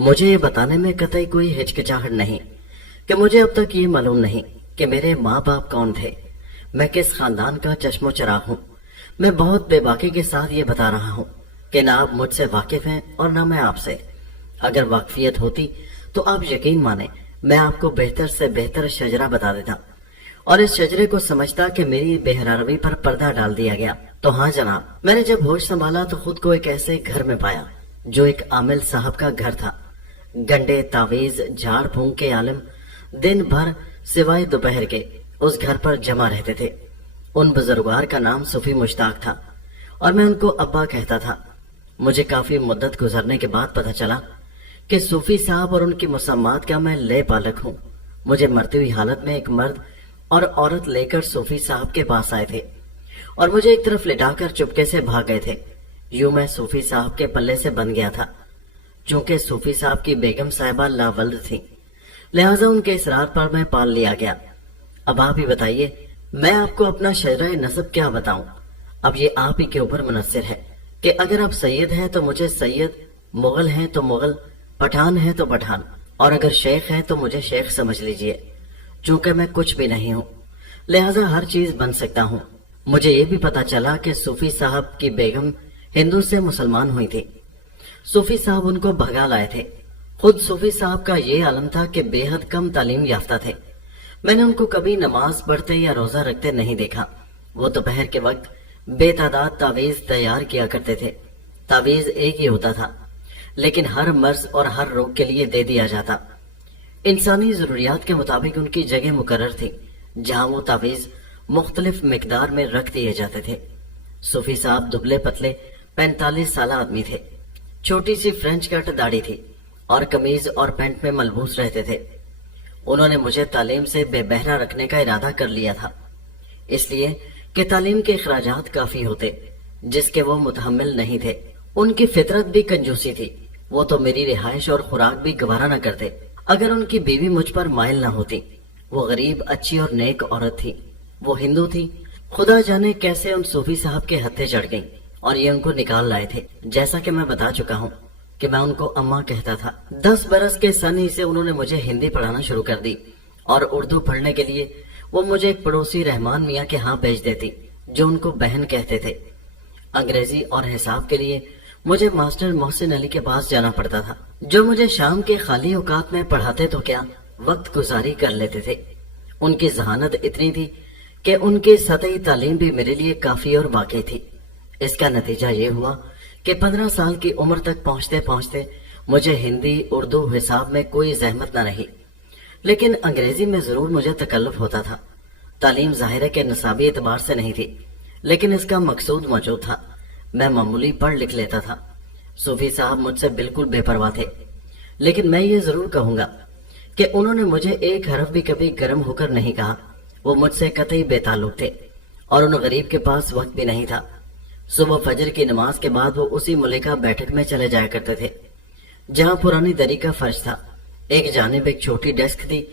مجھے یہ بتانے میں قطعی کوئی ہچکچاہٹ نہیں کہ مجھے اب تک یہ معلوم نہیں کہ میرے ماں باپ کون تھے، میں کس خاندان کا چشم و چراغ ہوں۔ میں بہت بے باکی کے ساتھ یہ بتا رہا ہوں کہ نہ آپ مجھ سے واقف ہیں اور نہ میں آپ سے۔ اگر واقفیت ہوتی تو آپ یقین مانیں میں آپ کو بہتر سے بہتر شجرہ بتا دیتا اور اس شجرے کو سمجھتا کہ میری بہروی پر پردہ ڈال دیا گیا۔ تو ہاں جناب، میں نے جب ہوش سنبھالا تو خود کو ایک ایسے گھر میں پایا جو ایک عامل صاحب کا گھر تھا۔ گنڈے، تعویذ، جھاڑ پھونک کے عالم دن بھر سوائے دوپہر کے اس گھر پر جمع رہتے تھے۔ ان بزرگوار کا نام صوفی مشتاق تھا اور میں ان کو ابا کہتا تھا۔ مجھے کافی مدت گزرنے کے بعد پتہ چلا کہ صوفی صاحب اور ان کی مسمات کا میں لے پالک ہوں۔ مجھے مرتی ہوئی حالت میں ایک مرد اور عورت لے کر صوفی صاحب کے پاس آئے تھے اور مجھے ایک طرف لٹا کر چپکے سے بھاگ گئے تھے۔ یوں میں صوفی صاحب کے پلے سے بن گیا تھا۔ چونکہ صوفی صاحب کی بیگم صاحبہ لاولد تھی، لہٰذا ان کے اصرار پر میں پال لیا گیا۔ اب آپ ہی بتائیے، میں آپ کو اپنا شجرہ نسب کیا بتاؤں؟ اب یہ آپ ہی کے اوپر منحصر ہے کہ اگر آپ سید ہیں تو مجھے سید، مغل ہیں تو مغل، پٹھان ہیں تو پٹھان، اور اگر شیخ ہیں تو مجھے شیخ سمجھ لیجئے۔ چونکہ میں کچھ بھی نہیں ہوں لہٰذا ہر چیز بن سکتا ہوں۔ مجھے یہ بھی پتا چلا کہ صوفی صاحب کی بیگم ہندو سے مسلمان ہوئی تھی۔ صوفی صاحب ان کو بھگا لائے تھے۔ خود صوفی صاحب کا یہ عالم تھا کہ بے حد کم تعلیم یافتہ تھے۔ میں نے ان کو کبھی نماز پڑھتے یا روزہ رکھتے نہیں دیکھا۔ وہ دوپہر کے وقت بے تعداد تعویذ تیار کیا کرتے تھے۔ تعویذ ایک ہی ہوتا تھا لیکن ہر مرض اور ہر روگ کے لیے دے دیا جاتا۔ انسانی ضروریات کے مطابق ان کی جگہ مقرر تھی جہاں وہ تعویذ مختلف مقدار میں رکھ دیے جاتے تھے۔ صوفی صاحب دبلے پتلے 45 سالہ آدمی تھے۔ چھوٹی سی فرینچ کٹ داڑھی تھی اور قمیض اور پینٹ میں ملبوس رہتے تھے۔ انہوں نے مجھے تعلیم سے بے بہرا رکھنے کا ارادہ کر لیا تھا، اس لیے کہ تعلیم کے اخراجات کافی ہوتے جس کے وہ متحمل نہیں تھے۔ ان کی فطرت بھی کنجوسی تھی، وہ تو میری رہائش اور خوراک بھی گوارا نہ کرتے اگر ان کی بیوی مجھ پر مائل نہ ہوتی۔ وہ غریب، اچھی اور نیک عورت تھی، وہ ہندو تھی۔ خدا جانے کیسے ان صوفی صاحب کے ہتھے چڑھ گئیں اور یہ ان کو نکال لائے تھے۔ جیسا کہ میں بتا چکا ہوں کہ میں ان کو اماں کہتا تھا۔ 10 برس کے سن ہی سے انہوں نے مجھے ہندی پڑھانا شروع کر دی اور اردو پڑھنے کے لیے وہ مجھے ایک پڑوسی رحمان میاں کے ہاں بھیج دیتی جو ان کو بہن کہتے تھے۔ انگریزی اور حساب کے لیے مجھے ماسٹر محسن علی کے پاس جانا پڑتا تھا جو مجھے شام کے خالی اوقات میں پڑھاتے تو کیا وقت گزاری کر لیتے تھے۔ ان کی ذہانت اتنی تھی کہ ان کی سطحی تعلیم بھی میرے لیے کافی اور واقعی تھی۔ اس کا نتیجہ یہ ہوا کہ 15 سال کی عمر تک پہنچتے پہنچتے مجھے ہندی، اردو، حساب میں کوئی زحمت نہ رہی، لیکن انگریزی میں ضرور مجھے تکلف ہوتا تھا۔ تعلیم ظاہر ہے کہ نصابی اعتبار سے نہیں تھی لیکن اس کا مقصود موجود تھا۔ میں معمولی پڑھ لکھ لیتا تھا۔ صوفی صاحب مجھ سے بالکل بے پرواہ تھے، لیکن میں یہ ضرور کہوں گا کہ انہوں نے مجھے ایک حرف بھی کبھی گرم ہو کر نہیں کہا۔ وہ مجھ سے قطعی بے تعلق تھے اور ان غریب کے پاس وقت بھی نہیں تھا۔ صبح فجر کی نماز کے بعد وہ اسی ملکہ بیٹھک میں چلے جایا کرتے تھے جہاں پرانی دری کا فرش تھا۔ ایک جانب ایک چھوٹی ڈیسک تھی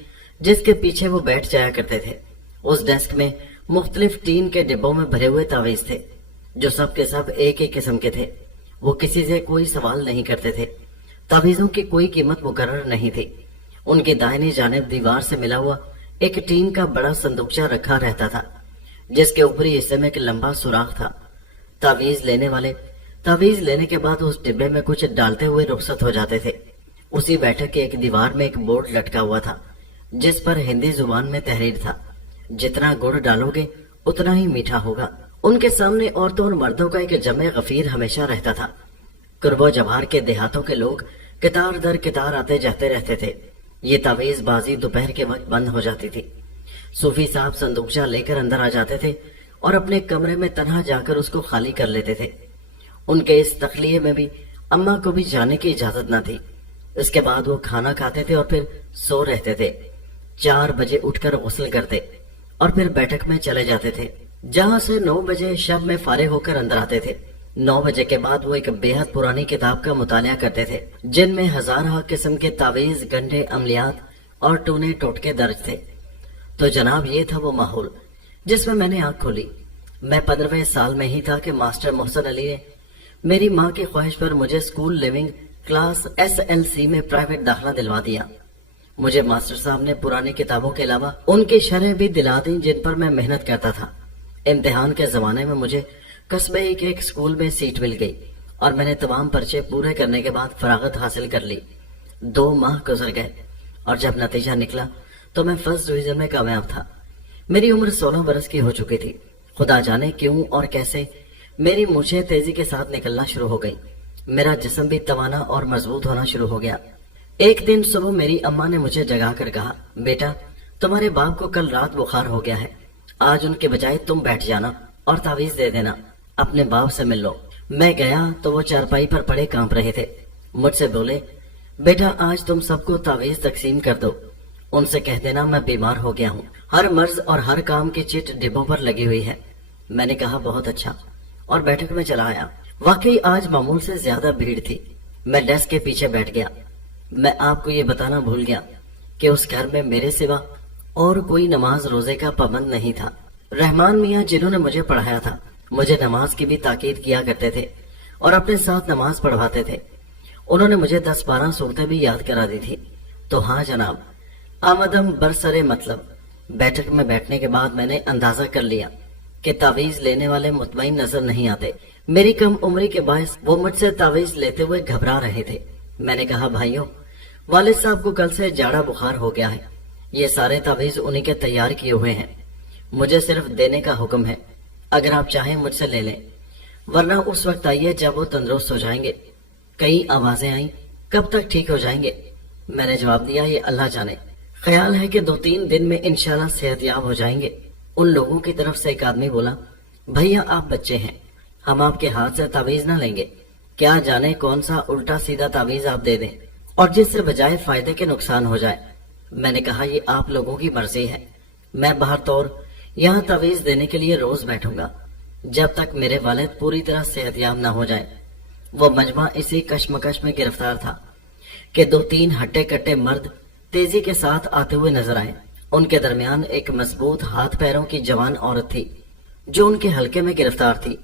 جس کے پیچھے وہ بیٹھ جایا کرتے تھے۔ اس ڈیسک میں مختلف ٹین کے ڈبوں میں بھرے ہوئے تعویذ تھے جو سب کے سب ایک ہی قسم کے تھے۔ وہ کسی سے کوئی سوال نہیں کرتے تھے۔ تعویذوں کی کوئی قیمت مقرر نہیں تھی۔ ان کی دائنی جانب دیوار سے ملا ہوا ایک ٹین کا بڑا صندوقچہ رکھا رہتا تھا جس کے اوپری حصے میں ایک لمبا سوراخ تھا۔ تعویذ لینے والے تعویذ لینے کے بعد اس ڈبے میں کچھ ڈالتے ہوئے رخصت ہو جاتے تھے۔ اسی بیٹھک کے ایک دیوار میں ایک بورڈ لٹکا ہوا تھا جس پر ہندی زبان میں تحریر تھا، جتنا گڑ ڈالو گے اتنا ہی میٹھا ہوگا۔ ان کے سامنے عورتوں اور مردوں کا ایک جمع غفیر ہمیشہ رہتا تھا۔ قرب و جوار کے دیہاتوں کے لوگ قطار در قطار آتے جاتے رہتے تھے۔ یہ تعویذ بازی دوپہر کے وقت بند ہو جاتی تھی۔ صوفی صاحب صندوقچہ لے کر اندر آ جاتے تھے اور اپنے کمرے میں تنہا جا کر اس کو خالی کر لیتے تھے۔ ان کے اس تخلیے میں بھی اماں کو بھی جانے کی اجازت نہ تھی۔ اس کے بعد وہ کھانا کھاتے تھے اور پھر سو رہتے تھے۔ 4 بجے اٹھ کر غسل کرتے اور پھر بیٹھک میں چلے جاتے تھے جہاں سے 9 بجے شب میں فارغ ہو کر اندر آتے تھے۔ 9 بجے کے بعد وہ ایک بے حد پرانی کتاب کا مطالعہ کرتے تھے جن میں ہزارہ قسم کے تعویذ، گنڈے، عملیات اور ٹونے ٹوٹکے درج تھے۔ تو جناب یہ تھا وہ ماحول جس میں میں نے آنکھ کھولی۔ میں 15ویں سال میں ہی تھا کہ ماسٹر محسن علی نے میری ماں کی خواہش پر مجھے اسکول لیونگ क्लास SLC में प्राइवेट दाखिला दिलवा दिया। मुझे मास्टर साहब ने पुरानी किताबों के अलावा उनकी शरह भी दिला दी जिन पर मैं मेहनत करता था। इम्तिहान के जमाने में मुझे कस्बे के एक स्कूल में सीट मिल गई और मैंने तमाम पर्चे पूरे करने के बाद फरागत हासिल कर ली। 2 माह गुजर गए और जब नतीजा निकला तो मैं फर्स्ट डिवीजन में कामयाब था। मेरी उम्र 16 बरस की हो चुकी थी। खुदा जाने क्यों और कैसे मेरी मूछें तेजी के साथ निकलना शुरू हो गई। मेरा जिस्म भी तवाना और मजबूत होना शुरू हो गया। एक दिन सुबह मेरी अम्मा ने मुझे जगा कर कहा, बेटा तुम्हारे बाप को कल रात बुखार हो गया है, आज उनके बजाय तुम बैठ जाना और तावीज दे देना, अपने बाप से मिल लो। मैं गया तो वो चारपाई पर पड़े कांप रहे थे। मुझसे बोले, बेटा आज तुम सबको तावीज तकसीम कर दो, उनसे कह देना मैं बीमार हो गया हूँ। हर मर्ज और हर काम की चिट डिब्बों पर लगी हुई है। मैंने कहा बहुत अच्छा और बैठक में चला आया। वाकई आज मामूल से ज्यादा भीड़ थी। मैं डेस्क के पीछे बैठ गया। मैं आपको ये बताना भूल गया कि उस घर में मेरे सिवा और कोई नमाज रोजे का पाबंद नहीं था। रहमान मियाँ जिन्होंने मुझे पढ़ाया था मुझे नमाज की भी ताकीद किया करते थे और अपने साथ नमाज पढ़वाते थे। उन्होंने मुझे 10-12 सूरतें भी याद करा दी थी। तो हाँ जनाब, आमदम बरसरे मतलब। बैठक में बैठने के बाद मैंने अंदाजा कर लिया कि तावीज लेने वाले मुतमईन नजर नहीं आते। मेरी कम उम्री के बायस वो मुझसे तावीज लेते हुए घबरा रहे थे। मैंने कहा, भाइयों वालिद साहब को कल से जाड़ा बुखार हो गया है, ये सारे तावीज उन्हीं के तैयार किए हुए हैं, मुझे सिर्फ देने का हुक्म है, अगर आप चाहें मुझसे ले लें, वरना उस वक्त आइए जब वो तंदुरुस्त हो जाएंगे। कई आवाजें आई, कब तक ठीक हो जाएंगे? मैंने जवाब दिया, ये अल्लाह जाने, ख्याल है कि 2-3 दिन में इंशाल्लाह सेहतयाब हो जाएंगे। उन लोगों की तरफ से एक आदमी बोला, भैया आप बच्चे हैं, हम आपके हाथ से तावीज ना लेंगे, क्या जाने कौन सा उल्टा सीधा तावीज आप दे दें और जिससे बजाय फायदे के नुकसान हो जाए। मैंने कहा, ये आप लोगों की मर्जी है, मैं बाहर तौर यहाँ तावीज देने के लिए रोज बैठूंगा जब तक मेरे वालिद पूरी तरह सेहतयाब ना हो जाए। वो मजमा इसी कश्मकश में गिरफ्तार था कि 2-3 हट्टे कट्टे मर्द तेजी के साथ आते हुए नजर आए। उनके दरमियान एक मजबूत हाथ पैरों की जवान औरत थी जो उनके हलके में गिरफ्तार थी।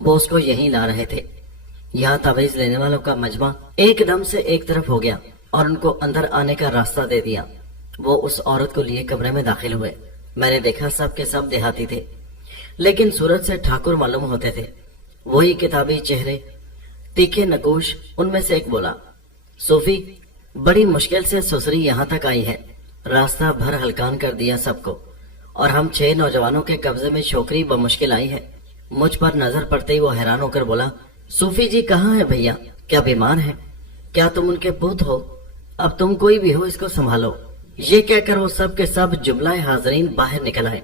वो उसको यहीं ला रहे थे। यहाँ तावीज लेने वालों का मजमा एकदम से एक तरफ हो गया और उनको अंदर आने का रास्ता दे दिया। वो उस औरत को लिए कमरे में दाखिल हुए। मैंने देखा सब के सब देहाती थे, लेकिन सूरत से ठाकुर मालूम होते थे। वही किताबी चेहरे, तीखे नकूश। उनमें से एक बोला, सूफी बड़ी मुश्किल से ससुरी यहाँ तक आई है, रास्ता भर हलकान कर दिया सबको, और हम 6 नौजवानों के कब्जे में छोकरी बमुश्किल आई है। मुझ पर नजर पड़ते ही वो हैरान होकर बोला, सूफी जी कहाँ है भैया, क्या बीमार है? क्या तुम उनके पुत हो? अब तुम कोई भी हो इसको संभालो। ये कहकर वो सब के सब जुमला हाजरीन बाहर निकल आए।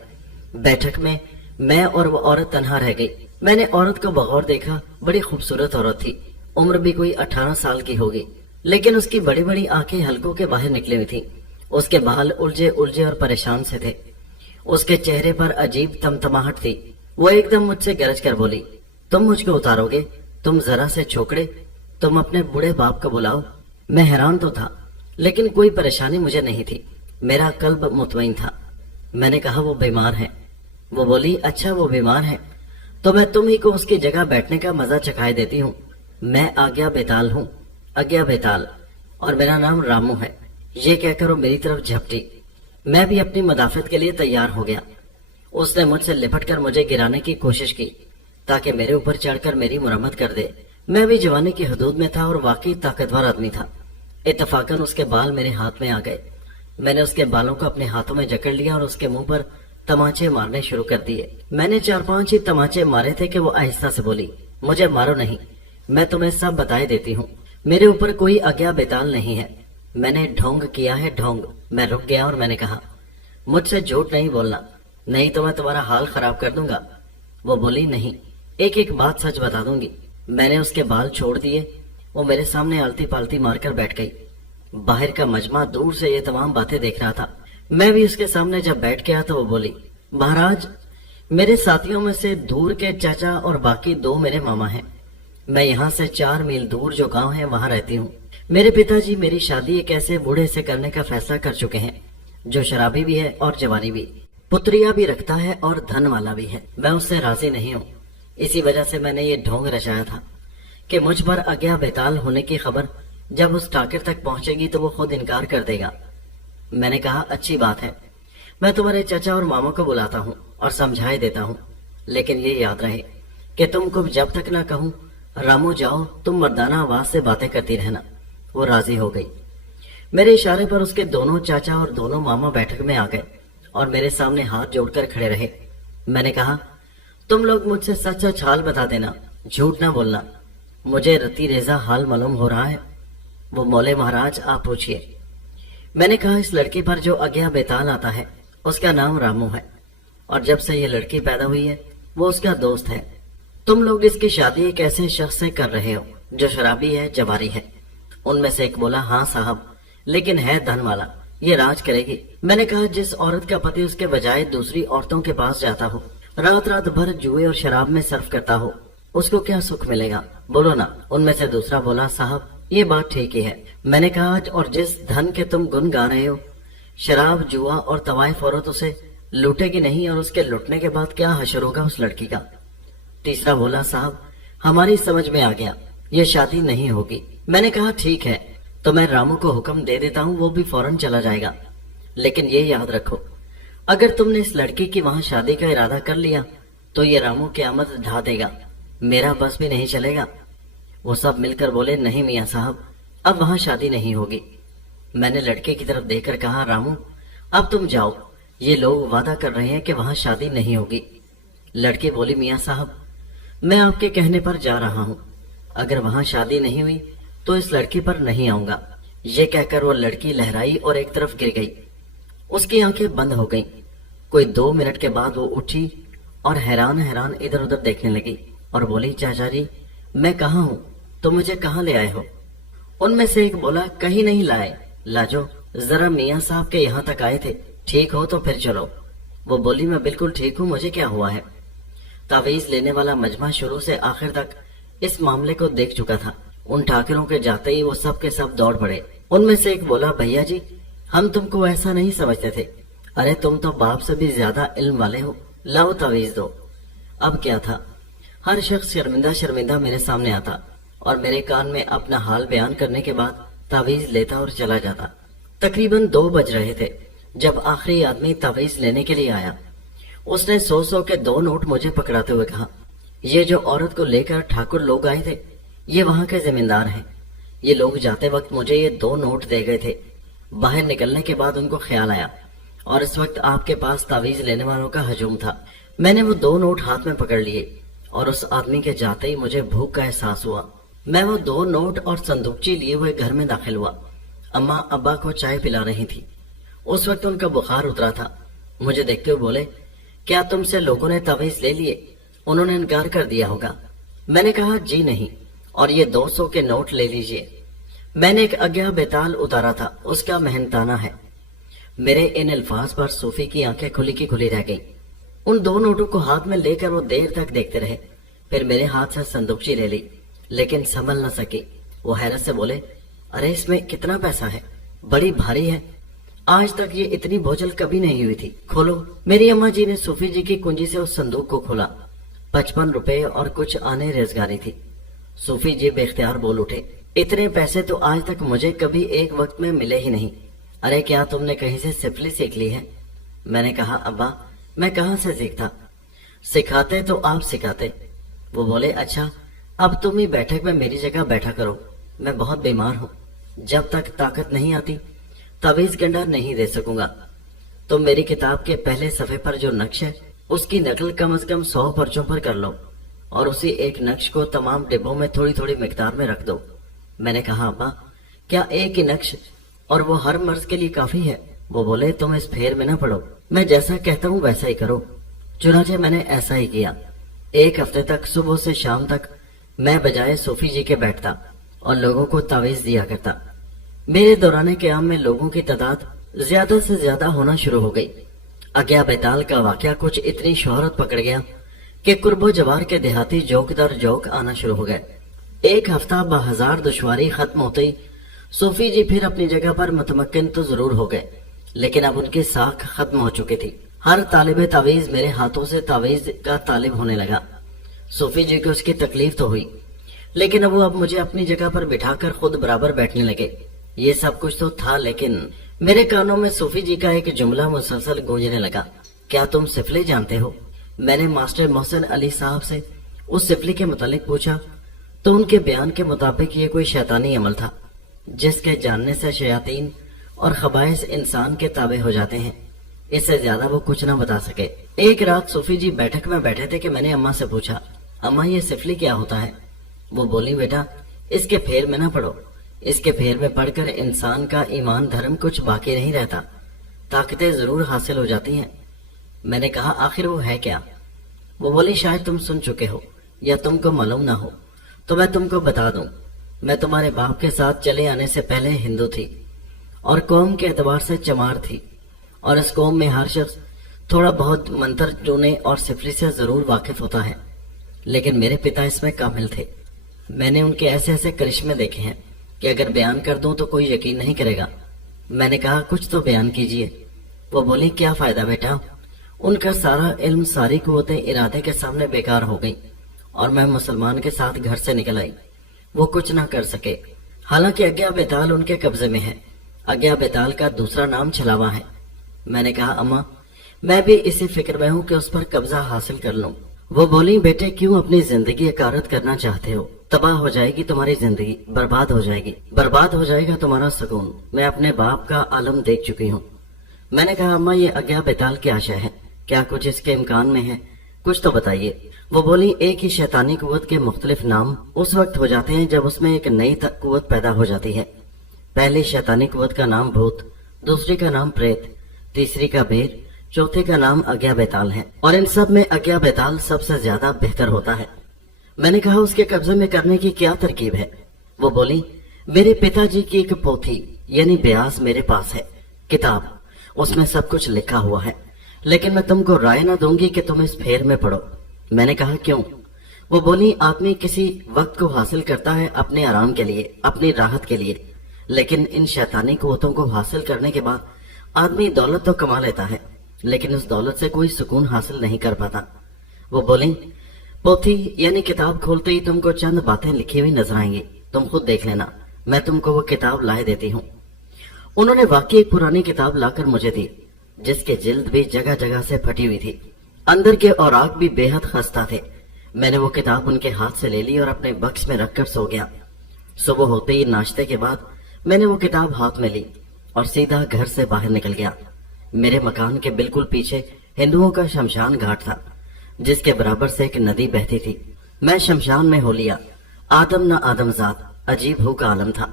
बैठक में मैं और वो औरत तन्हा रह गई। मैंने औरत को बगौर देखा। बड़ी खूबसूरत औरत थी, उम्र भी कोई 18 साल की होगी, लेकिन उसकी बड़ी बड़ी आंखें हलकों के बाहर निकली हुई थी। उसके बाल उलझे उलझे और परेशान से थे। उसके चेहरे पर अजीब तमतमाहट थी। वो एकदम मुझसे गरज कर बोली, तुम मुझको उतारोगे? तुम जरा से छोकरे, तुम अपने बूढ़े बाप को बुलाओ। मैं हैरान तो था, लेकिन कोई परेशानी मुझे नहीं थी। मेरा कल्ब मुतमईन था। मैंने कहा, वो बीमार है। वो बोली, अच्छा वो बीमार है तो मैं तुम ही को उसकी जगह बैठने का मजा चखाए देती हूँ। मैं आज्ञा बेताल हूँ, आज्ञा बेताल, और मेरा नाम रामू है। ये कहकर वो मेरी तरफ झपटी। मैं भी अपनी मदाफत के लिए तैयार हो गया। उसने मुझसे लिपटकर मुझे गिराने की कोशिश की ताकि मेरे ऊपर चढ़कर मेरी मुरम्मत कर दे। मैं भी जवानी की हदूद में था और वाकई ताकतवर आदमी था। इत्तफाकन उसके बाल मेरे हाथ में आ गए। मैंने उसके बालों को अपने हाथों में जकड़ लिया और उसके मुंह पर तमाचे मारने शुरू कर दिए। मैंने 4-5 ही तमाचे मारे थे कि वो आहिस्ता से बोली, मुझे मारो नहीं, मैं तुम्हें सब बताए देती हूँ, मेरे ऊपर कोई आज्ञा बेताल नहीं है। मैंने ढोंग किया है, ढोंग। मैं रुक गया और मैंने कहा, मुझसे झूठ नहीं बोलना, नहीं तो मैं तुम्हारा हाल खराब कर दूंगा। वो बोली, नहीं, एक एक बात सच बता दूंगी। मैंने उसके बाल छोड़ दिए। वो मेरे सामने आलती पालती मारकर बैठ गई। बाहर का मजमा दूर से ये तमाम बातें देख रहा था। मैं भी उसके सामने जब बैठ गया तो वो बोली, महाराज मेरे साथियों में से दूर के चाचा और बाकी 2 मेरे मामा हैं। मैं यहाँ से 4 मील दूर जो गांव है वहां रहती हूँ। मेरे पिताजी मेरी शादी एक ऐसे बूढ़े से करने का फैसला कर चुके हैं जो शराबी भी है और जवानी भी, पुत्रिया भी रखता है और धन वाला भी है। मैं उससे राजी नहीं हूँ। इसी वजह से मैंने ये ढोंग रचाया था कि मुझ पर आज्ञा बेताल होने की खबर جب اس ٹاکر تک پہنچے گی تو وہ خود انکار کر دے گا۔ میں نے کہا اچھی بات ہے، میں تمہارے چچا اور ماموں کو بلاتا ہوں اور سمجھائے دیتا ہوں، لیکن یہ یاد رہے کہ تم کو جب تک نہ کہوں رامو جاؤ تم مردانہ آواز سے باتیں کرتی رہنا۔ وہ راضی ہو گئی۔ میرے اشارے پر اس کے دونوں چاچا اور دونوں ماما بیٹھک میں آ گئے اور میرے سامنے ہاتھ جوڑ کر کھڑے رہے۔ میں نے کہا تم لوگ مجھ سے سچ سچ حال بتا دینا، جھوٹ نہ بولنا، مجھے رتی ریزہ حال معلوم ہو رہا ہے۔ وہ مولے مہاراج آپ پوچھئے۔ میں نے کہا اس لڑکی پر جو اگیا بیتال آتا ہے اس کا نام رامو ہے، اور جب سے یہ لڑکی پیدا ہوئی ہے وہ اس کا دوست ہے۔ تم لوگ اس کی شادی ایک ایسے شخص سے کر رہے ہو جو شرابی ہے، جواری ہے۔ ان میں سے ایک بولا ہاں صاحب، لیکن ہے دھن والا، یہ راج کرے گی۔ میں نے کہا جس عورت کا پتی اس کے بجائے دوسری عورتوں کے پاس جاتا ہو، رات رات بھر جوئے اور شراب میں صرف کرتا ہو، اس کو کیا سکھ ملے گا؟ بولو نا۔ ان میں سے دوسرا بولا صاحب یہ بات ٹھیک ہی ہے۔ میں نے کہا اور جس دھن کے تم گن گا رہے ہو، شراب، جوا اور طوائف عورت اسے لوٹے گی نہیں، اور اس کے لٹنے کے بعد کیا حشر ہوگا اس لڑکی کا؟ تیسرا بولا صاحب ہماری سمجھ میں آ گیا، یہ شادی نہیں ہوگی۔ میں نے کہا ٹھیک ہے تو میں رامو کو حکم دے دیتا ہوں، وہ بھی فوراً چلا جائے گا، لیکن یہ یاد رکھو اگر تم نے اس لڑکی کی وہاں شادی کا ارادہ کر لیا تو یہ رامو قیامت ڈھا دے گا، میرا بس بھی نہیں چلے گا۔ وہ سب مل کر بولے نہیں میاں صاحب، اب وہاں شادی نہیں ہوگی۔ میں نے لڑکے کی طرف دیکھ کر کہا رامو اب تم جاؤ، یہ لوگ وعدہ کر رہے ہیں کہ وہاں شادی نہیں ہوگی۔ لڑکی بولی میاں صاحب میں آپ کے کہنے پر جا رہا ہوں، اگر وہاں شادی نہیں ہوئی تو اس لڑکی پر نہیں آؤں گا۔ یہ کہہ کر وہ لڑکی لہرائی اور ایک طرف گر گئی، اس کی آنکھیں بند ہو گئیں۔ کوئی 2 منٹ کے بعد وہ اٹھی اور حیران حیران ادھر ادھر دیکھنے لگی اور بولی چاچا جی میں کہاں ہوں، تو مجھے کہاں لے آئے ہو؟ ان میں سے ایک بولا کہیں نہیں لائے، لاجو ذرا میاں صاحب کے یہاں تک آئے تھے، ٹھیک ہو تو پھر چلو۔ وہ بولی میں بالکل ٹھیک ہوں، مجھے کیا ہوا ہے؟ تعویذ لینے والا مجمع شروع سے آخر تک اس معاملے کو دیکھ چکا تھا۔ ان ٹھاکروں کے جاتے ہی وہ سب کے سب دوڑ پڑے۔ ان میں سے ایک بولا بھیا جی ہم تم کو ایسا نہیں سمجھتے تھے، ارے تم تو باپ سے بھی زیادہ علم والے ہو، لاؤ تعویذ دو۔ اب کیا تھا، ہر شخص شرمندہ شرمندہ میرے سامنے آتا اور میرے کان میں اپنا حال بیان کرنے کے بعد تعویذ لیتا اور چلا جاتا۔ تقریباً 2 بج رہے تھے جب آخری آدمی تعویذ لینے کے لیے آیا۔ اس نے 100 کے 2 نوٹ مجھے پکڑاتے ہوئے کہا یہ جو عورت کو لے کر ٹھاکر لوگ آئے تھے یہ وہاں کے زمیندار ہیں، یہ لوگ جاتے وقت مجھے یہ 2 نوٹ دے گئے تھے۔ باہر نکلنے کے بعد ان کو خیال آیا اور اس وقت آپ کے پاس تعویذ لینے والوں کا ہجوم تھا۔ میں نے وہ 2 نوٹ ہاتھ میں پکڑ لیے اور اس آدمی کے جاتے ہی مجھے بھوک کا احساس ہوا۔ میں وہ 2 نوٹ اور صندوقچی لیے ہوئے گھر میں داخل ہوا۔ اماں ابا کو چائے پلا رہی تھی، اس وقت ان کا بخار اترا تھا۔ مجھے دیکھتے ہوئے بولے کیا تم سے لوگوں نے تعویذ لے لیے؟ انہوں نے انکار کر دیا ہوگا۔ میں نے کہا جی نہیں، اور یہ 200 کے نوٹ لے لیجئے۔ میں نے ایک اگیا بیتال اتارا تھا، اس کا محنتانہ ہے۔ میرے ان الفاظ پر صوفی کی آنکھیں کھلی کی کھلی رہ گئیں۔ ان 2 نوٹوں کو ہاتھ میں لے کر وہ دیر تک دیکھتے رہے، پھر میرے ہاتھ سے صندوقچی لے لی لیکن سنبھل نہ سکی۔ وہ حیرت سے بولے ارے اس میں کتنا پیسہ ہے، بڑی بھاری ہے، آج تک یہ اتنی بوجھل کبھی نہیں ہوئی تھی، کھولو۔ میری اماں جی نے صوفی جی کی کنجی سے اس صندوق کو کھولا۔ 55 روپے اور کچھ آنے ریزگاری تھی۔ صوفی جی بے اختیار بول اٹھے اتنے پیسے تو آج تک مجھے کبھی ایک وقت میں ملے ہی نہیں، ارے کیا تم نے کہیں سے سفلی سیکھ لی ہے؟ میں نے کہا ابا میں کہاں سے سیکھتا، سکھاتے تو آپ سکھاتے۔ وہ بولے اچھا اب تم ہی بیٹھک میں میری جگہ بیٹھا کرو، میں بہت بیمار ہوں، جب تک طاقت نہیں آتی تعویذ گنڈا نہیں دے سکوں گا۔ تم میری کتاب کے پہلے صفحے پر جو نقش ہے اس کی نقل کم از کم 100 پرچوں پر کر لو اور اسی ایک نقش کو تمام ڈبوں میں تھوڑی تھوڑی مقدار میں رکھ دو۔ میں نے کہا ابا کیا ایک ہی نقش اور وہ ہر مرض کے لیے کافی ہے؟ وہ بولے تم اس پھیر میں نہ پڑو، میں جیسا کہتا ہوں ویسا ہی کرو۔ چنانچہ میں نے ایسا ہی کیا۔ 1 ہفتے تک صبح سے شام تک میں بجائے صوفی جی کے بیٹھتا اور لوگوں کو تعویذ دیا کرتا۔ میرے دوران قیام میں لوگوں کی تعداد زیادہ سے زیادہ ہونا شروع ہو گئی۔ اگیا بیتال کا واقعہ کچھ اتنی شہرت پکڑ گیا کہ قرب و جوار کے دیہاتی جوک در جوک آنا شروع ہو گئے۔ 1 ہفتہ ب1000 دشواری ختم ہوتے ہی صوفی جی پھر اپنی جگہ پر متمکن تو ضرور ہو گئے، لیکن اب ان کی ساکھ ختم ہو چکی تھی۔ ہر طالب تعویذ میرے ہاتھوں سے تعویذ کا طالب ہونے لگا۔ صوفی جی کو اس کی تکلیف تو ہوئی، लेकिन वो अब मुझे अपनी जगह पर बिठाकर खुद बराबर बैठने लगे। ये सब कुछ तो था, लेकिन मेरे कानों में सूफी जी का एक जुमला मुसलसल गूंजने लगा, क्या तुम सिफली जानते हो? मैंने मास्टर मोहसिन अली साहब से उस सिफली के मुतालिक पूछा तो उनके बयान के मुताबिक ये कोई शैतानी अमल था जिसके जानने से शयातीन और खबाइस इंसान के ताबे हो जाते हैं। इससे ज्यादा वो कुछ ना बता सके। एक रात सूफी जी बैठक में बैठे थे कि मैंने अम्मा से पूछा, अम्मा ये सिफली क्या होता है? वो बोली, बेटा इसके फेर में ना पड़ो, इसके फेर में पढ़कर इंसान का ईमान धर्म कुछ बाकी नहीं रहता, ताकतें जरूर हासिल हो जाती हैं। मैंने कहा, आखिर वो है क्या? वो बोली, शायद तुम सुन चुके हो या तुमको मालूम ना हो, तो मैं तुमको बता दूं। मैं तुम्हारे बाप के साथ चले आने से पहले हिंदू थी और कौम के एतबार से चमार थी, और इस कौम में हर शख्स थोड़ा बहुत मंत्र टूने और सिफरी से जरूर वाकिफ होता है, लेकिन मेरे पिता इसमें कामिल थे। मैंने उनके ऐसे ऐसे करिश्मे देखे हैं कि अगर बयान कर दूं तो कोई यकीन नहीं करेगा। मैंने कहा, कुछ तो बयान कीजिए। वो बोली, क्या फायदा बेटा, उनका सारा इल्म, सारी कुव्वतें इरादे के सामने बेकार हो गई और मैं मुसलमान के साथ घर से निकल आई। वो कुछ ना कर सके। हालांकि अज्ञा बेताल उनके कब्जे में है। अज्ञा बेताल का दूसरा नाम छलावा है। मैंने कहा, अम्मा मैं भी इसी फिक्र में हूँ कि उस पर कब्जा हासिल कर लूं। वो बोली, बेटे क्यों अपनी जिंदगी अकारत करना चाहते हो? तबाह हो जाएगी तुम्हारी जिंदगी, बर्बाद हो जाएगी, बर्बाद हो जाएगा तुम्हारा सुकून। मैं अपने बाप का आलम देख चुकी हूँ। मैंने कहा, अम्मा ये अज्ञा बेताल की आशा है, क्या कुछ इसके इम्कान में है? कुछ तो बताइए। वो बोली, एक ही शैतानी कुव्वत के मुख्तलिफ नाम उस वक्त हो जाते हैं जब उसमें एक नई कुव्वत पैदा हो जाती है। पहली शैतानी कुव्वत का नाम भूत, दूसरी का नाम प्रेत, तीसरी का बेर, चौथे का नाम अज्ञा बेताल है, और इन सब में अज्ञा बेताल सबसे ज्यादा बेहतर होता है। मैंने कहा, उसके कब्जे में करने की क्या तरकीब है? वो बोली, मेरे पिताजी की एक पोथी यानी ब्यास मेरे पास है, किताब, उसमें सब कुछ लिखा हुआ है, लेकिन मैं तुमको राय ना दूंगी कि तुम इस फेर में पढ़ो। मैंने कहा, क्यों? वो बोली, आदमी किसी वक्त को हासिल करता है अपने आराम के लिए, अपनी राहत के लिए, लेकिन इन शैतानी कुव्वतों को हासिल करने के बाद आदमी दौलत तो कमा लेता है, लेकिन उस दौलत से कोई सुकून हासिल नहीं कर पाता। वो बोली, पोथी यानी किताब खोलते ही तुमको चंद बातें लिखी हुई नजर आएंगी, तुम खुद देख लेना, मैं तुमको वो किताब लाए देती हूँ। उन्होंने वाकई एक पुरानी किताब लाकर मुझे दी, जिसके जिल्द भी जगह जगह से फटी हुई थी, अंदर के औराक भी बेहद खस्ता थे। मैंने वो किताब उनके हाथ से ले ली और अपने बक्स में रखकर सो गया। सुबह होते ही नाश्ते के बाद मैंने वो किताब हाथ में ली और सीधा घर से बाहर निकल गया। मेरे मकान के बिल्कुल पीछे हिंदुओं का शमशान घाट था, जिसके बराबर से एक नदी बहती थी। मैं शमशान में हो लिया। आदम न आदमजात, अजीब हू का आलम था।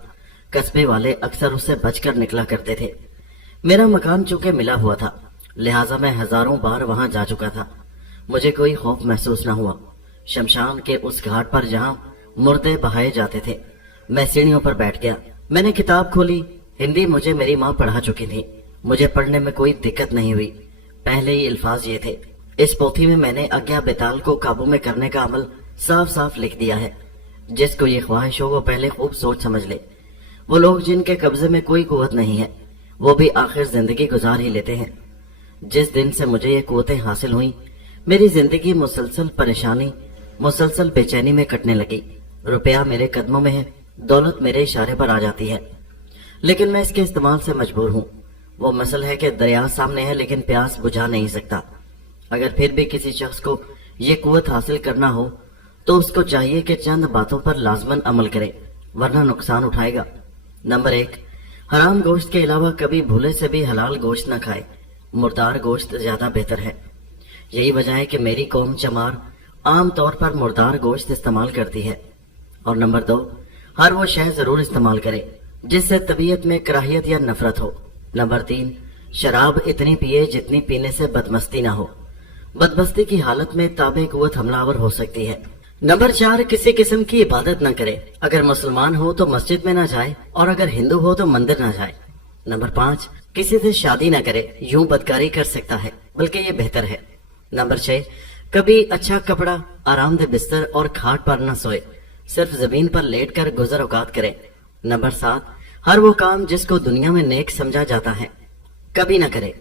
कस्बे वाले अक्सर उससे बचकर निकला करते थे। मेरा मकान चूंकि मिला हुआ था, लिहाजा मैं हजारों बार वहां जा चुका था। मुझे कोई खौफ महसूस न हुआ। शमशान के उस घाट पर जहां मुर्दे बहाए जाते थे, मैं सीढ़ियों पर बैठ गया। मैंने किताब खोली। हिंदी मुझे मेरी माँ पढ़ा चुकी थी, मुझे पढ़ने में कोई दिक्कत नहीं हुई। पहले ही अल्फाज ये थे, इस पोथी में मैंने अज्ञा बेताल को काबू में करने का अमल साफ साफ लिख दिया है। जिसको ये ख्वाहिश हो वो पहले खूब सोच समझ ले। वो लोग जिनके कब्जे में कोई कुव्वत नहीं है, वो भी आखिर जिंदगी गुजार ही लेते हैं। जिस दिन से मुझे ये कुव्वतें हासिल हुई, मेरी जिंदगी मुसलसल परेशानी, मुसलसल बेचैनी में कटने लगी। रुपया मेरे कदमों में है, दौलत मेरे इशारे पर आ जाती है, लेकिन मैं इसके इस्तेमाल से मजबूर हूँ। वो मसला है कि दरिया सामने है लेकिन प्यास बुझा नहीं सकता। अगर फिर भी किसी शख्स को ये कुव्वत हासिल करना हो तो उसको चाहिए कि चंद बातों पर लाजमन अमल करे, वरना नुकसान उठाएगा। नंबर 1, हराम गोश्त के अलावा कभी भूले से भी हलाल गोश्त न खाए। मुर्दार गोश्त ज्यादा बेहतर है। यही वजह है कि मेरी कौम चमार आम तौर पर मुर्दार गोश्त इस्तेमाल करती है। और नंबर 2, हर वो शय जरूर इस्तेमाल करे जिससे तबीयत में कराहियत या नफरत हो। नंबर 3, शराब इतनी पिए जितनी पीने से बदमस्ती ना हो। बदमस्ती की हालत में ताबे कुव्वत हमलावर हो सकती है। नंबर 4, किसी किस्म की इबादत न करे। अगर मुसलमान हो तो मस्जिद में ना जाए, और अगर हिंदू हो तो मंदिर ना जाए। नंबर 5, किसी से शादी ना करे, यूं बदकारी कर सकता है, बल्कि ये बेहतर है। नंबर 6, कभी अच्छा कपड़ा, आरामदेह बिस्तर और खाट पर न सोए, सिर्फ जमीन पर लेट कर गुजर औकात करे। नंबर 7, हर वो काम जिसको दुनिया में नेक समझा जाता है कभी न करे।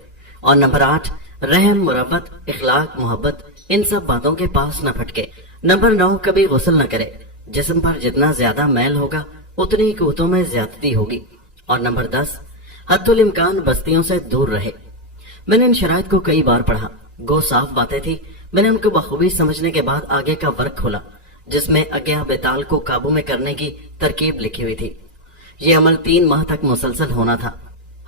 और नंबर 8, रहम, मुरव्वत, इखलाक, मोहब्बत, इन सब बातों के पास न फटके। नंबर 9, कभी गुस्ल न करे, जिस्म पर जितना ज्यादा मैल होगा उतनी ही कुतों में ज्यादती होगी। और नंबर 10, हद्दुल इम्कान बस्तियों से दूर रहे। मैंने इन शराइत को कई बार पढ़ा, गो साफ बातें थी। मैंने उनको बखूबी समझने के बाद आगे का वर्क खोला जिसमें अज्ञा बेताल को काबू में करने की तरकीब लिखी हुई थी। ये अमल 3 माह तक मुसलसल होना था।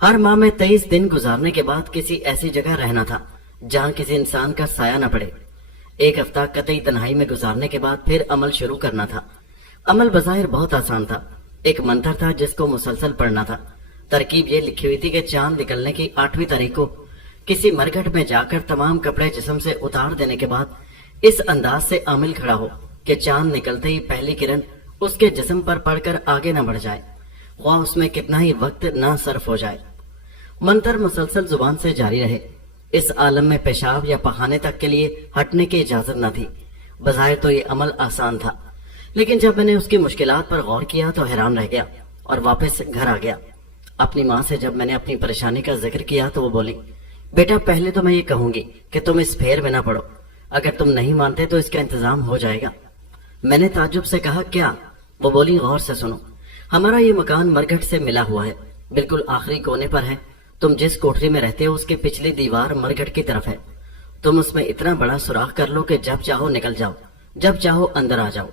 हर माह में 23 दिन गुजारने के बाद किसी ऐसी जगह रहना था जहां किसी इंसान का साया न पड़े। 1 हफ्ता कतई तन्हाई में गुजारने के बाद फिर अमल शुरू करना था। अमल बज़ाहिर बहुत आसान था। एक मंत्र था जिसको मुसलसल पढ़ना था। तरकीब ये लिखी हुई थी कि चांद निकलने की 8वीं तारीख को किसी मरघट में जाकर तमाम कपड़े जिस्म से उतार देने के बाद इस अंदाज से आमिल खड़ा हो कि चांद निकलते ही पहली किरण उसके जिस्म पर पड़कर आगे न बढ़ जाए, ख्वाह उसमें कितना ही वक्त ना सर्फ हो जाए। मंत्र मुसलसल जुबान से जारी रहे। इस आलम में पेशाब या पखाने तक के लिए हटने की इजाजत न थी। बज़ाहिर तो ये अमल आसान था, लेकिन जब मैंने उसकी मुश्किलात पर गौर किया तो हैरान रह गया और वापस घर आ गया। अपनी माँ से जब मैंने अपनी परेशानी का जिक्र किया तो वो बोली, बेटा पहले तो मैं ये कहूंगी कि तुम इस फेर में ना पड़ो, अगर तुम नहीं मानते तो इसका इंतजाम हो जाएगा। मैंने ताज्जुब से कहा, क्या? वो बोली, गौर से सुनो, हमारा ये मकान मरघट से मिला हुआ है, बिल्कुल आखिरी कोने पर है। तुम जिस कोठरी में रहते हो उसकी पिछली दीवार मरघट की तरफ है। तुम उसमें इतना बड़ा सुराख कर लो कि जब चाहो निकल जाओ, जब चाहो अंदर आ जाओ।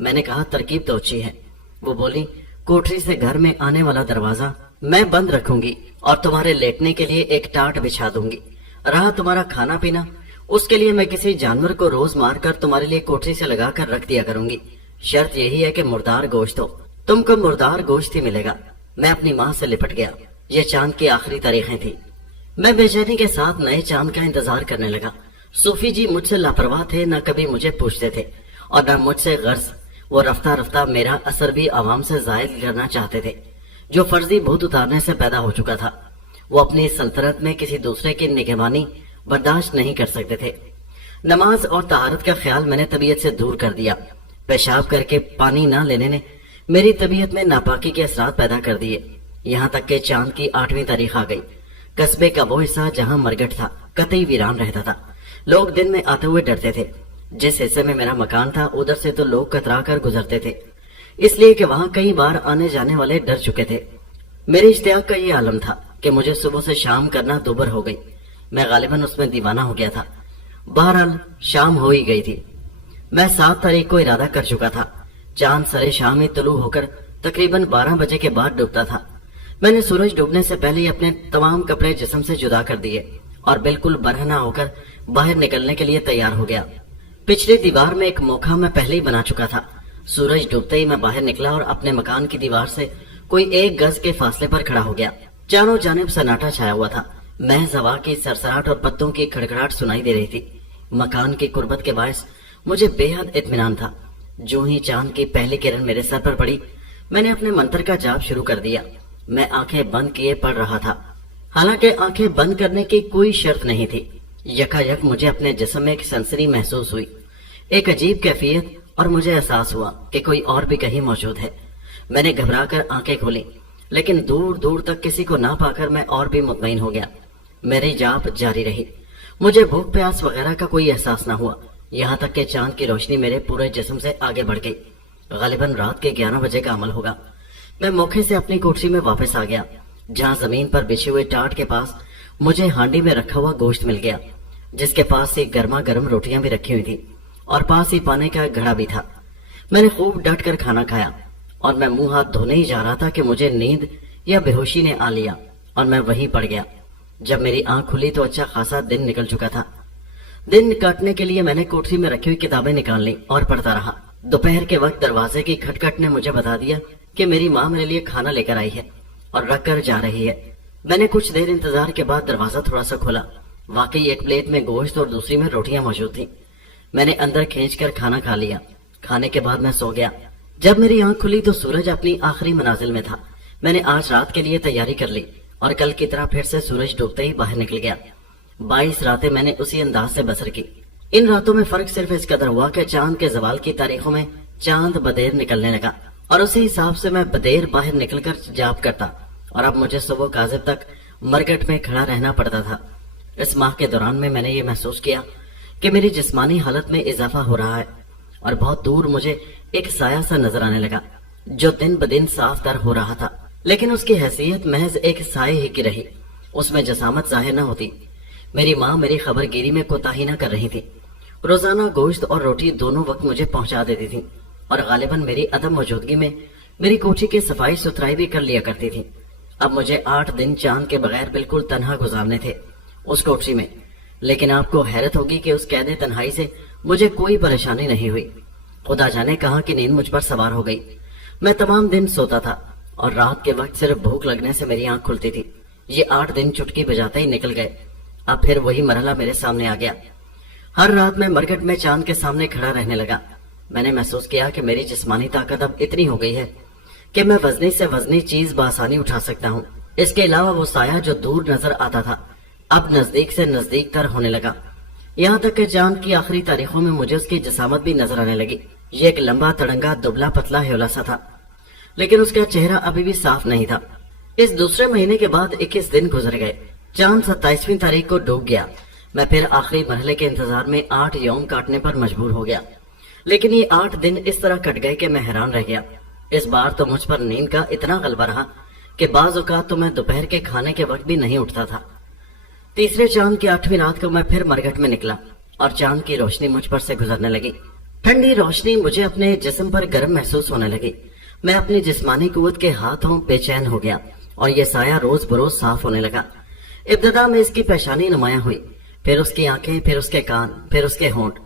मैंने कहा, तरकीब तो अच्छी है। वो बोली, कोठरी से घर में आने वाला दरवाजा मैं बंद रखूंगी और तुम्हारे लेटने के लिए एक टाट बिछा दूंगी। रहा तुम्हारा खाना पीना, उसके लिए मैं किसी जानवर को रोज मारकर तुम्हारे लिए कोठरी से लगा कर रख दिया करूंगी। शर्त यही है कि मुर्दार गोश्त हो, तुमको मुर्दार गोश्त ही मिलेगा। मैं अपनी माँ से लिपट गया। ये चांद की आखिरी तारीखें थी। मैं बेचैनी के साथ नए चांद का इंतजार करने लगा। सूफी जी मुझसे लापरवाह थे, न कभी मुझे पूछते थे और न मुझसे गर्ज। वो रफ्ता रफ्ता मेरा असर भी आवाम से जायद करना चाहते थे, जो फर्जी भूत उतारने से पैदा हो चुका था। वो अपनी सल्तनत में किसी दूसरे की निगहबानी बर्दाश्त नहीं कर सकते थे। नमाज और तहारत का ख्याल मैंने तबीयत से दूर कर दिया। पेशाब करके पानी न लेने ने मेरी तबीयत में नापाकी के असरात पैदा कर दिए। यहाँ तक के चांद की 8वीं तारीख आ गई। कस्बे का वो हिस्सा जहाँ मरघट था कतई वीरान रहता था। लोग दिन में आते हुए डरते थे। जिस हिस्से में मेरा मकान था उधर से तो लोग कतरा कर गुजरते थे, इसलिए कि वहां कई बार आने जाने वाले डर चुके थे। मेरे इश्तियाक का ये आलम था कि मुझे सुबह से शाम करना दुबर हो गई। मैं गालिबन उसमें दीवाना हो गया था। बहरहाल शाम हो ही गई थी। मैं 7 तारीख को इरादा कर चुका था। चांद सरे शाम में तुलू होकर तकरीबन 12 बजे के बाद डूबता था। मैंने सूरज डूबने से पहले ही अपने तमाम कपड़े जिस्म से जुदा कर दिए और बिल्कुल बरहना होकर बाहर निकलने के लिए तैयार हो गया। पिछली दीवार में एक मोखा मैं पहले ही बना चुका था। सूरज डूबते ही मैं बाहर निकला और अपने मकान की दीवार से कोई 1 गज के फासले पर खड़ा हो गया। चारों जानिब सन्नाटा छाया हुआ था। महज हवा की सरसराहट और पत्तों की खड़खड़ाहट सुनाई दे रही थी। मकान की कुर्बत के बायस मुझे बेहद इत्मीनान था। जो ही चांद की पहली किरण मेरे सर पर पड़ी, मैंने अपने मंत्र का जाप शुरू कर दिया। मैं आंखें बंद किए पढ़ रहा था। हालांकि आंखें बंद करने की कोई शर्त नहीं थी। यकायक मुझे अपने जिस्म में एक सनसनी महसूस हुई, एक अजीब कैफियत, और मुझे एहसास हुआ कि कोई और भी कहीं मौजूद है। मैंने घबराकर आंखें खोली, लेकिन दूर दूर तक किसी को ना पाकर मैं और भी मुतमईन हो गया। मेरी जाप जारी रही। मुझे भूख प्यास वगैरह का कोई एहसास ना हुआ, यहाँ तक कि चांद की रोशनी मेरे पूरे जिस्म से आगे बढ़ गई। गालिबन रात के 11 बजे का अमल होगा। मैं मौके से अपनी कोठरी में वापस आ गया, जहाँ जमीन पर बिछे हुए टाट के पास मुझे हांडी में रखा हुआ गोश्त मिल गया, जिसके पास से गर्मा गर्म रोटियां भी रखी हुई थी और पास ही पानी का घड़ा भी था। मैंने खूब डट कर खाना खाया और मैं मुंह हाथ धोने ही जा रहा था कि मुझे नींद या बेहोशी ने आ लिया और मैं वहीं पड़ गया। जब मेरी आंख खुली तो अच्छा खासा दिन निकल चुका था। दिन काटने के लिए मैंने कोठरी में रखी हुई किताबें निकाल ली और पढ़ता रहा। दोपहर के वक्त दरवाजे की खटखट ने मुझे बता दिया कि मेरी माँ मेरे लिए खाना लेकर आई है और रख कर जा रही है। मैंने कुछ देर इंतजार के बाद दरवाजा थोड़ा सा खोला। वाकई एक प्लेट में गोश्त और दूसरी में रोटियां मौजूद थी। मैंने अंदर खींचकर खाना खा लिया। खाने के बाद मैं सो गया। जब मेरी आंख खुली तो सूरज अपनी आखिरी मंजिल में था। मैंने आज रात के लिए तैयारी कर ली और कल की तरह फिर से सूरज डूबते ही बाहर निकल गया। 22 रातें मैंने उसी अंदाज से बसर की। इन रातों में फर्क सिर्फ इस कदर हुआ कि चांद के जवाल की तारीखों में चांद बदेर निकलने लगा और उसी हिसाब से मैं बदेर बाहर निकलकर जाप करता और अब मुझे सुबह काजिब तक मरघट में खड़ा रहना पड़ता था। इस माह के दौरान में मैंने ये महसूस किया कि मेरी जिस्मानी हालत में इजाफा हो रहा है और बहुत दूर मुझे ایک سایہ سا نظر آنے لگا جو دن بدن صاف تر ہو رہا تھا، لیکن اس کی حیثیت محض ایک سائے ہی کی رہی، اس میں جسامت ظاہر نہ ہوتی۔ میری ماں میری خبر گیری میں کوتاہی نہ کر رہی تھی، روزانہ گوشت اور روٹی دونوں وقت مجھے پہنچا دیتی تھی، اور غالباً میری عدم موجودگی میں میری کوٹھی کی صفائی ستھرائی بھی کر لیا کرتی تھی۔ اب مجھے 8 دن چاند کے بغیر بالکل تنہا گزارنے تھے اس کوٹھی میں، لیکن آپ کو حیرت ہوگی کہ اس قید تنہائی سے مجھے کوئی پریشانی نہیں ہوئی۔ خدا جانے کہاں کی نیند مجھ پر سوار ہو گئی۔ میں تمام دن سوتا تھا اور رات کے وقت صرف بھوک لگنے سے میری آنکھ کھلتی تھی۔ یہ 8 دن چٹکی بجاتے ہی نکل گئے۔ اب پھر وہی مرحلہ میرے سامنے آ گیا۔ ہر رات میں مرگٹ میں چاند کے سامنے کھڑا رہنے لگا۔ میں نے محسوس کیا کہ میری جسمانی طاقت اب اتنی ہو گئی ہے کہ میں وزنی سے وزنی چیز بآسانی اٹھا سکتا ہوں۔ اس کے علاوہ وہ سایہ جو دور نظر آتا تھا اب نزدیک سے نزدیک تر ہونے لگا، یہاں تک کہ چاند کی آخری تاریخوں میں مجھے اس کی جسامت بھی نظر آنے لگی۔ یہ ایک لمبا تڑنگا دبلا پتلا ہیولا سا تھا، لیکن اس کا چہرہ ابھی بھی صاف نہیں تھا۔ اس دوسرے مہینے کے بعد 21 دن گزر گئے۔ چاند 27ویں تاریخ کو ڈوب گیا۔ میں پھر آخری مرحلے کے انتظار میں 8 یوم کاٹنے پر مجبور ہو گیا، لیکن یہ 8 دن اس طرح کٹ گئے کہ میں حیران رہ گیا۔ اس بار تو مجھ پر نیند کا اتنا غلبہ رہا کہ بعض اوقات تو میں دوپہر کے کھانے کے وقت بھی نہیں اٹھتا تھا۔ تیسرے چاند کی 8ویں رات کو میں پھر مرگٹ میں نکلا اور چاند کی روشنی مجھ پر سے گزرنے لگی۔ ٹھنڈی روشنی مجھے اپنے جسم پر گرم محسوس ہونے لگی۔ میں اپنی جسمانی قوت کے ہاتھوں بے چین ہو گیا اور یہ سایہ روز بروز صاف ہونے لگا۔ ابتدا میں اس کی پیشانی نمایاں ہوئی، پھر اس کی آنکھیں، پھر اس کے کان، پھر اس کے ہونٹ،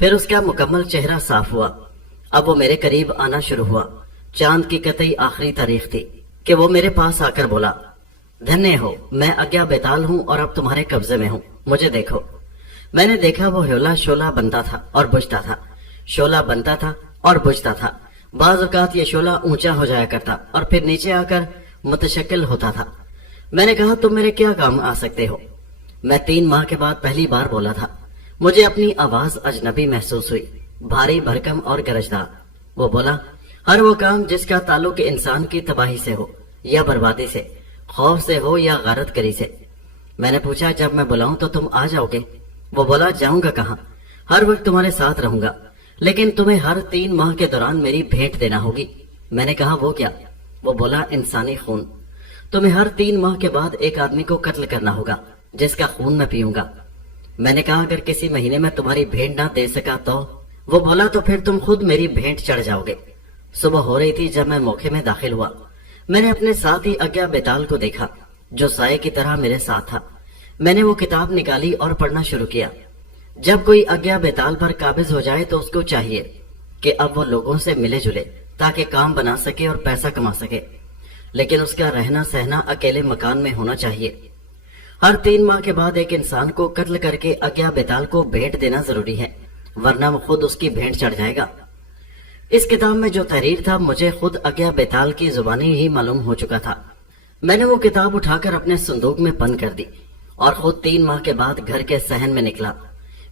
پھر اس کا مکمل چہرہ صاف ہوا۔ اب وہ میرے قریب آنا شروع ہوا۔ چاند کی قطعی آخری تاریخ تھی کہ وہ میرے پاس آ کر بولا، دھنیہ ہو، میں اگیا بیتال ہوں اور اب تمہارے قبضے میں ہوں، مجھے دیکھو۔ میں نے دیکھا وہ ہیولا شعلہ بنتا تھا اور بجھتا تھا، شعلہ بنتا تھا اور بجھتا تھا۔ بعض اوقات یہ شعلہ اونچا ہو جایا کرتا اور پھر نیچے آ کر متشکل ہوتا تھا۔ میں نے کہا تم میرے کیا کام آ سکتے ہو؟ میں 3 ماہ کے بعد پہلی بار بولا تھا۔ مجھے اپنی آواز اجنبی محسوس ہوئی، بھاری بھرکم اور گرجدار۔ وہ بولا، ہر وہ کام جس کا تعلق انسان کی تباہی سے ہو یا بربادی سے، خوف سے ہو یا غارت گری سے۔ میں نے پوچھا جب میں بلاؤں تو تم آ جاؤ گے؟ وہ بولا، جاؤں گا کہاں، ہر وقت تمہارے ساتھ رہوں گا، لیکن تمہیں ہر 3 ماہ کے دوران میری بھیٹ دینا ہوگی۔ میں نے کہا وہ کیا؟ وہ بولا، انسانی خون۔ تمہیں ہر 3 ماہ کے بعد ایک آدمی کو قتل کرنا ہوگا جس کا خون میں پیوں گا۔ میں نے کہا اگر کسی مہینے میں تمہاری بھیٹ نہ دے سکا تو؟ وہ بولا، تو پھر تم خود میری بھیٹ چڑھ جاؤ گے۔ صبح ہو رہی تھی جب میں موقع میں داخل ہوا۔ میں نے اپنے ساتھ ہی اگیا بیتال کو دیکھا جو سائے کی طرح میرے ساتھ تھا۔ میں نے وہ کتاب نکالی اور پڑھنا شروع کیا۔ جب کوئی اگیا بیتال پر قابض ہو جائے تو اس کو چاہیے کہ اب وہ لوگوں سے ملے جلے تاکہ کام بنا سکے اور پیسہ کما سکے، لیکن اس کا رہنا سہنا اکیلے مکان میں ہونا چاہیے۔ ہر 3 ماہ کے بعد ایک انسان کو قتل کر کے اگیا بیتال کو بھیٹ دینا ضروری ہے، ورنہ وہ خود اس کی بھیٹ چڑھ جائے گا۔ اس کتاب میں جو تحریر تھا مجھے خود اگیا بیتال کی زبانی ہی معلوم ہو چکا تھا۔ میں نے وہ کتاب اٹھا کر اپنے صندوق میں بند کر دی اور خود 3 ماہ کے بعد گھر کے صحن میں نکلا۔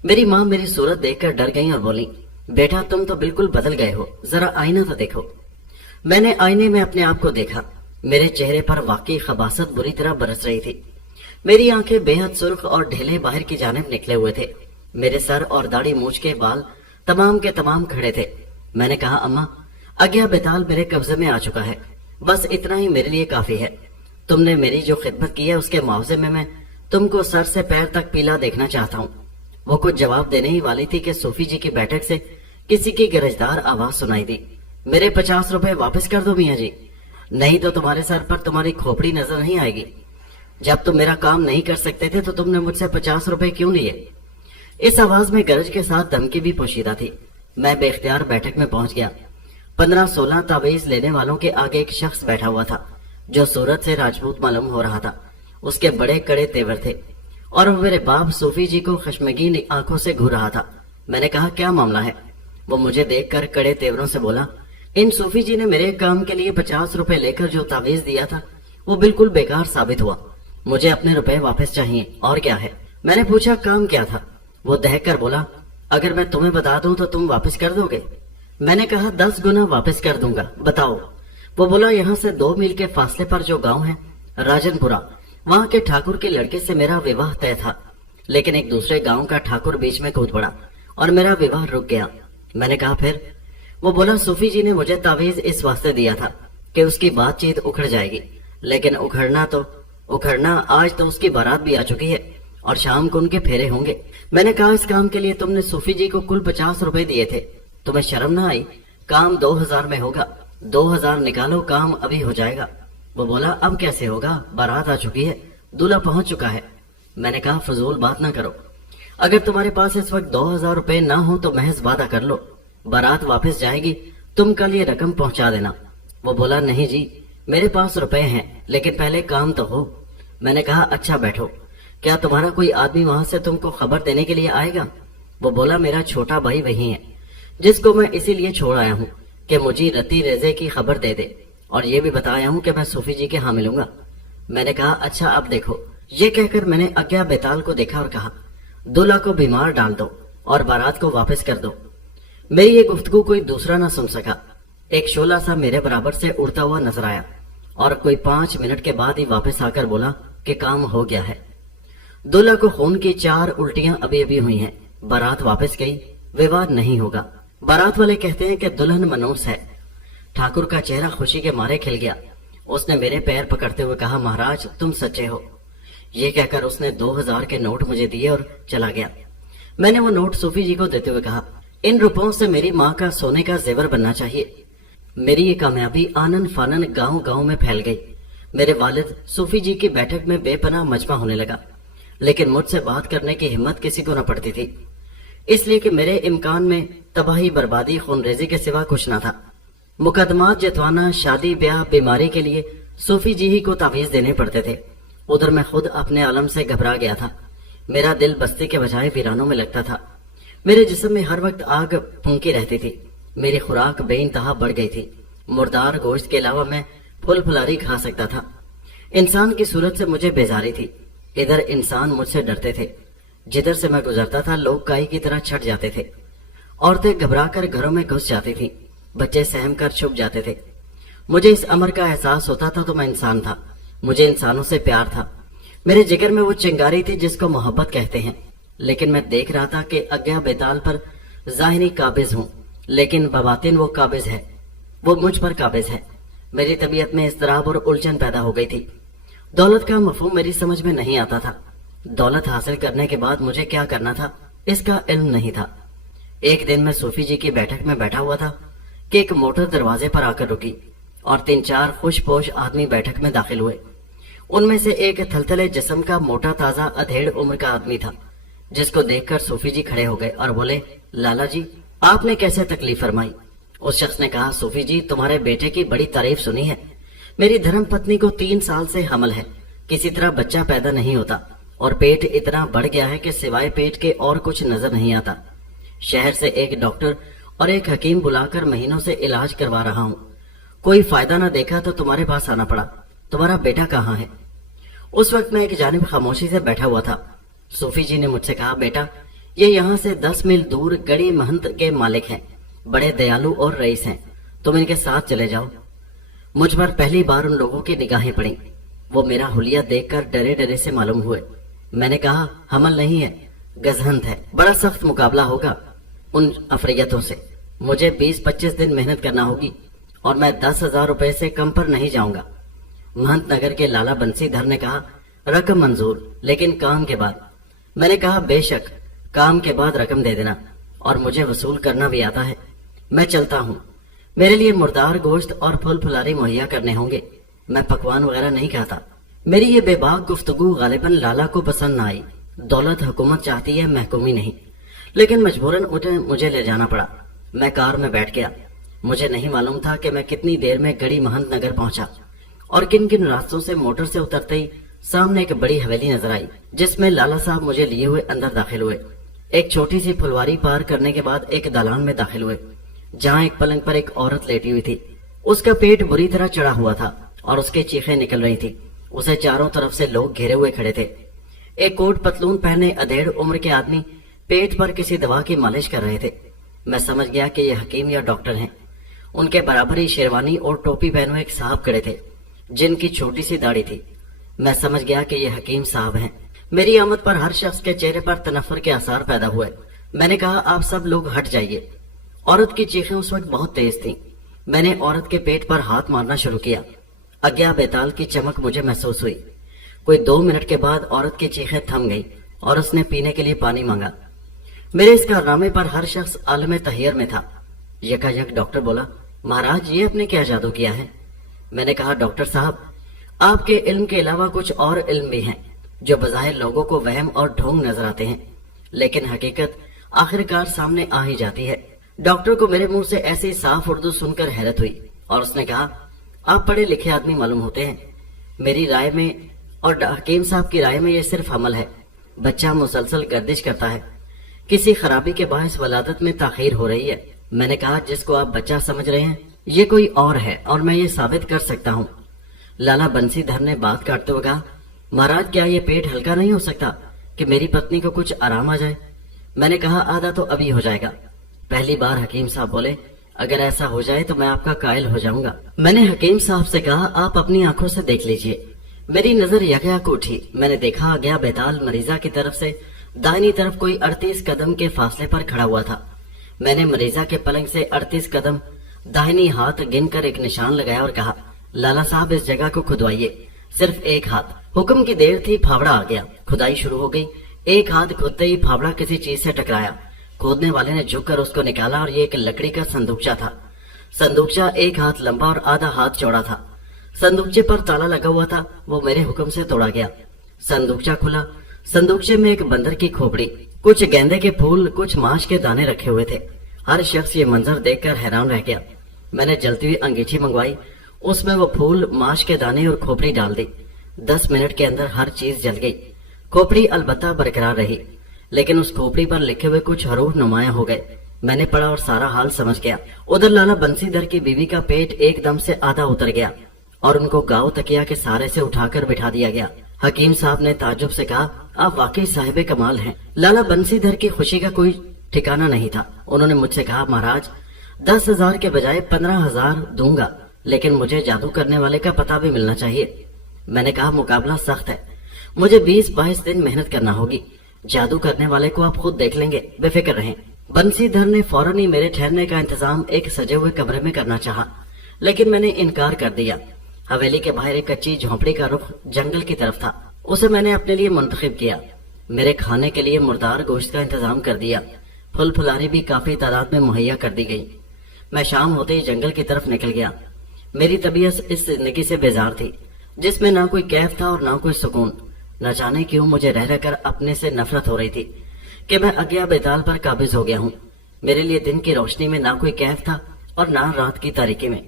میری ماں میری صورت دیکھ کر ڈر گئی اور بولی، بیٹا تم تو بالکل بدل گئے ہو، ذرا آئینہ تو دیکھو۔ میں نے آئینے میں اپنے آپ کو دیکھا۔ میرے چہرے پر واقعی خباثت بری طرح برس رہی تھی۔ میری آنکھیں بے حد سرخ اور ڈھیلے باہر کی جانب نکلے ہوئے تھے۔ میرے سر اور داڑھی مونچھ کے بال تمام کے تمام کھڑے تھے۔ میں نے کہا، اماں، اگیا بیتال میرے قبضے میں آ چکا ہے، بس اتنا ہی میرے لیے کافی ہے۔ تم نے میری جو خدمت کی ہے اس کے معاوضے میں میں تم کو سر سے پیر تک پیلا دیکھنا چاہتا ہوں۔ وہ کچھ جواب دینے ہی والی تھی کہ صوفی جی کی بیٹھک سے کسی کی گرجدار آواز سنائی دی، میرے 50 روپے واپس کر دو میاں جی، نہیں تو تمہارے سر پر تمہاری کھوپڑی نظر نہیں آئے گی۔ جب تم میرا کام نہیں کر سکتے تھے تو تم نے مجھ سے 50 روپے کیوں لیے؟ اس آواز میں گرج کے ساتھ دھمکی بھی پوشیدہ تھی۔ میں بے اختیار بیٹھک میں پہنچ گیا۔ 15-16 تعویذ لینے والوں کے آگے ایک شخص بیٹھا ہوا تھا جو صورت سے راجپوت معلوم ہو رہا تھا۔ اس کے بڑے کڑے تیور تھے اور وہ میرے باپ صوفی جی کو خشمگین آنکھوں سے گھور رہا تھا۔ میں نے کہا، کیا معاملہ ہے؟ وہ مجھے دیکھ کر کڑے تیوروں سے بولا، ان صوفی جی نے میرے کام کے لیے 50 روپے لے کر جو تعویذ دیا تھا وہ بالکل بیکار ثابت ہوا، مجھے اپنے روپے واپس چاہیے۔ اور کیا ہے؟ میں نے پوچھا، کام کیا تھا؟ وہ دہک کر بولا، اگر میں تمہیں بتا دوں تو تم واپس کر دو گے؟ میں نے کہا، 10 گنا واپس کر دوں گا، بتاؤ۔ وہ بولا، یہاں سے 2 میل کے فاصلے پر جو گاؤں ہے راجن پورا، وہاں کے ٹھاکر کے لڑکے سے میرا وواہ طے تھا، لیکن ایک دوسرے گاؤں کا ٹھاکر بیچ میں کود پڑا اور میرا وواہ رک گیا۔ میں نے کہا، پھر؟ وہ بولا صوفی جی نے مجھے تعویذ اس واسطے دیا تھا کہ اس کی بات چیت اکھڑ جائے گی، لیکن اکھڑنا آج تو اس کی بارات بھی آ چکی ہے اور شام کو ان کے پھیرے ہوں گے۔ میں نے کہا اس کام کے لیے تم نے صوفی جی کو کل 50 روپے دیے تھے، تمہیں شرم نہ آئی؟ کام 2000 میں ہوگا، 2000 نکالو، کام ابھی ہو جائے گا۔ وہ بولا اب کیسے ہوگا، بارات آ چکی ہے، دولہا پہنچ چکا ہے۔ میں نے کہا فضول بات نہ کرو، اگر تمہارے پاس اس وقت 2000 روپے نہ ہو تو محض وعدہ کر لو، بارات واپس جائے گی، تم کل یہ رقم پہنچا دینا۔ وہ بولا نہیں جی میرے پاس روپے ہیں، لیکن پہلے کام تو ہو۔ میں نے کہا اچھا بیٹھو، کیا تمہارا کوئی آدمی وہاں سے تم کو خبر دینے کے لیے آئے گا؟ وہ بولا میرا چھوٹا بھائی وہی ہے، جس کو میں اسی لیے چھوڑ آیا ہوں کہ مجھے رتی ریزے کی خبر دے دے، اور یہ بھی بتایا ہوں کہ میں صوفی جی کے ہاں ملوں گا۔ میں نے کہا اچھا اب دیکھو۔ یہ کہہ کر میں نے اگیا بیتال کو دیکھا اور کہا دولہا کو بیمار ڈال دو اور بارات کو واپس کر دو۔ میری یہ گفتگو کوئی دوسرا نہ سن سکا۔ ایک شعلہ سا میرے برابر سے اڑتا ہوا نظر آیا اور کوئی 5 منٹ کے بعد ہی واپس آ کر بولا کہ کام ہو گیا ہے۔ دولہا کو خون کی 4 الٹیاں ابھی ابھی ہوئی ہیں، بارات واپس گئی، ویواد نہیں ہوگا۔ بارات والے کہتے ہیں کہ دلہن منوس ہے۔ ٹھاکر کا چہرہ خوشی کے مارے کھل گیا۔ اس نے میرے پیر پکڑتے ہوئے کہا مہاراج تم سچے ہو۔ یہ کہہ کر اس نے 2000 کے نوٹ مجھے دیے اور چلا گیا۔ میں نے وہ نوٹ صوفی جی کو دیتے ہوئے کہا ان روپوں سے میری ماں کا سونے کا زیور بننا چاہیے۔ میری یہ کامیابی آنن فانن گاؤں گاؤں میں پھیل گئی۔ میرے والد صوفی جی کی بیٹھک میں بے پناہ مجمع ہونے لگا، لیکن مجھ سے بات کرنے کی ہمت کسی کو نہ پڑتی تھی، اس لیے کہ میرے امکان میں تباہی بربادی خون ریزی کے سوا کچھ نہ تھا۔ مقدمات جتوانا، شادی بیاہ، بیماری کے لیے صوفی جی ہی کو تعویذ دینے پڑتے تھے۔ ادھر میں خود اپنے عالم سے گھبرا گیا تھا۔ میرا دل بستی کے بجائے ویرانوں میں لگتا تھا۔ میرے جسم میں ہر وقت آگ پھونکی رہتی تھی۔ میری خوراک بے انتہا بڑھ گئی تھی۔ مردار گوشت کے علاوہ میں پھل پھلاری کھا سکتا تھا۔ انسان کی صورت سے مجھے بیزاری تھی۔ ادھر انسان مجھ سے ڈرتے تھے، جدھر سے میں گزرتا تھا لوگ کائی کی طرح چھٹ جاتے تھے۔ عورتیں گھبرا کر گھروں میں گھس جاتی تھیں، بچے سہم کر چھپ جاتے تھے۔ مجھے اس امر کا احساس ہوتا تھا تو میں انسان تھا، مجھے انسانوں سے پیار تھا۔ میرے جگر میں وہ چنگاری تھی جس کو محبت کہتے ہیں، لیکن میں دیکھ رہا تھا کہ اگیا بیتال پر ظاہری قابض ہوں، لیکن بباطن وہ قابض ہے، وہ مجھ پر قابض ہے۔ میری طبیعت میں اضطراب اور الجھن پیدا ہو گئی تھی۔ دولت کا مفہوم میری سمجھ میں نہیں آتا تھا۔ دولت حاصل کرنے کے بعد مجھے کیا کرنا تھا اس کا علم نہیں تھا۔ ایک دن میں صوفی جی کی بیٹھک میں بیٹھا ہوا تھا کہ ایک موٹر دروازے پر آ کر رکی اور 3-4 خوش پوش آدمی بیٹھک میں داخل ہوئے۔ ان میں سے ایک تھلتھلے جسم کا موٹا تازہ ادھیڑ عمر کا آدمی تھا، جس کو دیکھ کر صوفی جی کھڑے ہو گئے اور بولے لالا جی آپ نے کیسے تکلیف فرمائی؟ اس شخص نے کہا صوفی جی تمہارے بیٹے کی بڑی تعریف سنی ہے، میری دھرم پتنی کو 3 سال سے حمل ہے، کسی طرح بچہ پیدا نہیں ہوتا اور پیٹ اتنا بڑھ گیا ہے کہ سوائے پیٹ کے اور کچھ نظر نہیں آتا۔ شہر سے ایک ڈاکٹر اور ایک حکیم بلا کر مہینوں سے علاج کروا رہا ہوں، کوئی فائدہ نہ دیکھا تو تمہارے پاس آنا پڑا۔ تمہارا بیٹا کہاں ہے؟ اس وقت میں ایک جانب خاموشی سے بیٹھا ہوا تھا۔ صوفی جی نے مجھ سے کہا بیٹا یہ یہاں سے 10 میل دور گڑی مہنت کے مالک ہیں، بڑے دیالو اور رئیس ہیں، تم ان کے ساتھ چلے جاؤ۔ مجھ پر پہلی بار ان لوگوں کی نگاہیں پڑیں، وہ میرا حلیہ دیکھ کر ڈرے ڈرے سے معلوم ہوئے۔ میں نے کہا حمل نہیں ہے، گزہند ہے، بڑا سخت مقابلہ ہوگا ان افریتوں سے، مجھے 20-25 دن محنت کرنا ہوگی اور میں 10,000 روپے سے کم پر نہیں جاؤں گا۔ مہنت نگر کے لالا بنسی دھر نے کہا رقم منظور، لیکن کام کے بعد۔ میں نے کہا بے شک، کام کے بعد رقم دے دینا، اور مجھے وصول کرنا بھی آتا ہے۔ میں چلتا ہوں، میرے لیے مردار گوشت اور پھل پھلاری مہیا کرنے ہوں گے، میں پکوان وغیرہ نہیں کھاتا۔ میری یہ بے باک گفتگو غالباً لالا کو پسند نہ آئی۔ دولت حکومت چاہتی ہے، محکومی نہیں، لیکن مجبوراً مجھے لے جانا پڑا۔ میں کار میں بیٹھ گیا۔ مجھے نہیں معلوم تھا کہ میں کتنی دیر میں گڑی مہنت نگر پہنچا اور کن کن راستوں سے موٹر سے اترتے ہی سامنے ایک بڑی حویلی نظر آئی، جس میں لالا صاحب مجھے لیے ہوئے اندر داخل ہوئے۔ ایک چھوٹی سی پھلواری پار کرنے کے بعد ایک دالان میں داخل ہوئے، جہاں ایک پلنگ پر ایک عورت لیٹی ہوئی تھی۔ اس کا پیٹ بری طرح چڑھا ہوا تھا اور اس کی چیخیں نکل رہی تھی۔ اسے چاروں طرف سے لوگ گھیرے ہوئے کھڑے تھے۔ ایک کوٹ پتلون پہنے ادھیڑ عمر کے آدمی پیٹ پر کسی دوا کی مالش کر رہے تھے۔ میں سمجھ گیا کہ یہ حکیم یا ڈاکٹر ہیں۔ ان کے برابر ہی شیروانی اور ٹوپی پہنے ہوئے ایک صاحب کھڑے تھے جن کی چھوٹی سی داڑھی تھی۔ میں سمجھ گیا کہ یہ حکیم صاحب ہیں۔ میری آمد پر ہر شخص کے چہرے پر تنفر کے آثار پیدا ہوئے۔ میں نے کہا آپ سب لوگ ہٹ جائیے عورت کی چیخیں اس وقت بہت تیز تھیں۔ میں نے عورت کے پیٹ پر ہاتھ مارنا شروع کیا۔ اگیا بیتال کی چمک مجھے محسوس ہوئی۔ کوئی 2 منٹ کے بعد عورت کی چیخیں تھم گئی اور اس نے پینے کے لیے پانی مانگا۔ میرے اس کارنامے پر ہر شخص عالم تحیر میں تھا۔ یکا یک ڈاکٹر بولا، مہاراج یہ آپ نے کیا جادو کیا ہے؟ میں نے کہا، ڈاکٹر صاحب، آپ کے علم کے علاوہ کچھ اور علم بھی ہیں جو بظاہر لوگوں کو وہم اور ڈھونگ نظر آتے ہیں، لیکن حقیقت آخرکار سامنے آ ہی جاتی ہے۔ ڈاکٹر کو میرے منہ سے ایسی صاف اردو سن کر حیرت ہوئی اور اس نے کہا، آپ پڑھے لکھے آدمی معلوم ہوتے ہیں۔ میری رائے میں اور حکیم صاحب کی رائے میں یہ صرف عمل ہے۔ بچہ مسلسل گردش کرتا ہے، کسی خرابی کے باعث ولادت میں تاخیر ہو رہی ہے۔ میں نے کہا، جس کو آپ بچہ سمجھ رہے ہیں یہ کوئی اور ہے اور میں یہ ثابت کر سکتا ہوں۔ لالا بنسی دھر نے بات کاٹتے ہوئے کہا، مہاراج کیا یہ پیٹ ہلکا نہیں ہو سکتا کہ میری پتنی کو کچھ آرام آ جائے؟ میں نے کہا، آدھا تو ابھی ہو جائے گا۔ پہلی بار حکیم صاحب بولے، اگر ایسا ہو جائے تو میں آپ کا قائل ہو جاؤں گا۔ میں نے حکیم صاحب سے کہا، آپ اپنی آنکھوں سے دیکھ لیجئے۔ میری نظر یکیاک اٹھی۔ میں نے دیکھا گیا بیتال مریضہ کی طرف سے دائنی طرف کوئی 38 قدم کے فاصلے پر کھڑا ہوا تھا۔ میں نے مریضہ کے پلنگ سے 38 قدم داہنی ہاتھ گن کر ایک نشان لگایا اور کہا، لالا صاحب اس جگہ کو کھدوائیے، صرف ایک ہاتھ۔ حکم کی دیر تھی، پھاوڑا آ گیا، کھدائی شروع ہو گئی۔ ایک ہاتھ کھودتے ہی پھاوڑا کسی چیز سے ٹکرایا۔ کھودنے والے نے جھک کر اس کو نکالا اور یہ ایک لکڑی کا صندوقچہ تھا۔ صندوقچہ ایک ہاتھ لمبا اور آدھا ہاتھ چوڑا تھا۔ صندوقچے پر تالا لگا ہوا تھا، وہ میرے حکم سے توڑا گیا۔ صندوقچہ کھلا۔ صندوقچے میں ایک بندر کی کھوپڑی، کچھ گیندے کے پھول، کچھ ماش کے دانے رکھے ہوئے تھے۔ ہر شخص یہ منظر دیکھ کر حیران رہ گیا۔ میں نے جلتی ہوئی انگیٹھی منگوائی، اس میں وہ پھول، ماش کے دانے اور کھوپڑی ڈال دی۔ 10 منٹ کے اندر ہر چیز جل گئی۔ کھوپڑی البتہ برقرار رہی، لیکن اس کھوپڑی پر لکھے ہوئے کچھ حروف نمایاں ہو گئے۔ میں نے پڑھا اور سارا حال سمجھ گیا۔ ادھر لالا بنسی دھر کی بیوی کا پیٹ ایک دم سے آدھا اتر گیا اور ان کو گاؤ تکیا کے سہارے سے اٹھا کر بٹھا دیا گیا۔ حکیم صاحب نے تعجب سے کہا، آپ واقعی صاحب کمال ہیں۔ لالا بنسی دھر کی خوشی کا کوئی ٹھکانہ نہیں تھا۔ انہوں نے مجھ سے کہا، مہاراج 10,000 کے بجائے 15,000 دوں گا، لیکن مجھے جادو کرنے والے کا پتہ بھی ملنا چاہیے۔ میں نے کہا، مقابلہ سخت ہے، مجھے 20-22 دن محنت کرنا ہوگی۔ جادو کرنے والے کو آپ خود دیکھ لیں گے، بے فکر رہیں۔ بنسی دھر نے فوراً ہی میرے ٹھہرنے کا انتظام ایک سجے ہوئے کمرے میں کرنا چاہا، لیکن میں نے انکار کر دیا۔ حویلی کے باہر ایک کچی جھونپڑی کا رخ جنگل کی طرف تھا، اسے میں نے اپنے لیے منتخب کیا۔ میرے کھانے کے لیے مردار گوشت کا انتظام کر دیا، پھل پھلاری بھی کافی تعداد میں مہیا کر دی گئی۔ میں شام ہوتے ہی جنگل کی طرف نکل گیا۔ میری طبیعت اس زندگی سے بیزار تھی جس میں نہ کوئی کیف تھا اور نہ کوئی سکون۔ نہ جانے کیوں مجھے رہ رہ کر اپنے سے نفرت ہو رہی تھی کہ میں اگیا بیتال پر قابض ہو گیا ہوں۔ میرے لیے دن کی روشنی میں نہ کوئی کیف تھا اور نہ رات کی تاریکی میں۔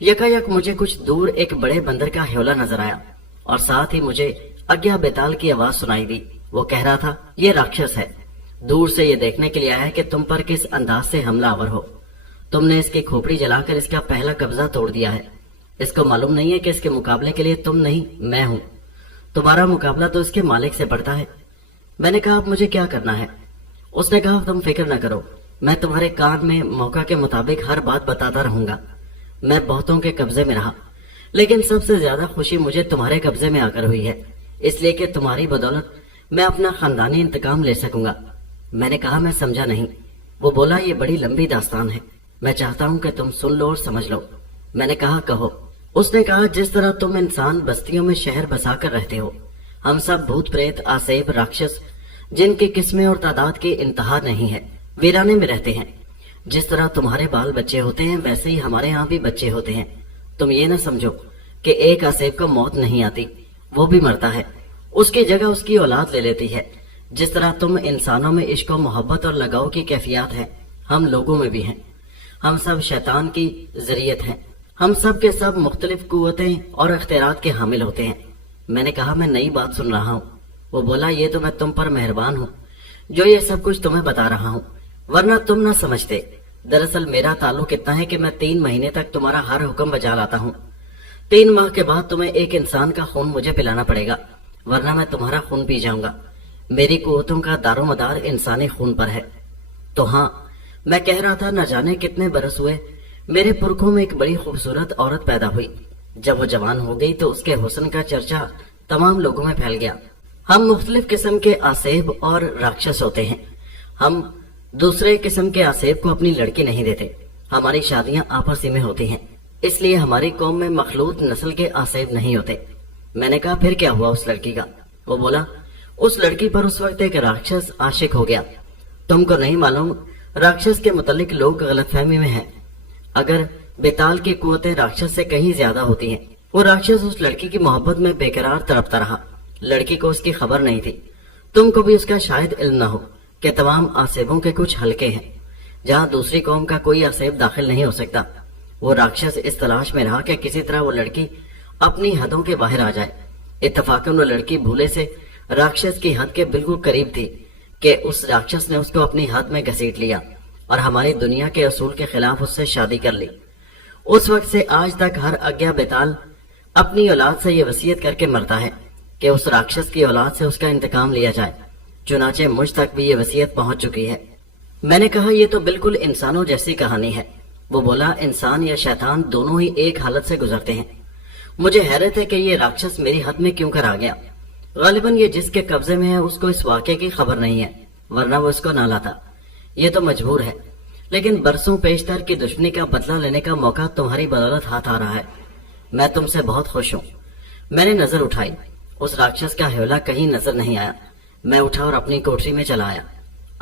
یکایک مجھے کچھ دور ایک بڑے بندر کا ہیولا نظر آیا اور ساتھ ہی مجھے اگیا بیتال کی آواز سنائی دی۔ وہ کہہ رہا تھا، یہ راکشس ہے، دور سے یہ دیکھنے کے لیے آیا ہے کہ تم پر کس انداز سے حملہ آور ہو۔ تم نے اس کی کھوپڑی جلا کر اس کا پہلا قبضہ توڑ دیا ہے۔ اس کو معلوم نہیں ہے کہ اس کے مقابلے کے لیے تم نہیں، میں ہوں۔ تمہارا مقابلہ تو اس کے مالک سے پڑتا ہے۔ میں نے کہا، اب مجھے کیا کرنا ہے؟ اس نے کہا، تم فکر نہ کرو، میں تمہارے کان میں موقع کے مطابق ہر بات بتاتا رہوں گا۔ میں بہتوں کے قبضے میں رہا، لیکن سب سے زیادہ خوشی مجھے تمہارے قبضے میں آ کر ہوئی ہے، اس لیے کہ تمہاری بدولت میں اپنا خاندانی انتقام لے سکوں گا۔ میں نے کہا، میں سمجھا نہیں۔ وہ بولا، یہ بڑی لمبی داستان ہے، میں چاہتا ہوں کہ تم سن لو اور سمجھ لو۔ میں نے کہا، کہو۔ اس نے کہا، جس طرح تم انسان بستیوں میں شہر بسا کر رہتے ہو، ہم سب بھوت پریت، آسیب، راکشس جن کی قسمیں اور تعداد کی انتہا نہیں ہے، ویرانے میں رہتے ہیں۔ جس طرح تمہارے بال بچے ہوتے ہیں ویسے ہی ہمارے ہاں بھی بچے ہوتے ہیں۔ تم یہ نہ سمجھو کہ ایک آسیب کو موت نہیں آتی، وہ بھی مرتا ہے، اس کی جگہ اس کی اولاد لے لیتی ہے۔ جس طرح تم انسانوں میں عشق و محبت اور لگاؤ کی کیفیات ہے، ہم لوگوں میں بھی ہیں۔ ہم سب شیطان کی ذریت ہیں، ہم سب کے سب مختلف قوتیں اور اختیارات کے حامل ہوتے ہیں۔ میں نے کہا، میں نئی بات سن رہا ہوں۔ وہ بولا، یہ تو میں تم پر مہربان ہوں جو یہ سب کچھ تمہیں بتا رہا ہوں، ورنہ تم نہ سمجھتے۔ دراصل میرا تعلق اتنا ہے کہ میں 3 مہینے تک تمہارا ہر حکم بجا لاتا ہوں۔ 3 ماہ کے بعد تمہیں ایک انسان کا خون مجھے پلانا پڑے گا، ورنہ میں تمہارا خون پی جاؤں گا۔ میری قوتوں کا دار و مدار انسانی خون پر ہے۔ تو ہاں، میں کہہ رہا تھا، نہ جانے کتنے برس ہوئے میرے پرکھوں میں ایک بڑی خوبصورت عورت پیدا ہوئی۔ جب وہ جوان ہو گئی تو اس کے حسن کا چرچا تمام لوگوں میں پھیل گیا۔ ہم مختلف قسم کے آسیب اور راکشس ہوتے ہیں، ہم दूसरे किस्म के आसेब को अपनी लड़की नहीं देते। हमारी शादियां आपस ही में होती हैं, इसलिए हमारी कौम में मखलूत नस्ल के आसेब नहीं होते। मैंने कहा फिर क्या हुआ उस लड़की का? वो बोला उस लड़की पर उस वक्त एक राक्षस आशिक हो गया। तुमको नहीं मालूम, राक्षस के मुतालिक लोग गलतफहमी में हैं। अगर बेताल की कुव्वतें राक्षस से कहीं ज्यादा होती हैं। वो राक्षस उस लड़की की मोहब्बत में बेकरार तड़पता रहा। लड़की को उसकी खबर नहीं थी। तुमको भी उसका शायद इल्म न हो कि तमाम आसेबों के कुछ हलके हैं जहाँ दूसरी कौम का कोई आसेब दाखिल नहीं हो सकता। वो राक्षस इस तलाश में रहा कि किसी तरह वो लड़की अपनी हदों के बाहर आ जाए। इत्तफाकन वो लड़की भूले से राक्षस की हद के बिल्कुल करीब थी कि उस राक्षस ने उसको अपनी हद में घसीट लिया और हमारी दुनिया के असूल के खिलाफ उससे शादी कर ली। उस वक्त से आज तक हर अज्ञा बेताल अपनी औलाद से ये वसीयत करके मरता है कि उस राक्षस की औलाद से उसका इंतकाम लिया जाए। चुनाचे मुझ तक भी ये वसीयत पहुंच चुकी है। मैंने कहा ये तो बिल्कुल इंसानों जैसी कहानी है। वो बोला इंसान या शैतान दोनों ही एक हालत से गुजरते हैं। मुझे हैरत है कि ये राक्षस मेरी हद में क्यों कर आ गया। गालिबन ये जिसके कब्जे में है उसको इस वाक़े की खबर नहीं है, वरना वो इसको ना लाता। ये तो मजबूर है, लेकिन बरसों पेशतर की दुश्मनी का बदला लेने का मौका तुम्हारी बदौलत हाथ आ रहा है। मैं तुमसे बहुत खुश हूँ। मैंने नजर उठाई, उस राक्षस का हौला कहीं नजर नहीं आया। मैं उठा और अपनी कोठरी में चला आया।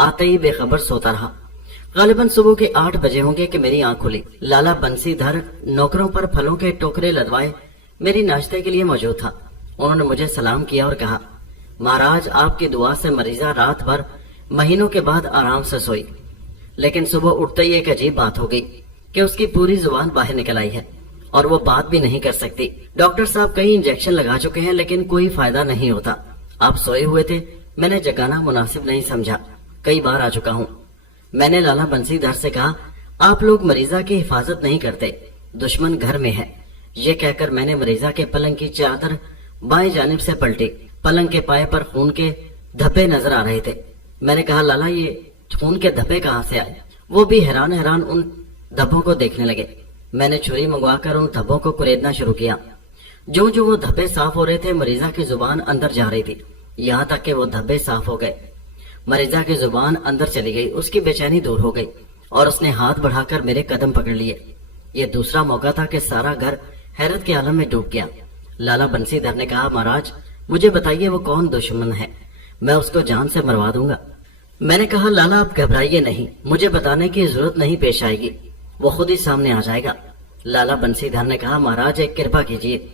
आते ही बेखबर सोता रहा। गालिबन सुबह के 8 बजे होंगे कि मेरी आंख खुली। लाला बंसीधर नौकरों पर फलों के टोकरे लदवाए मेरी नाश्ते के लिए मौजूद था। उन्होंने मुझे सलाम किया और कहा, महाराज आपकी दुआ से मरीजा रात भर महीनों के बाद आराम से सोई, लेकिन सुबह उठते ही एक अजीब बात हो गई कि उसकी पूरी जुबान बाहर निकल आई है और वो बात भी नहीं कर सकती। डॉक्टर साहब कई इंजेक्शन लगा चुके हैं लेकिन कोई फायदा नहीं होता। आप सोए हुए थे, मैंने जगाना मुनासिब नहीं समझा। कई बार आ चुका हूँ। मैंने लाला बंसीधर से कहा, आप लोग मरीजा की हिफाजत नहीं करते, दुश्मन घर में है। ये कहकर मैंने मरीजा के पलंग की चादर बाएं जानिब से पलटी। पलंग के पाए पर खून के धब्बे नजर आ रहे थे। मैंने कहा, लाला ये खून के धब्बे कहाँ से आए? वो भी हैरान हैरान उन धब्बों को देखने लगे। मैंने छुरी मंगवाकर उन धब्बों को कुरेदना शुरू किया। जो जो वो धब्बे साफ हो रहे थे, मरीजा की जुबान अंदर जा रही थी, यहाँ तक कि वो धब्बे साफ हो गए। मरीजा की जुबान अंदर चली गई, उसकी बेचैनी दूर हो गई और उसने हाथ बढ़ाकर मेरे कदम पकड़ लिए। ये दूसरा मौका था कि सारा घर हैरत के आलम में डूब गया। लाला बंसीधर ने कहा, महाराज मुझे बताइए वो कौन दुश्मन है, मैं उसको जान से मरवा दूंगा। मैंने कहा, लाला आप घबराइए नहीं, मुझे बताने की जरूरत नहीं पेश आएगी, वो खुद ही सामने आ जाएगा। लाला बंसीधर ने कहा, महाराज एक कृपा कीजिए,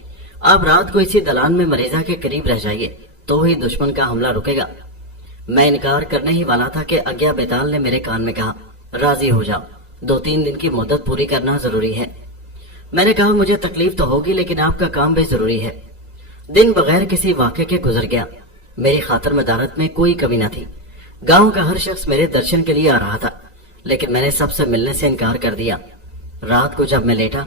आप रात को इसी दलान में मरीजा के करीब रह जाइए, तो ही दुश्मन का हमला रुकेगा। मैं इनकार करने ही वाला था कि अज्ञा बेताल ने मेरे कान में कहा, राजी हो जाओ, 2-3 दिन की मुद्दत पूरी करना जरूरी है। मैंने कहा, मुझे तकलीफ तो होगी लेकिन आपका काम भी जरूरी है। दिन बगैर किसी वाक़े के गुजर गया। मेरी खातर मदारत में कोई कमी न थी। गांव का हर शख्स मेरे दर्शन के लिए आ रहा था, लेकिन मैंने सबसे मिलने से इनकार कर दिया। रात को जब मैं लेटा,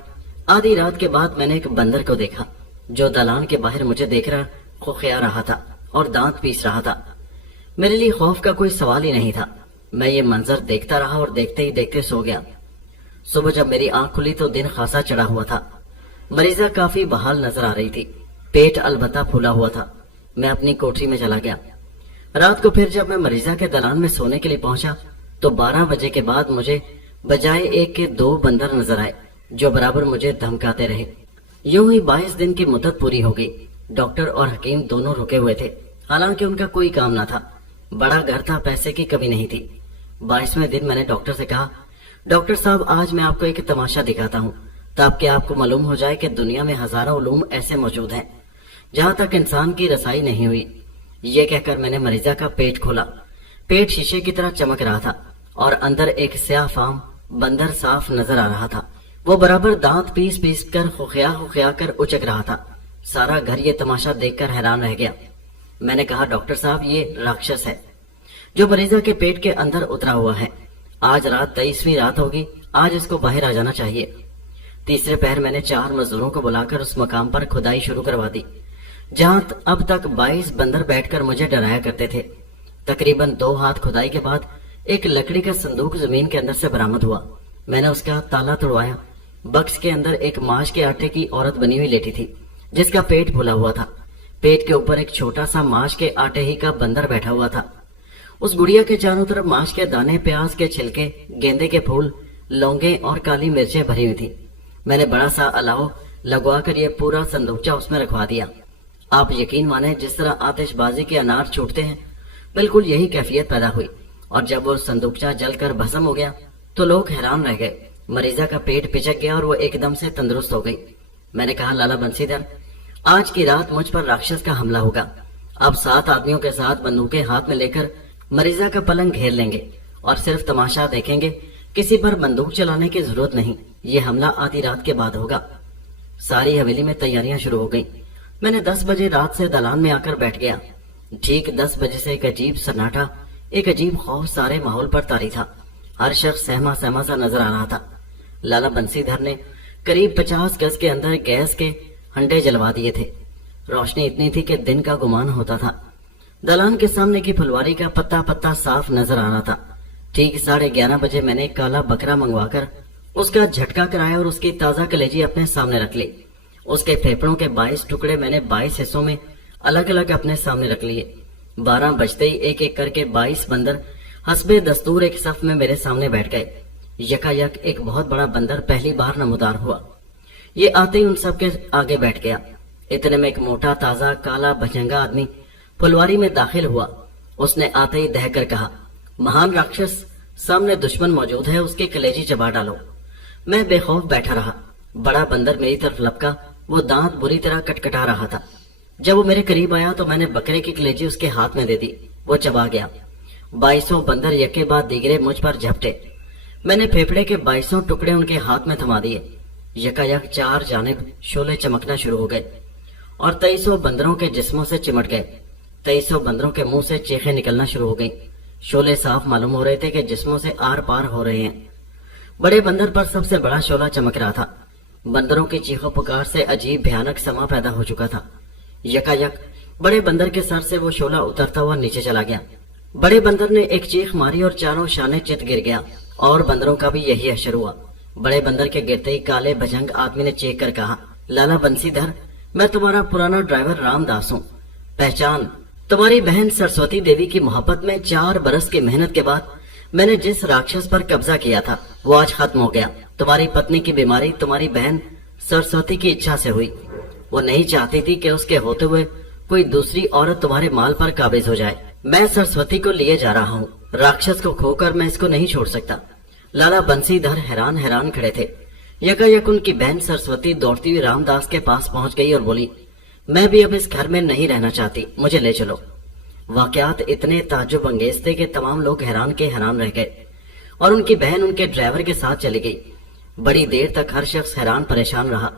आधी रात के बाद मैंने एक बंदर को देखा जो दलान के बाहर मुझे देख रहा खुखिया रहा था और दांत पीस रहा था। मेरे लिए खौफ का कोई सवाल ही नहीं था। मैं ये मंजर देखता रहा और देखते ही देखते सो गया। सुबह जब मेरी आंख खुली तो दिन खासा चढ़ा हुआ था। मरीजा काफी बहाल नजर आ रही थी, पेट अलबत्ता फूला हुआ था। मैं अपनी कोठरी में चला गया। रात को फिर जब मैं मरीजा के दलान में सोने के लिए पहुंचा तो 12 बजे के बाद मुझे बजाय एक के 2 बंदर नजर आए जो बराबर मुझे धमकाते रहे। यूं ही 22 दिन की मुद्दत पूरी हो गई। डॉक्टर और हकीम दोनों रुके हुए थे, हालांकि उनका कोई काम ना था। बड़ा घर था, पैसे की कमी नहीं थी। 22वें दिन मैंने डॉक्टर से कहा, डॉक्टर साहब आज मैं आपको एक तमाशा दिखाता हूँ ताकि आपको मालूम हो जाए कि दुनिया में हजारों उलूम ऐसे मौजूद हैं जहाँ तक इंसान की रसाई नहीं हुई। ये कहकर मैंने मरीजा का पेट खोला। पेट शीशे की तरह चमक रहा था और अंदर एक स्याह फाम बंदर साफ नजर आ रहा था। वो बराबर दांत पीस पीस कर खुखिया कर उचक रहा था। सारा घर ये तमाशा देखकर हैरान रह गया। मैंने कहा, डॉक्टर साहब ये राक्षस है जो मरीजा के पेट के अंदर उतरा हुआ है। आज रात 23वीं रात होगी, आज इसको बाहर आ जाना चाहिए। तीसरे पहर मैंने 4 मजदूरों को बुलाकर उस मकाम पर खुदाई शुरू करवा दी जहां अब तक 22 बंदर बैठकर मुझे डराया करते थे। तकरीबन 2 हाथ खुदाई के बाद एक लकड़ी का संदूक जमीन के अंदर से बरामद हुआ। मैंने उसका ताला तोड़वाया। बक्स के अंदर एक माश के आटे की औरत बनी हुई लेटी थी जिसका पेट फूला हुआ था। पेट के ऊपर एक छोटा सा माश के आटे ही का बंदर बैठा हुआ था। उस गुड़िया के चारों तरफ माश के दाने, प्याज के छिलके, गेंदे के फूल, लौंगे और काली मिर्चें भरी हुई थी। मैंने बड़ा सा अलाव लगवा कर ये पूरा संदूकचा उसमें रखवा दिया। आप यकीन माने, जिस तरह आतिशबाजी के अनार छूटते हैं, बिल्कुल यही कैफियत पैदा हुई। और जब वो संदूकचा जलकर भस्म हो गया तो लोग हैरान रह गए। मरीजा का पेट पिचक गया और वो एकदम से तंदुरुस्त हो गई। मैंने कहा, लाला बंसीधर, आज की रात मुझ पर राक्षस का हमला होगा। अब 7 आदमियों के साथ बंदूकें हाथ में लेकर मरीजा का पलंग घेर लेंगे और सिर्फ तमाशा देखेंगे। किसी पर बंदूक चलाने की जरूरत नहीं। ये हमला आधी रात के बाद होगा। सारी हवेली में तैयारियां शुरू हो गई। मैंने 10 बजे रात से दलान में आकर बैठ गया। ठीक 10 बजे से एक अजीब सन्नाटा, एक अजीब खौफ सारे माहौल पर तारी था। हर शख्स सहमा सहमा सा नजर आ रहा था। लाला बंसीधर ने करीब 50 गज के अंदर गैस के हंडे जलवा दिए थे। रोशनी इतनी थी कि दिन का गुमान होता था। दलान के सामने की फुलवारी का पत्ता पत्ता साफ नजर आ रहा था। ठीक 11:30 बजे मैंने एक काला बकरा मंगवाकर उसका झटका कराया और उसकी ताजा कलेजी अपने सामने रख ली। उसके फेफड़ों के 22 टुकड़े मैंने 22 हिस्सों में अलग अलग अपने सामने रख लिए। 12 बजते ही एक एक करके 22 बंदर हस्बे दस्तूर एक सफ में मेरे सामने बैठ गए। यकायक एक बहुत बड़ा बंदर पहली बार नमूदार हुआ। ये आते ही उन सब के आगे बैठ गया। इतने में एक मोटा ताजा काला भजंगा आदमी फुलवारी में दाखिल हुआ। उसने आते ही दहकर कहा, महान राक्षस, सामने दुश्मन मौजूद है, उसके कलेजी चबा डालो। मैं बेखौफ बैठा रहा। बड़ा बंदर मेरी तरफ लपका। वो दांत बुरी तरह कटकटा रहा था। जब वो मेरे करीब आया तो मैंने बकरे की कलेजी उसके हाथ में दे दी। वो चबा गया। 22 बंदर यके बाद दीगरे मुझ पर झपटे। मैंने फेफड़े के 22 टुकड़े उनके हाथ में थमा दिए। यकायक 4 जानिब शोले चमकना शुरू हो गए और 23 बंदरों के जिस्मों से चिमट गए। 23 बंदरों के मुंह से चीखें निकलना शुरू हो गई। शोले साफ मालूम हो रहे थे कि जिस्मों से आर पार हो रहे हैं। बड़े बंदर पर सबसे बड़ा शोला चमक रहा था। बंदरों की चीखों पुकार से अजीब भयानक समा पैदा हो चुका था। यकायक बड़े बंदर के सर से वो शोला उतरता हुआ नीचे चला गया। बड़े बंदर ने एक चीख मारी और चारों शाने चित गिर गया और बंदरों का भी यही असर हुआ। बड़े बंदर के गिरते ही काले भजंग आदमी ने चीख कर कहा, लाला बंसीधर, मैं तुम्हारा पुराना ड्राइवर रामदास हूँ। पहचान, तुम्हारी बहन सरस्वती देवी की मोहब्बत में 4 बरस की मेहनत के बाद मैंने जिस राक्षस पर कब्जा किया था वो आज खत्म हो गया। तुम्हारी पत्नी की बीमारी तुम्हारी बहन सरस्वती की इच्छा से हुई। वो नहीं चाहती थी कि उसके होते हुए कोई दूसरी औरत तुम्हारे माल पर काबिज हो जाए। मैं सरस्वती को लिए जा रहा हूँ। राक्षस को खोकर मैं इसको नहीं छोड़ सकता। लाला बंसीधर हैरान हैरान खड़े थे। यकायक उनकी बहन सरस्वती दौड़ती हुई रामदास के पास पहुंच गई और बोली, मैं भी अब इस घर में नहीं रहना चाहती, मुझे ले चलो। वाकयात इतने ताज्जुब अंगेज थे कि तमाम लोग हैरान के हैरान रह गए और उनकी बहन उनके ड्राइवर के साथ चली गई। बड़ी देर तक हर शख्स हैरान परेशान रहा,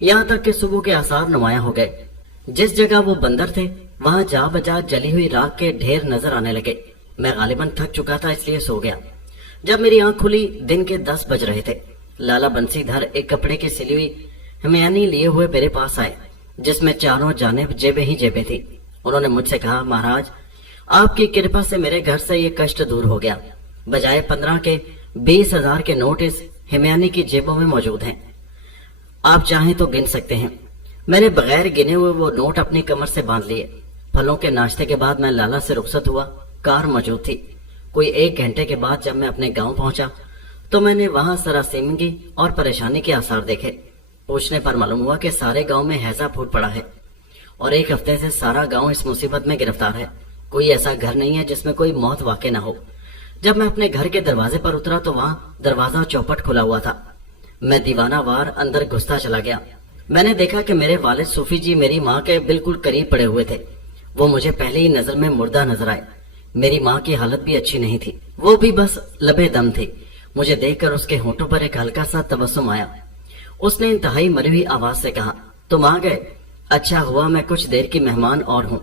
यहाँ तक कि सुबह के आसार नुमाया हो गए। जिस जगह वो बंदर थे वहां जा बजा जली हुई राख के ढेर नजर आने लगे। मैं गालिबन थक चुका था इसलिए सो गया। जब मेरी आंख खुली दिन के 10 बज रहे थे। लाला बंसीधर एक कपड़े की सिली हुई हमयानी लिए हुए मेरे पास आए जिसमें चारों जानिब जेबें ही जेबें थी। उन्होंने मुझसे कहा, महाराज, आपकी कृपा से मेरे घर से ये कष्ट दूर हो गया। बजाय 15 के 20,000 के नोट इस हमयानी की जेबों में मौजूद हैं। आप चाहें तो गिन सकते हैं। मैंने बगैर गिने हुए वो नोट अपनी कमर से बांध लिए। फलों के नाश्ते के बाद मैं लाला से रुखसत हुआ। कार मौजूद थी। कोई 1 घंटे के बाद जब मैं अपने गांव पहुंचा तो मैंने वहां सरासिमगी और परेशानी के आसार देखे। पूछने पर मालूम हुआ कि सारे गांव में हैजा फूट पड़ा है और 1 हफ्ते से सारा गांव इस मुसीबत में गिरफ्तार है। कोई ऐसा घर नहीं है जिसमें कोई मौत वाक़ई न हो। जब मैं अपने घर के दरवाजे पर उतरा तो वहां दरवाजा चौपट खुला हुआ था। मैं दीवाना वार अंदर घुसता चला गया। मैंने देखा कि मेरे वालिद सूफी जी मेरी माँ के बिल्कुल करीब पड़े हुए थे। वो मुझे पहले ही नजर में मुर्दा नजर आए। मेरी माँ की हालत भी अच्छी नहीं थी, वो भी बस लबे दम थी। मुझे देखकर उसके होठों पर एक हल्का सा तबस्सुम आया। उसने इंतहाई मरी हुई आवाज से कहा, तुम आ गए? अच्छा हुआ, मैं कुछ देर की मेहमान और हूँ।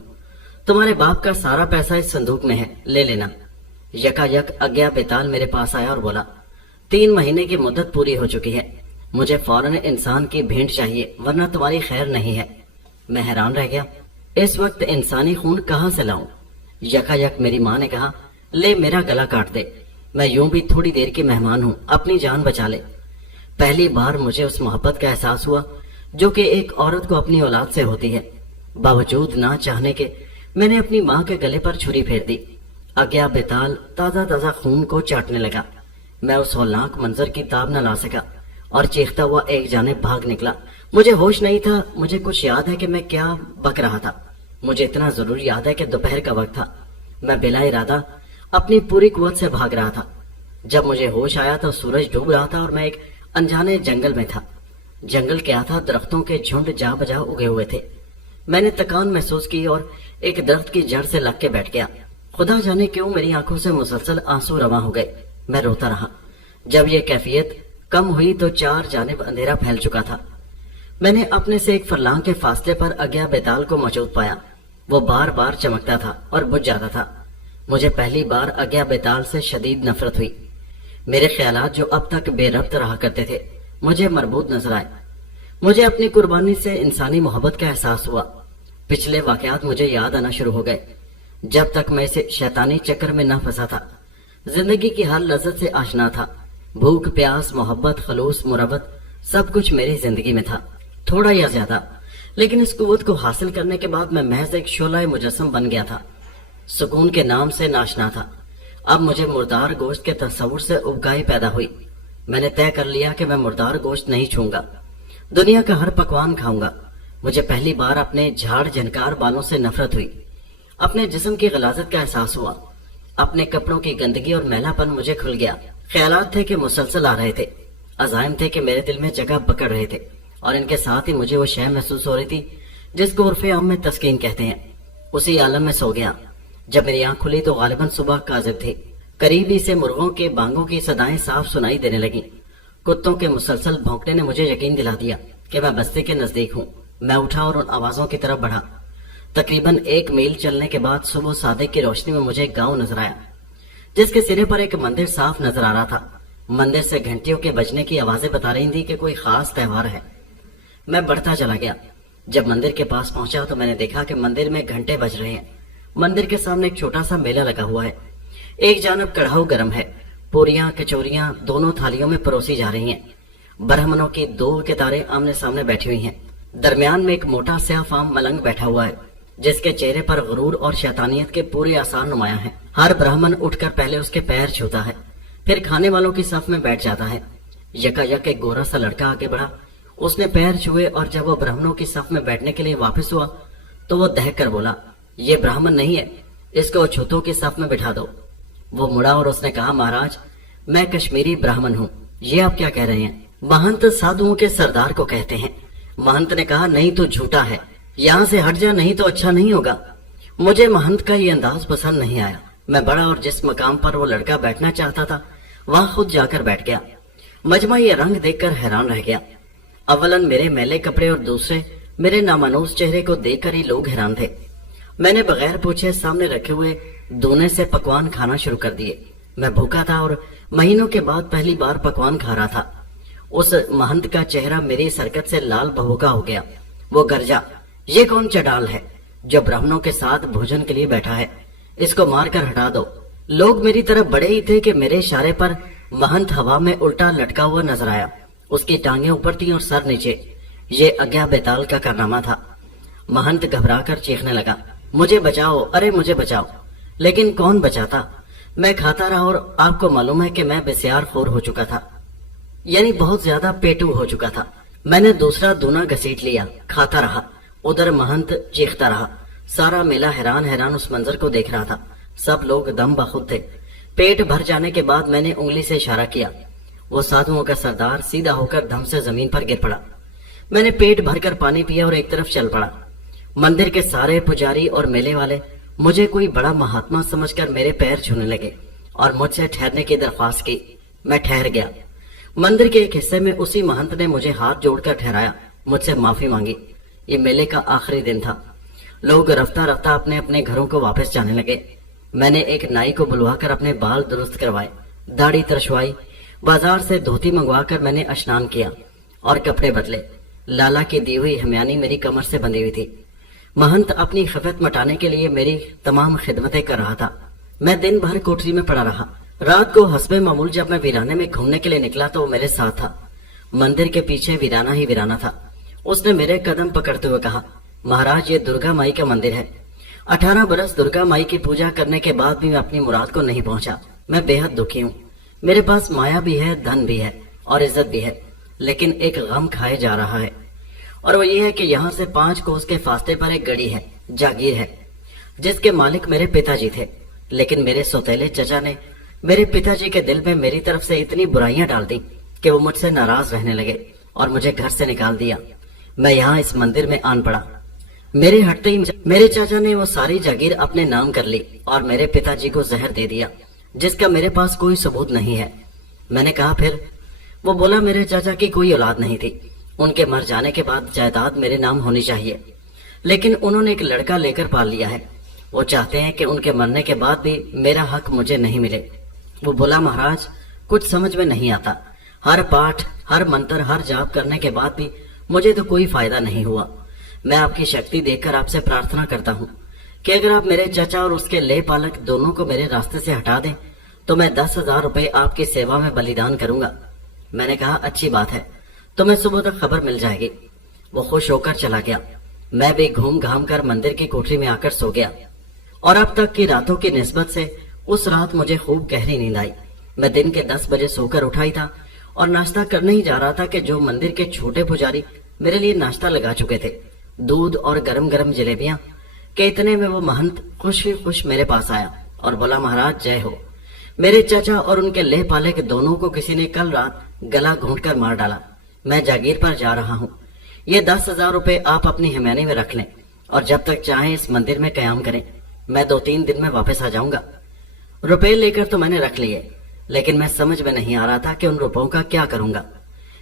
तुम्हारे बाप का सारा पैसा इस संदूक में है, ले लेना। यकायक अज्ञा बेताल मेरे पास आया और बोला, 3 महीने की मुद्दत पूरी हो चुकी है, मुझे फौरन इंसान की भेंट चाहिए वरना तुम्हारी खैर नहीं है। मैं हैरान रह गया, इस वक्त इंसानी खून कहाँ से लाऊं? यकायक मेरी माँ ने कहा, ले मेरा गला काट दे, मैं यूं भी थोड़ी देर की मेहमान हूँ, अपनी जान बचा ले। पहली बार मुझे उस मोहब्बत का एहसास हुआ जो कि एक औरत को अपनी औलाद से होती है। बावजूद ना चाहने के मैंने अपनी माँ के गले पर छुरी फेर दी। अज्ञा बेताल ताजा ताजा खून को चाटने लगा। मैं उस हौलनाक मंजर की ताब न ला सका और चीखता हुआ एक जानिब भाग निकला। मुझे होश नहीं था। मुझे कुछ याद है कि मैं क्या बक रहा था। मुझे इतना जरूर याद है कि दोपहर का वक्त था। मैं बिला इरादा अपनी पूरी कुव्वत से भाग रहा था। जब मुझे होश आया तो सूरज डूब रहा था और मैं एक अनजाने जंगल में था। जंगल क्या था, दरख्तों के झुंड जा बजा उगे हुए थे। मैंने थकान महसूस की और एक दरख्त की जड़ से लग के बैठ गया। खुदा जाने क्यों मेरी आंखों से मुसलसल आंसू रवा हो गए। मैं रोता रहा। जब ये कैफियत कम हुई तो चार जानिब अंधेरा फैल चुका था। मैंने अपने से एक फरलांग के फासले पर अज्ञा बेताल को मौजूद पाया। वो बार बार चमकता था और बुझ जाता था। मुझे पहली बार अज्ञा बेताल से शदीद नफरत हुई। मेरे ख्यालात जो अब तक बेरब्त रहा करते थे मुझे मरबूत नजर आए। मुझे अपनी कुर्बानी से इंसानी मोहब्बत का एहसास हुआ। पिछले वाकयात मुझे याद आना शुरू हो गए। जब तक मैं इसे शैतानी चक्कर में न फंसा था, जिंदगी की हर लज्जत से आशना था। भूख, प्यास, मोहब्बत, खलूस, मुरब्बत सब कुछ मेरी जिंदगी में था, थोड़ा या ज्यादा। लेकिन इस कुव्वत को हासिल करने के बाद मैं महज एक शोला मुजस्सम बन गया था। सुकून के नाम से नाशना था। अब मुझे मुर्दार गोश्त के तस्वुर से उबकाई पैदा हुई। मैंने तय कर लिया कि मैं मुर्दार गोश्त नहीं छूंगा। दुनिया का हर पकवान खाऊंगा। मुझे पहली बार अपने झाड़ झनकार बालों से नफरत हुई। अपने जिस्म की गलाजत का एहसास हुआ। अपने कपड़ों की गंदगी और मैलापन मुझे खुल गया। ख्यालात थे कि मुसलसल आ रहे थे। अज़ाइम थे कि मेरे दिल में जगह पकड़ रहे थे और इनके साथ ही मुझे वो शय महसूस हो रही थी जिसको उर्फे आम में तस्कीन कहते हैं। उसी आलम में सो गया। जब मेरी आंख खुली तो गालिबन सुबह काजिब थी। करीबी से मुर्गों के बांगों की सदाएं साफ सुनाई देने लगी। कुत्तों के मुसलसल भौंकने ने मुझे यकीन दिला दिया कि मैं बस्ती के नजदीक हूँ। मैं उठा और उन आवाजों की तरफ बढ़ा। तकरीबन 1 मील चलने के बाद सुबह सादिक की रोशनी में मुझे एक गांव नजर आया जिसके सिरे पर एक मंदिर साफ नजर आ रहा था। मंदिर से घंटियों के बजने की आवाजें बता रही थी कि कोई खास त्योहार है। मैं बढ़ता चला गया। जब मंदिर के पास पहुंचा तो मैंने देखा कि मंदिर में घंटे बज रहे हैं। मंदिर के सामने एक छोटा सा मेला लगा हुआ है। एक जानब कढ़ाऊ गर्म है। पूरियां कचौरियां दोनों थालियों में परोसी जा रही हैं। ब्राह्मणों की 2 कतारें आमने सामने बैठी हुई हैं। दरमियान में एक मोटा स्याह फाम मलंग बैठा हुआ है जिसके चेहरे पर गुरूर और शैतानियत के पूरे आसार नुमाया हैं। हर ब्राह्मण उठकर पहले उसके पैर छूता है, फिर खाने वालों की सफ में बैठ जाता है। यकायक एक गोरा सा लड़का आगे बढ़ा। उसने पैर छुए और जब वो ब्राह्मणों की सफ में बैठने के लिए वापस हुआ तो वो दहक कर बोला, ये ब्राह्मण नहीं है, इसको छूतों की सफ में बिठा दो। वो मुड़ा और उसने कहा, महाराज मैं कश्मीरी ब्राह्मण हूँ, ये आप क्या कह रहे हैं? महंत साधुओं के सरदार को कहते हैं। महंत ने कहा, नहीं तो झूठा है, यहाँ से हट जा नहीं तो अच्छा नहीं होगा। मुझे महंत का ये अंदाज पसंद नहीं आया। मैं बड़ा और जिस मकाम पर वो लड़का बैठना चाहता था वहां खुद जाकर बैठ गया। मजमा ये रंग देखकर हैरान रह गया। अव्वलन मेरे मैले कपड़े और दूसरे मेरे नामानूस चेहरे को देखकर ही लोग हैरान थे। मैंने बगैर पूछे सामने रखे हुए दोने से पकवान खाना शुरू कर दिए। मैं भूखा था और महीनों के बाद पहली बार पकवान खा रहा था। उस महंत का चेहरा मेरी सरकत से लाल भभूका हो गया। वो गरजा, ये कौन चडाल है जो ब्राह्मणों के साथ भोजन के लिए बैठा है? इसको मारकर हटा दो। लोग मेरी तरफ बड़े ही थे कि मेरे इशारे पर महंत हवा में उल्टा लटका हुआ नजर आया। उसकी टांगें ऊपर थी और सर नीचे। ये अज्ञा बेताल का कारनामा था। महंत घबराकर चीखने लगा, मुझे बचाओ, अरे मुझे बचाओ। लेकिन कौन बचाता? मैं खाता रहा और आपको मालूम है कि मैं बेसियार खोर हो चुका था, यानी बहुत ज्यादा पेटू हो चुका था। मैंने दूसरा दूना घसीट लिया, खाता रहा। उधर महंत चीखता रहा। सारा मेला हैरान हैरान उस मंजर को देख रहा था। सब लोग दम बखुद थे। पेट भर जाने के बाद मैंने उंगली से इशारा किया। वो साधुओं का सरदार सीधा होकर धम से जमीन पर गिर पड़ा। मैंने पेट भरकर पानी पिया और एक तरफ चल पड़ा। मंदिर के सारे पुजारी और मेले वाले मुझे कोई बड़ा महात्मा समझकर मेरे पैर छूने लगे और मुझसे ठहरने की दरख्वास्त की। मैं ठहर गया। मंदिर के एक हिस्से में उसी महंत ने मुझे हाथ जोड़कर ठहराया, मुझसे माफी मांगी। ये मेले का आखिरी दिन था। लोग रफ्ता रफ्ता अपने अपने घरों को वापस जाने लगे। मैंने एक नाई को बुलवाकर अपने बाल दुरुस्त करवाए, दाढ़ी तरशवाई। बाजार से धोती मंगवाकर मैंने स्नान किया और कपड़े बदले। लाला की दी हुई हमयानी मेरी कमर से बंधी हुई थी। महंत अपनी खफत मटाने के लिए मेरी तमाम खिदमतें कर रहा था। मैं दिन भर कोठरी में पड़ा रहा। रात को हस्बे मामूल जब मैं वीराने में घूमने के लिए निकला तो वो मेरे साथ था। मंदिर के पीछे वीराना ही वीराना था। उसने मेरे कदम पकड़ते हुए कहा, महाराज ये दुर्गा माई का मंदिर है 18 बरस दुर्गा माई की पूजा करने के बाद भी मैं अपनी मुराद को नहीं पहुंचा। मैं बेहद दुखी हूँ। मेरे पास माया भी है, धन भी है और इज्जत भी है, लेकिन एक गम खाए जा रहा है, और वो ये है कि यहाँ से 5 कोस के फासले पर एक गड़ी है, जागीर है, जिसके मालिक मेरे पिताजी थे। लेकिन मेरे सौतेले चचा ने मेरे पिताजी के दिल में मेरी तरफ से इतनी बुराइयां डाल दी कि वो मुझसे नाराज रहने लगे और मुझे घर से निकाल दिया। मैं यहाँ इस मंदिर में आन पड़ा। मेरे हटते ही मेरे चाचा ने वो सारी जागीर अपने नाम कर ली और मेरे पिताजी को जहर दे दिया, जिसका मेरे पास कोई सबूत नहीं है। मैंने कहा फिर? वो बोला मेरे चाचा की कोई औलाद नहीं थी, उनके मर जाने के बाद जायदाद मेरे नाम होनी चाहिए, लेकिन उन्होंने एक लड़का लेकर पाल लिया है। वो चाहते हैं कि उनके मरने के बाद भी मेरा हक मुझे नहीं मिले। वो बोला महाराज कुछ समझ में नहीं आता, हर पाठ, हर मंत्र, हर जाप करने के बाद भी मुझे तो कोई फायदा नहीं हुआ। मैं आपकी शक्ति देखकर आपसे प्रार्थना करता हूँ कि अगर आप मेरे चाचा और उसके ले पालक दोनों को मेरे रास्ते से हटा दें तो मैं 10,000 रुपए आपकी सेवा में बलिदान करूंगा। मैंने कहा अच्छी बात है, तुम्हें सुबह तक खबर मिल जाएगी। वो खुश होकर चला गया। मैं भी घूम घाम कर मंदिर की कोठरी में आकर सो गया, और अब तक की रातों की निस्बत से उस रात मुझे खूब गहरी नींद आई। मैं दिन के 10 बजे सोकर उठा ही था और नाश्ता करने ही जा रहा था कि जो मंदिर के छोटे पुजारी मेरे लिए नाश्ता लगा चुके थे, दूध और गरम गरम जलेबियां, के इतने में वो महंत खुश ही खुश मेरे पास आया और बोला महाराज जय हो। मेरे चाचा और उनके लेह पाले के दोनों को किसी ने कल रात गला घोंट कर मार डाला। मैं जागीर पर जा रहा हूँ, ये 10,000 रुपए आप अपनी हिमैनी में रख लें और जब तक चाहें इस मंदिर में कयाम करें। मैं 2-3 दिन में वापस आ जाऊंगा। रुपए लेकर तो मैंने रख लिए, लेकिन मैं समझ में नहीं आ रहा था कि उन रुपयों का क्या करूंगा।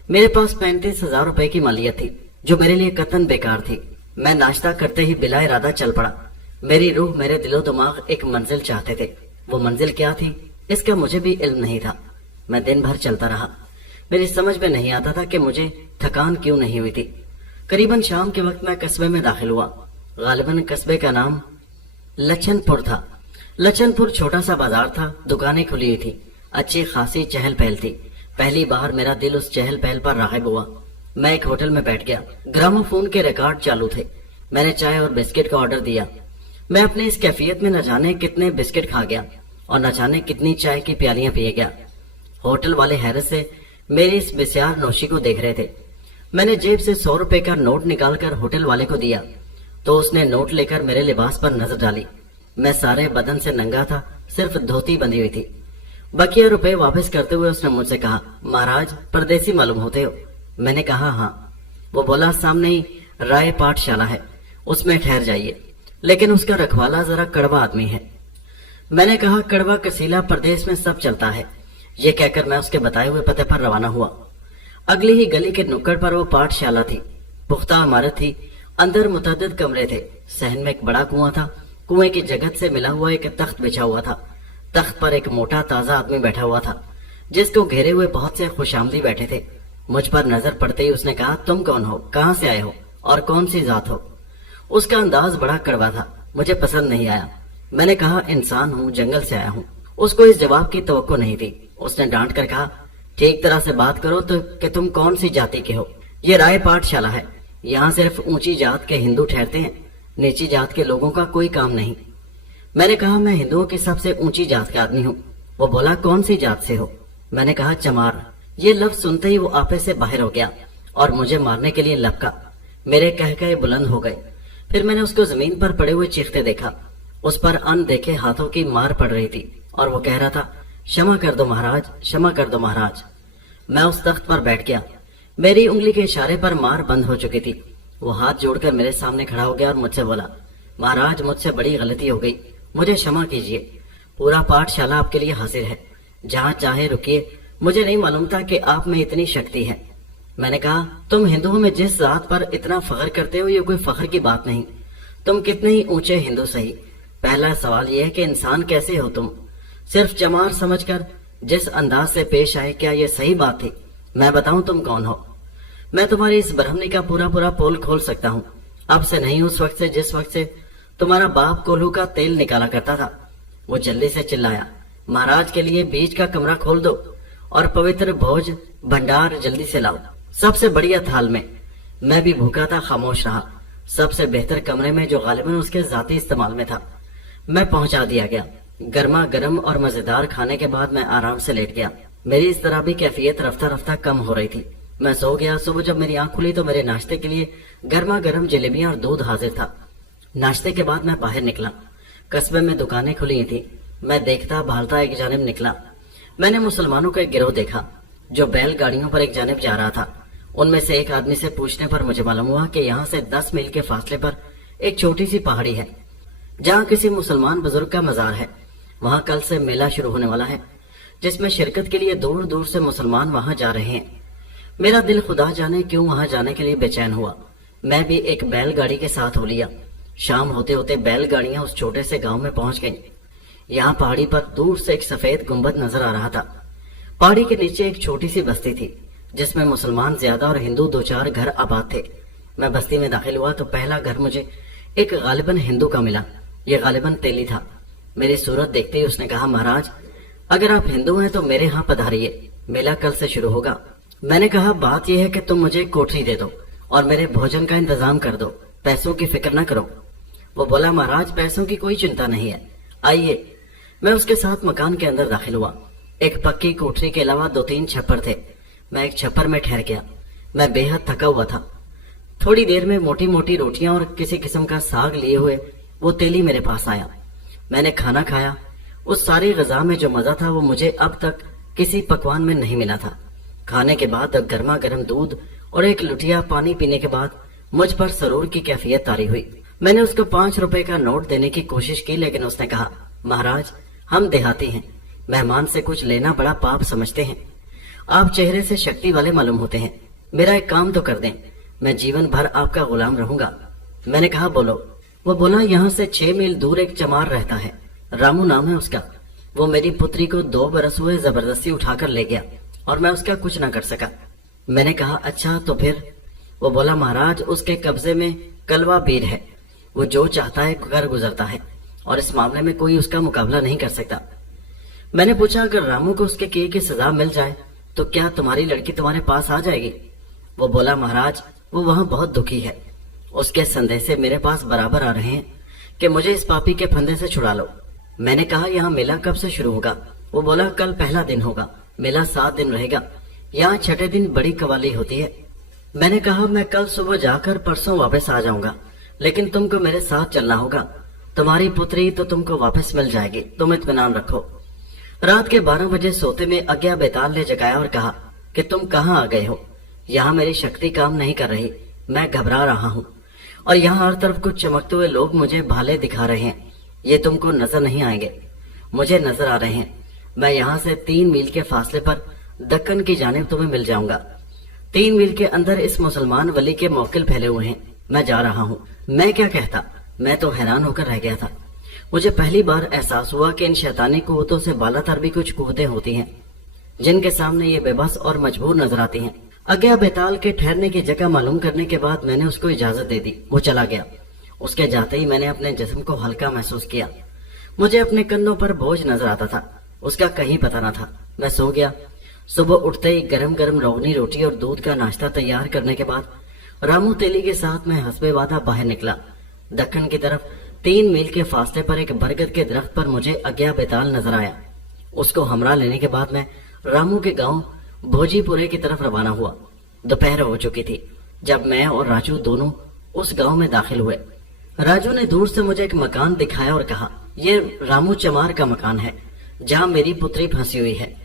मेरे पास 35,000 रुपए की मालियत थी जो मेरे लिए कतन बेकार थी। मैं नाश्ता करते ही बिला इरादा चल पड़ा। मेरी रूह, मेरे दिलो दिमाग एक मंजिल चाहते थे। वो मंजिल क्या थी इसका मुझे भी इल्म नहीं था। मैं दिन भर चलता रहा। मेरी समझ में नहीं आता था कि मुझे थकान क्यों नहीं हुई थी। करीबन शाम के वक्त मैं कस्बे में दाखिल हुआ। गालिबन कस्बे का नाम लच्छनपुर था। लच्छनपुर छोटा सा बाजार था, दुकानें खुली हुई थी, अच्छी खासी चहल पहल थी। पहली बार मेरा दिल उस चहल पहल पर राग़िब हुआ। मैं एक होटल में बैठ गया। ग्रामोफोन के रिकॉर्ड चालू थे। मैंने चाय और बिस्किट का ऑर्डर दिया। मैं अपने इस कैफियत में न जाने कितने बिस्किट खा गया और न जाने कितनी चाय की प्यालियां पिए गया। होटल वाले हैरत से मेरी इस बिस्यार नौशी को देख रहे थे। मैंने जेब से 100 रुपए का नोट निकालकर होटल वाले को दिया तो उसने नोट लेकर मेरे लिबास पर नजर डाली। मैं सारे बदन से नंगा था, सिर्फ धोती बंधी हुई थी। बकिया रुपए वापस करते हुए उसने मुझसे कहा महाराज परदेसी मालूम होते हो? मैंने कहा हाँ। वो बोला सामने ही राय पाठशाला है, उसमें ठहर जाइए, लेकिन उसका रखवाला जरा कड़वा आदमी है। मैंने कहा कड़वा कसीला प्रदेश में सब चलता है। ये कहकर मैं उसके बताए हुए पते पर रवाना हुआ। अगली ही गली के नुक्कड़ पर वो पाठशाला थी। पुख्ता इमारत थी, अंदर मुतअद्दिद कमरे थे। सहन में एक बड़ा कुआं था। कुएं की जगत से मिला हुआ एक तख्त बिछा हुआ था। तख्त पर एक मोटा ताजा आदमी बैठा हुआ था, जिसको घेरे हुए बहुत से खुशामदी बैठे थे। मुझ पर नजर पड़ते ही उसने कहा तुम कौन हो, कहाँ से आए हो और कौन सी जात हो? उसका अंदाज बड़ा कड़वा था, मुझे पसंद नहीं आया। मैंने कहा इंसान हूँ, जंगल से आया हूँ। उसको इस जवाब की तवक्को नहीं थी। उसने डांट कर कहा ठीक तरह से बात करो तो कि तुम कौन सी जाति के हो। ये राय पाठशाला है, यहाँ सिर्फ ऊंची जात के हिंदू ठहरते हैं, नीची जात के लोगों का कोई काम नहीं। मैंने कहा मैं हिंदुओं की सबसे ऊंची जात का आदमी हूँ। वो बोला कौन सी जात से हो? मैंने कहा चमार। ये लफ्ज सुनते ही वो आपे से बाहर हो गया और मुझे मारने के लिए लपका। मेरे कह कहे बुलंद हो गए। फिर मैंने उसको जमीन पर पड़े हुए चीखते देखा। उस पर अनदेखे हाथों की मार पड़ रही थी और वो कह रहा था क्षमा कर दो महाराज, क्षमा कर दो महाराज। मैं उस तख्त पर बैठ गया। मेरी उंगली के इशारे पर मार बंद हो चुकी थी। वो हाथ जोड़कर मेरे सामने खड़ा हो गया और मुझसे बोला महाराज मुझसे बड़ी गलती हो गई, मुझे क्षमा कीजिए। पूरा पाठशाला आपके लिए हाजिर है, जहाँ चाहे रुकिए। मुझे नहीं मालूम था कि आप में इतनी शक्ति है। मैंने कहा तुम हिंदुओं में जिस जात पर इतना फख्र करते हो ये कोई फख्र की बात नहीं। तुम कितने ही ऊंचे हिंदू सही। पहला सवाल यह है कि इंसान कैसे हो तुम? सिर्फ चमार समझकर जिस अंदाज से पेश आए, क्या ये सही बात थी? मैं बताऊं तुम कौन हो? मैं तुम्हारी इस ब्रह्मणी का पूरा पूरा पोल खोल सकता हूँ। अब से नहीं, उस वक्त से जिस वक्त से तुम्हारा बाप कोल्हू का तेल निकाला करता था। वो जल्दी से चिल्लाया महाराज के लिए बीच का कमरा खोल दो और पवित्र भोज भंडार जल्दी से लाओ, सबसे बढ़िया थाल में। मैं भी भूखा था, खामोश रहा। सबसे बेहतर कमरे में जो गालिबन उसके जाती इस्तेमाल में था। मैं पहुंचा दिया गया। गर्मा गर्म और मजेदार खाने के बाद मैं आराम से लेट गया। मेरी इस तरह भी कैफियत रफ्ता रफ्ता कम हो रही थी। मैं सो गया। सुबह जब मेरी आंख खुली तो मेरे नाश्ते के लिए गर्मा गर्म जलेबियां और दूध हाजिर था। नाश्ते के बाद मैं बाहर निकला। कस्बे में दुकानें खुली थी। मैं देखता भालता एक जानिब निकला। मैंने मुसलमानों का एक गिरोह देखा जो बैलगाड़ियों पर एक जानिब जा रहा था। उनमें से एक आदमी से पूछने पर मुझे मालूम हुआ कि यहाँ से 10 मील के फासले पर एक छोटी सी पहाड़ी है जहाँ किसी मुसलमान बुजुर्ग का मजार है। वहाँ कल से मेला शुरू होने वाला है जिसमें शिरकत के लिए दूर दूर से मुसलमान वहाँ जा रहे हैं। मेरा दिल खुदा जाने क्यों वहाँ जाने के लिए बेचैन हुआ। मैं भी एक बैलगाड़ी के साथ हो लिया। शाम होते होते बैलगाड़ियां उस छोटे से गांव में पहुंच गईं। यहाँ पहाड़ी पर दूर से एक सफेद गुंबद नजर आ रहा था। पहाड़ी के नीचे एक छोटी सी बस्ती थी जिसमें मुसलमान ज्यादा और हिंदू 2-4 घर आबाद थे। मैं बस्ती में दाखिल हुआ तो पहला घर मुझे एक गालिबन हिंदू का मिला। ये गालिबन तेली था। मेरी सूरत देखते ही उसने कहा, महाराज अगर आप हिंदू हैं तो मेरे यहाँ पधारिए, मेला कल से शुरू होगा। मैंने कहा, बात यह है कि तुम मुझे कोठरी दे दो और मेरे भोजन का इंतजाम कर दो, पैसों की फिक्र न करो। वो बोला, महाराज पैसों की कोई चिंता नहीं है, आइए। मैं उसके साथ मकान के अंदर दाखिल हुआ। एक पक्की कोठरी के अलावा 2-3 छप्पर थे। मैं एक छप्पर में ठहर गया। मैं बेहद थका हुआ था। थोड़ी देर में मोटी मोटी रोटियां और किसी किस्म का साग लिए हुए वो तेली मेरे पास आया। मैंने खाना खाया। उस सारी गजा में जो मजा था वो मुझे अब तक किसी पकवान में नहीं मिला था। खाने के बाद गर्मा गर्म दूध और एक लुटिया पानी पीने के बाद मुझ पर सरूर की कैफियत तारी हुई। मैंने उसको 5 रुपए का नोट देने की कोशिश की, लेकिन उसने कहा, महाराज हम देहाती हैं, मेहमान से कुछ लेना बड़ा पाप समझते हैं। आप चेहरे से शक्ति वाले मालूम होते हैं, मेरा एक काम तो कर दें, मैं जीवन भर आपका गुलाम रहूंगा। मैंने कहा, बोलो। वो बोला, यहाँ से 6 मील दूर एक चमार रहता है, रामू नाम है उसका। वो मेरी पुत्री को 2 बरस हुए जबरदस्ती उठाकर ले गया और मैं उसका कुछ ना कर सका। मैंने कहा, अच्छा तो फिर? वो बोला, महाराज उसके कब्जे में कलवा बीर है, वो जो चाहता है कर गुजरता है और इस मामले में कोई उसका मुकाबला नहीं कर सकता। मैंने पूछा, अगर रामू को उसके किए की सजा मिल जाए तो क्या तुम्हारी लड़की तुम्हारे पास आ जाएगी? वो बोला, महाराज वो वहां बहुत दुखी है, उसके संदेशे मेरे पास बराबर आ रहे हैं कि मुझे इस पापी के फंदे से छुड़ा लो। मैंने कहा, यहाँ मेला कब से शुरू होगा? वो बोला, कल पहला दिन होगा, मेला 7 दिन रहेगा, यहाँ 6ठे दिन बड़ी कवाली होती है। मैंने कहा, मैं कल सुबह जाकर परसों वापस आ जाऊंगा, लेकिन तुमको मेरे साथ चलना होगा, तुम्हारी पुत्री तो तुमको वापस मिल जाएगी, तुम इत्मीनान रखो। रात के 12 बजे सोते में अज्ञा बेताल ने जगाया और कहा कि तुम कहाँ आ गए हो? यहाँ मेरी शक्ति काम नहीं कर रही, मैं घबरा रहा हूँ और यहाँ हर तरफ कुछ चमकते हुए लोग मुझे भाले दिखा रहे हैं। ये तुमको नजर नहीं आएंगे, मुझे नजर आ रहे हैं। मैं यहाँ से 3 मील के फासले पर दक्कन की जानिब तुम्हें मिल जाऊंगा। 3 मील के अंदर इस मुसलमान वली के मौकिल फैले हुए हैं, मैं जा रहा हूँ। मैं क्या कहता, मैं तो हैरान होकर रह गया था। मुझे पहली बार एहसास हुआ कि इन शैतानी कुव्वतों से बालातर भी कुछ कुव्वतें होती हैं जिनके सामने ये बेबस और मजबूर नजर आती हैं। अज्ञा बेताल के ठहरने की जगह मालूम करने के बाद मैंने उसको इजाजत दे दी। वो चला गया। उसके जाते ही मैंने अपने जिस्म को हल्का महसूस किया। मुझे अपने कंधों पर बोझ नजर आता था, उसका कहीं पता न था। मैं सो गया। सुबह उठते ही गरम गरम रोगनी रोटी और दूध का नाश्ता तैयार करने के बाद रामू तेली के साथ मैं हस्बे वादा बाहर निकला। दक्कन की तरफ 3 मील के फासले पर एक बरगद के दरख्त पर मुझे अज्ञा बेताल नजर आया। उसको हमरा लेने के बाद मैं रामू के गांव भोजीपुरे की तरफ रवाना हुआ। दोपहर हो चुकी थी जब मैं और राजू दोनों उस गांव में दाखिल हुए। राजू ने दूर से मुझे एक मकान दिखाया और कहा, ये रामू चमार का मकान है जहाँ मेरी पुत्री फंसी हुई है।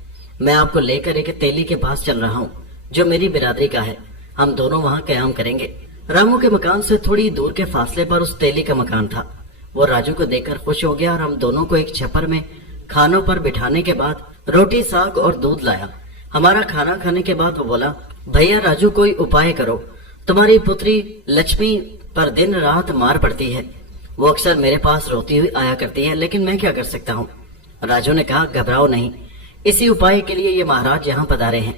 मैं आपको लेकर एक तेली के पास चल रहा हूँ जो मेरी बिरादरी का है, हम दोनों वहाँ कयाम करेंगे। रामू के मकान से थोड़ी दूर के फासले पर उस तेली का मकान था। वो राजू को देखकर खुश हो गया और हम दोनों को एक छप्पर में खानों पर बिठाने के बाद रोटी साग और दूध लाया। हमारा खाना खाने के बाद वो बोला, भैया राजू कोई उपाय करो, तुम्हारी पुत्री लक्ष्मी पर दिन रात मार पड़ती है, वो अक्सर मेरे पास रोती हुई आया करती है, लेकिन मैं क्या कर सकता हूँ। राजू ने कहा, घबराओ नहीं, इसी उपाय के लिए ये महाराज यहाँ पधारे हैं।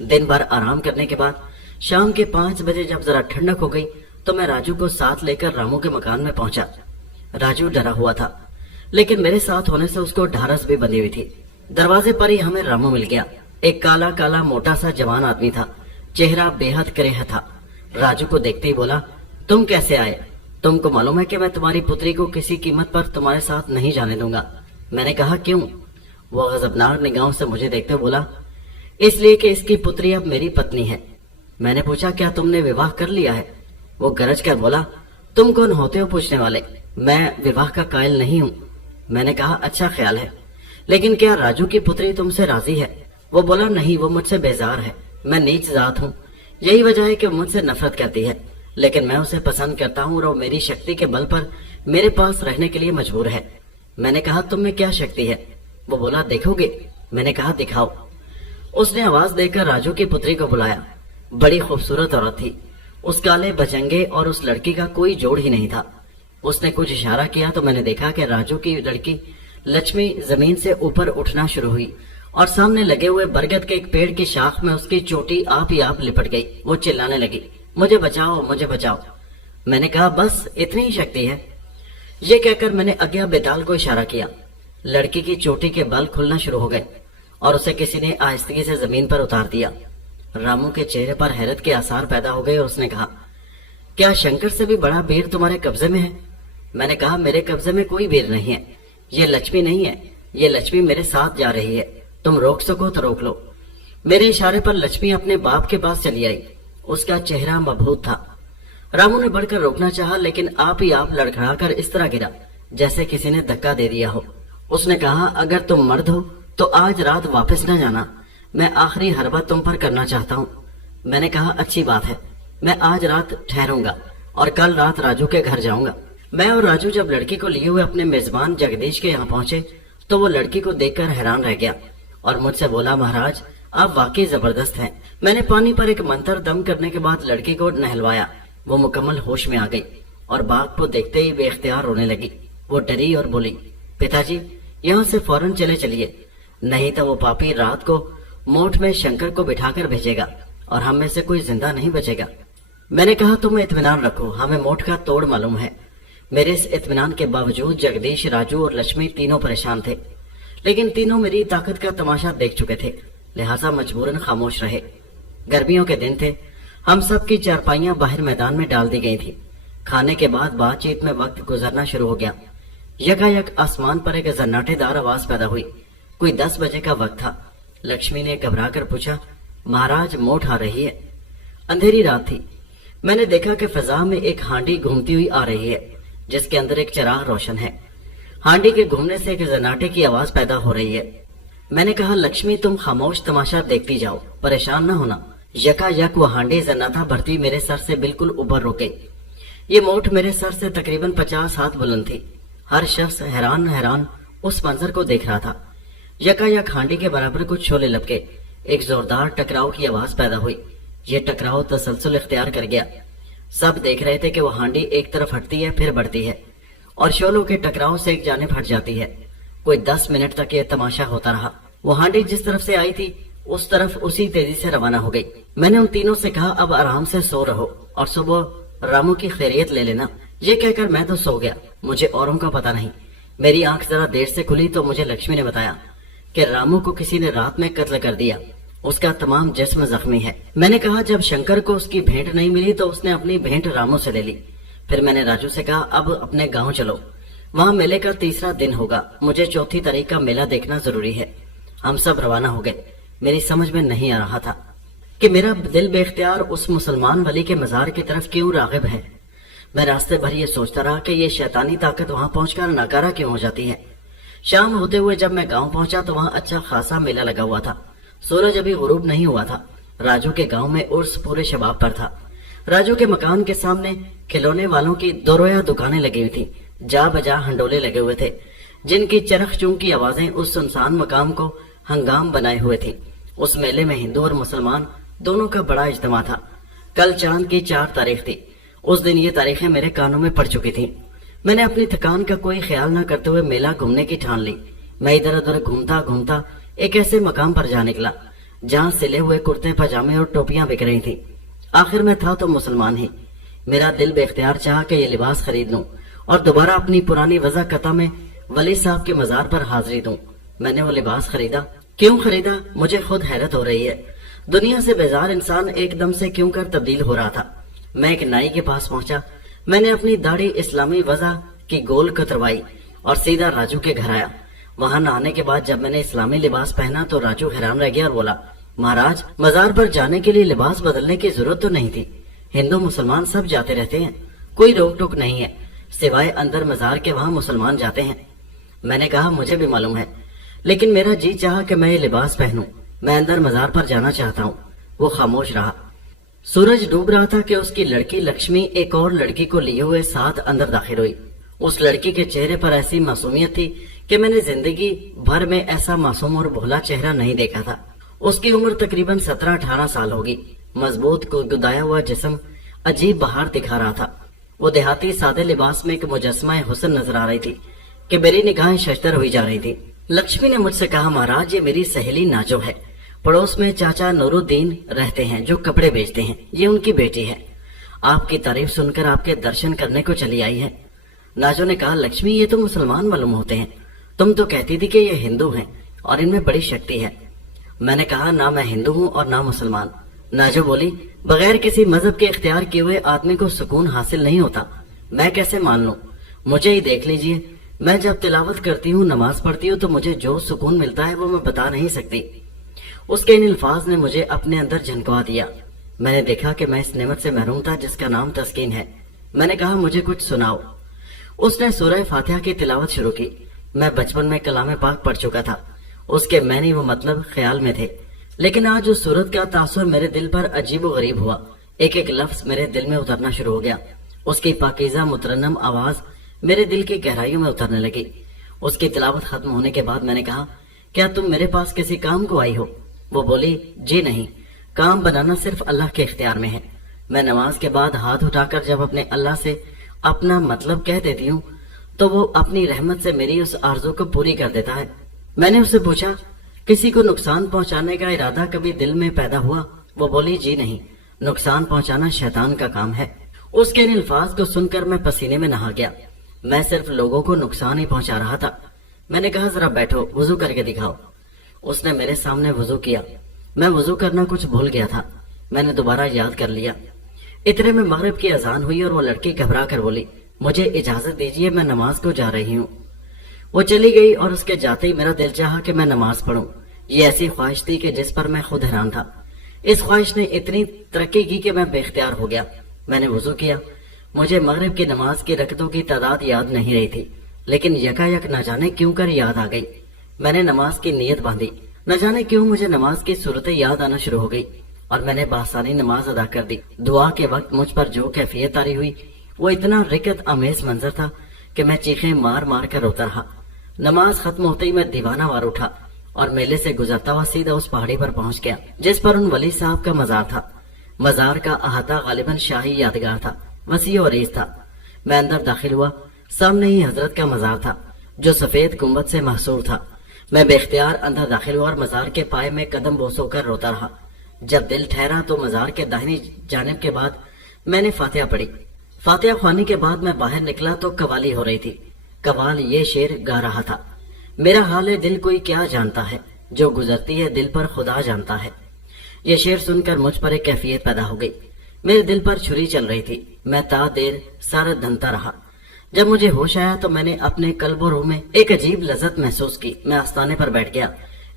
दिन भर आराम करने के बाद शाम के 5 बजे जब जरा ठंडक हो गई तो मैं राजू को साथ लेकर रामू के मकान में पहुंचा। राजू डरा हुआ था, लेकिन मेरे साथ होने से उसको ढारस भी बंधी हुई थी। दरवाजे पर ही हमें रामू मिल गया। एक काला काला मोटा सा जवान आदमी था, चेहरा बेहद करेह था। राजू को देखते ही बोला, तुम कैसे आए? तुमको मालूम है कि मैं तुम्हारी पुत्री को किसी कीमत पर तुम्हारे साथ नहीं जाने दूंगा। मैंने कहा क्यों? वो गजबनाक निगाहों से मुझे देखते हुए बोला, इसलिए कि इसकी पुत्री अब मेरी पत्नी है। मैंने पूछा, क्या तुमने विवाह कर लिया है? वो गरज कर बोला, तुम कौन होते हो पूछने वाले? मैं विवाह का कायल नहीं हूँ। मैंने कहा, अच्छा ख्याल है, लेकिन क्या राजू की पुत्री तुमसे राजी है? वो बोला, नहीं, वो मुझसे बेजार है। मैं नीच जात हूँ, यही वजह है कि वो मुझसे नफरत करती है, लेकिन मैं उसे पसंद करता हूँ और वो मेरी शक्ति के बल पर मेरे पास रहने के लिए मजबूर है। मैंने कहा, तुम में क्या शक्ति है? वो बोला, देखोगे? मैंने कहा, दिखाओ। उसने आवाज देकर राजू की पुत्री को बुलाया। बड़ी खूबसूरत औरत थी, उस काले बजंगे और उस लड़की का कोई जोड़ ही नहीं था। उसने कुछ इशारा किया तो मैंने देखा कि राजू की लड़की लक्ष्मी जमीन से ऊपर उठना शुरू हुई और सामने लगे हुए बरगद के एक पेड़ की शाख में उसकी चोटी आप ही आप लिपट गई। वो चिल्लाने लगी, मुझे बचाओ, मुझे बचाओ। मैंने कहा, बस इतनी ही शक्ति है। ये कहकर मैंने अज्ञा बेताल को इशारा किया। लड़की की चोटी के बाल खुलना शुरू हो गए और उसे किसी ने आहिस्तगी से जमीन पर उतार दिया। रामू के चेहरे पर हैरत के आसार पैदा हो गए और उसने कहा, क्या शंकर से भी बड़ा वीर तुम्हारे कब्जे में है? मैंने कहा, मेरे कब्जे में कोई वीर नहीं है, ये लक्ष्मी नहीं है, ये लक्ष्मी मेरे साथ जा रही है, तुम रोक सको तो रोक लो। मेरे इशारे पर लक्ष्मी अपने बाप के पास चली आई। उसका चेहरा मबहूत था। रामू ने बढ़कर रोकना चाहा, लेकिन आप ही आप लड़खड़ाकर इस तरह गिरा जैसे किसी ने धक्का दे दिया हो। उसने कहा, अगर तुम मर्द हो तो आज रात वापस न जाना, मैं आखिरी हरबा तुम पर करना चाहता हूँ। मैंने कहा, अच्छी बात है, मैं आज रात ठहरूंगा और कल रात राजू के घर जाऊंगा। मैं और राजू जब लड़की को लिए हुए अपने मेजबान जगदीश के यहाँ पहुंचे तो वो लड़की को देखकर हैरान रह गया और मुझसे बोला, महाराज आप वाकई जबरदस्त हैं। मैंने पानी पर एक मंत्र दम करने के बाद लड़की को नहलवाया। वो मुकम्मल होश में आ गई और बाघ को देखते ही बेख्तियार रोने लगी। वो डरी और बोली, पिताजी यहाँ से फौरन चले चलिए, नहीं तो वो पापी रात को मोठ में शंकर को बिठाकर भेजेगा और हम में से कोई जिंदा नहीं बचेगा। मैंने कहा, तुम इत्मीनान रखो, हमें मोठ का तोड़ मालूम है। मेरे इस इत्मीनान के बावजूद जगदीश, राजू और लक्ष्मी तीनों परेशान थे, लेकिन तीनों मेरी ताकत का तमाशा देख चुके थे, लिहाजा मजबूरन खामोश रहे। गर्मियों के दिन थे, हम सब की चारपाइयां बाहर मैदान में डाल दी गई थी। खाने के बाद बातचीत में वक्त गुजरना शुरू हो गया। यकायक आसमान पर एक जन्नाटेदार आवाज पैदा हुई। कोई 10 बजे का वक्त था। लक्ष्मी ने घबरा कर पूछा, महाराज मोठ आ रही है? अंधेरी रात थी। मैंने देखा कि फिजा में एक हांडी घूमती हुई आ रही है जिसके अंदर एक चिराग रोशन है। हांडी के घूमने से एक जन्नाटे की आवाज पैदा हो रही है। मैंने कहा, लक्ष्मी तुम खामोश तमाशा देखती जाओ, परेशान न होना। यकायक वो हांडी जन्नाता भरती मेरे सर से बिल्कुल ऊपर रुक गई। ये मोठ मेरे सर से तकरीबन 50 हाथ बुलंद थी। हर शख्स हैरान हैरान उस मंजर को देख रहा था। यकायक हांडी के बराबर कुछ शोले लपके, एक जोरदार टकराव की आवाज पैदा हुई। ये टकराव तसलसल इख्तियार कर गया। सब देख रहे थे कि वो हांडी एक तरफ हटती है, फिर बढ़ती है और शोलों के टकराव से एक जानिब हट जाती है। कोई 10 मिनट तक ये तमाशा होता रहा। वो हांडी जिस तरफ से आई थी उस तरफ उसी तेजी से रवाना हो गई। मैंने उन तीनों से कहा, अब आराम से सो रहो और सुबह रामू की खैरियत ले लेना। ये कहकर मैं तो सो गया, मुझे औरों का पता नहीं। मेरी आंख जरा देर से खुली तो मुझे लक्ष्मी ने बताया कि रामू को किसी ने रात में कत्ल कर दिया, उसका तमाम जिस्म जख्मी है। मैंने कहा, जब शंकर को उसकी भेंट नहीं मिली तो उसने अपनी भेंट रामू से ले ली। फिर मैंने राजू से कहा, अब अपने गांव चलो, वहां मेले का 3रा दिन होगा, मुझे 4थी तारीख का मेला देखना जरूरी है। हम सब रवाना हो गए। मेरी समझ में नहीं आ रहा था कि मेरा दिल बेख्तियार उस मुसलमान वली के मजार की तरफ क्यों रागिब है। मैं रास्ते भर ये सोचता रहा कि ये शैतानी ताकत वहां पहुंचकर नाकारा क्यों हो जाती है। शाम होते हुए जब मैं गांव पहुंचा तो वहां अच्छा खासा मेला लगा हुआ था। सूरज अभी गुरूब नहीं हुआ था। राजू के गांव में उर्स पूरे शबाब पर था। राजू के मकान के सामने खिलौने वालों की दोरोया दुकानें लगी हुई थी। जा बजा हंडोले लगे हुए थे जिनकी चरख चूं की आवाजें उस सुनसान मकाम को हंगाम बनाए हुए थी। उस मेले में हिंदू और मुसलमान दोनों का बड़ा इज्तिमा था। कल चांद की 4 तारीख थी। उस दिन ये तारीखें मेरे कानों में पड़ चुकी थी। मैंने अपनी थकान का कोई ख्याल न करते हुए मेला घूमने की ठान ली। मैं इधर उधर घूमता घूमता एक ऐसे मकाम पर जा निकला जहाँ सिले हुए कुर्ते पजामे और टोपियां बिक रही थी। आखिर में था तो मुसलमान ही। मेरा दिल बेख्तियार चाहा कि ये लिबास खरीद लूं और दोबारा अपनी पुरानी वजह कता में वली साहब के मजार पर हाजिरी दूं। मैंने वो लिबास खरीदा। क्यों खरीदा, मुझे खुद हैरत हो रही है। दुनिया से बेजार इंसान एकदम से क्यों कर तब्दील हो रहा था। मैं एक नाई के पास पहुंचा میں نے اپنی داڑھی اسلامی وضع کی گول کتروائی اور سیدھا راجو کے گھر آیا۔ وہاں نہانے کے بعد جب میں نے اسلامی لباس پہنا تو راجو حیران رہ گیا اور بولا، مہاراج، مزار پر جانے کے لیے لباس بدلنے کی ضرورت تو نہیں تھی، ہندو مسلمان سب جاتے رہتے ہیں، کوئی روک ٹوک نہیں ہے، سوائے اندر مزار کے وہاں مسلمان جاتے ہیں۔ میں نے کہا، مجھے بھی معلوم ہے، لیکن میرا جی چاہا کہ میں یہ لباس پہنوں، میں اندر مزار پر جانا چاہتا ہوں۔ وہ خاموش رہا۔ سورج ڈوب رہا تھا کہ اس کی لڑکی لکشمی ایک اور لڑکی کو لیے ہوئے ساتھ اندر داخل ہوئی۔ اس لڑکی کے چہرے پر ایسی معصومیت تھی کہ میں نے زندگی بھر میں ایسا معصوم اور بھولا چہرہ نہیں دیکھا تھا۔ اس کی عمر تقریباً 17-18 سال ہوگی۔ مضبوط کو گدایا ہوا جسم عجیب بہار دکھا رہا تھا۔ وہ دیہاتی سادے لباس میں ایک مجسمہ حسن نظر آ رہی تھی کہ میری نگاہیں ششدر ہوئی جا رہی تھی۔ لکشمی نے مجھ سے کہا، مہاراج، یہ میری سہیلی ناجو ہے، پڑوس میں چاچا نور الدین رہتے ہیں جو کپڑے بیچتے ہیں، یہ ان کی بیٹی ہے، آپ کی تعریف سن کر آپ کے درشن کرنے کو چلی آئی ہے۔ ناجو نے کہا، لکشمی، یہ تو مسلمان معلوم ہوتے ہیں، تم تو کہتی تھی کہ یہ ہندو ہیں اور ان میں بڑی شکتی ہے۔ میں نے کہا، نہ میں ہندو ہوں اور نہ مسلمان۔ ناجو بولی، بغیر کسی مذہب کے اختیار کیے ہوئے آدمی کو سکون حاصل نہیں ہوتا، میں کیسے مان لوں؟ مجھے ہی دیکھ لیجئے، میں جب تلاوت کرتی ہوں، نماز پڑھتی ہوں، تو مجھے جو سکون ملتا ہے وہ میں بتا نہیں سکتی۔ اس کے ان الفاظ نے مجھے اپنے اندر جھنکوا دیا۔ میں نے دیکھا کہ میں اس نعمت سے محروم تھا جس کا نام تسکین ہے۔ میں نے کہا، مجھے کچھ سناؤ۔ اس نے سورہ فاتحہ کی تلاوت شروع کی۔ میں بچپن میں کلام پاک پڑھ چکا تھا، اس کے معنی و مطلب خیال میں تھے، لیکن آج اس سورت کا تاثر میرے دل پر عجیب و غریب ہوا۔ ایک ایک لفظ میرے دل میں اترنا شروع ہو گیا۔ اس کی پاکیزہ مترنم آواز میرے دل کی گہرائیوں میں اترنے لگی۔ اس کی تلاوت ختم ہونے کے بعد میں نے کہا، کیا تم میرے پاس کسی کام کو آئی ہو؟ وہ بولی، جی نہیں، کام بنانا صرف اللہ کے اختیار میں ہے۔ میں نماز کے بعد ہاتھ اٹھا کر جب اپنے اللہ سے اپنا مطلب کہہ دیتی ہوں تو وہ اپنی رحمت سے میری اس آرزو کو پوری کر دیتا ہے۔ میں نے اس سے پوچھا، کسی کو نقصان پہنچانے کا ارادہ کبھی دل میں پیدا ہوا؟ وہ بولی، جی نہیں، نقصان پہنچانا شیطان کا کام ہے۔ اس کے ان الفاظ کو سن کر میں پسینے میں نہا گیا۔ میں صرف لوگوں کو نقصان ہی پہنچا رہا تھا۔ میں نے کہا، ذرا بیٹھو، وضو کر کے دکھاؤ۔ اس نے میرے سامنے وضو کیا۔ میں وضو کرنا کچھ بھول گیا تھا۔ میں نے دوبارہ یاد کر لیا۔ اتنے میں مغرب کی اذان ہوئی اور وہ لڑکی گھبرا کر بولی، مجھے اجازت دیجیے، میں نماز کو جا رہی ہوں۔ وہ چلی گئی اور اس کے جاتے ہی میرا دل چاہا کہ میں نماز پڑھوں۔ یہ ایسی خواہش تھی کہ جس پر میں خود حیران تھا۔ اس خواہش نے اتنی ترقی کی کہ میں بے اختیار ہو گیا۔ میں نے وضو کیا۔ مجھے مغرب کی نماز کی رکعتوں کی تعداد یاد نہیں رہی تھی، لیکن یکا یک نہ جانے کیوں کر یاد آ گئی۔ میں نے نماز کی نیت باندھی۔ نہ جانے کیوں مجھے نماز کی صورتیں یاد آنا شروع ہو گئی اور میں نے بآسانی نماز ادا کر دی۔ دعا کے وقت مجھ پر جو کیفیت طاری ہوئی وہ اتنا رکت آمیز منظر تھا کہ میں چیخیں مار مار کر روتا رہا۔ نماز ختم ہوتے ہی میں دیوانہ وار اٹھا اور میلے سے گزرتا ہوا سیدھا اس پہاڑی پر پہنچ گیا جس پر ان ولی صاحب کا مزار تھا۔ مزار کا احاطہ غالباً شاہی یادگار تھا، وسیع و عریض تھا۔ میں اندر داخل ہوا۔ سامنے ہی حضرت کا مزار تھا جو سفید گنبد سے محصور تھا۔ میں بے اختیار اندر داخل ہوا اور مزار کے پائے میں قدم بوس ہو کر روتا رہا۔ جب دل ٹھہرا تو مزار کے داہنی جانب کے بعد میں نے فاتحہ پڑھی۔ فاتحہ خوانی کے بعد میں باہر نکلا تو قوالی ہو رہی تھی۔ قوال یہ شعر گا رہا تھا، میرا حال دل کوئی کیا جانتا ہے، جو گزرتی ہے دل پر خدا جانتا ہے۔ یہ شعر سن کر مجھ پر ایک کیفیت پیدا ہو گئی۔ میرے دل پر چھری چل رہی تھی۔ میں تا دیر سارا دھنتا رہا۔ جب مجھے ہوش آیا تو میں نے اپنے قلب و روح میں ایک عجیب لذت محسوس کی۔ میں آستانے پر بیٹھ گیا۔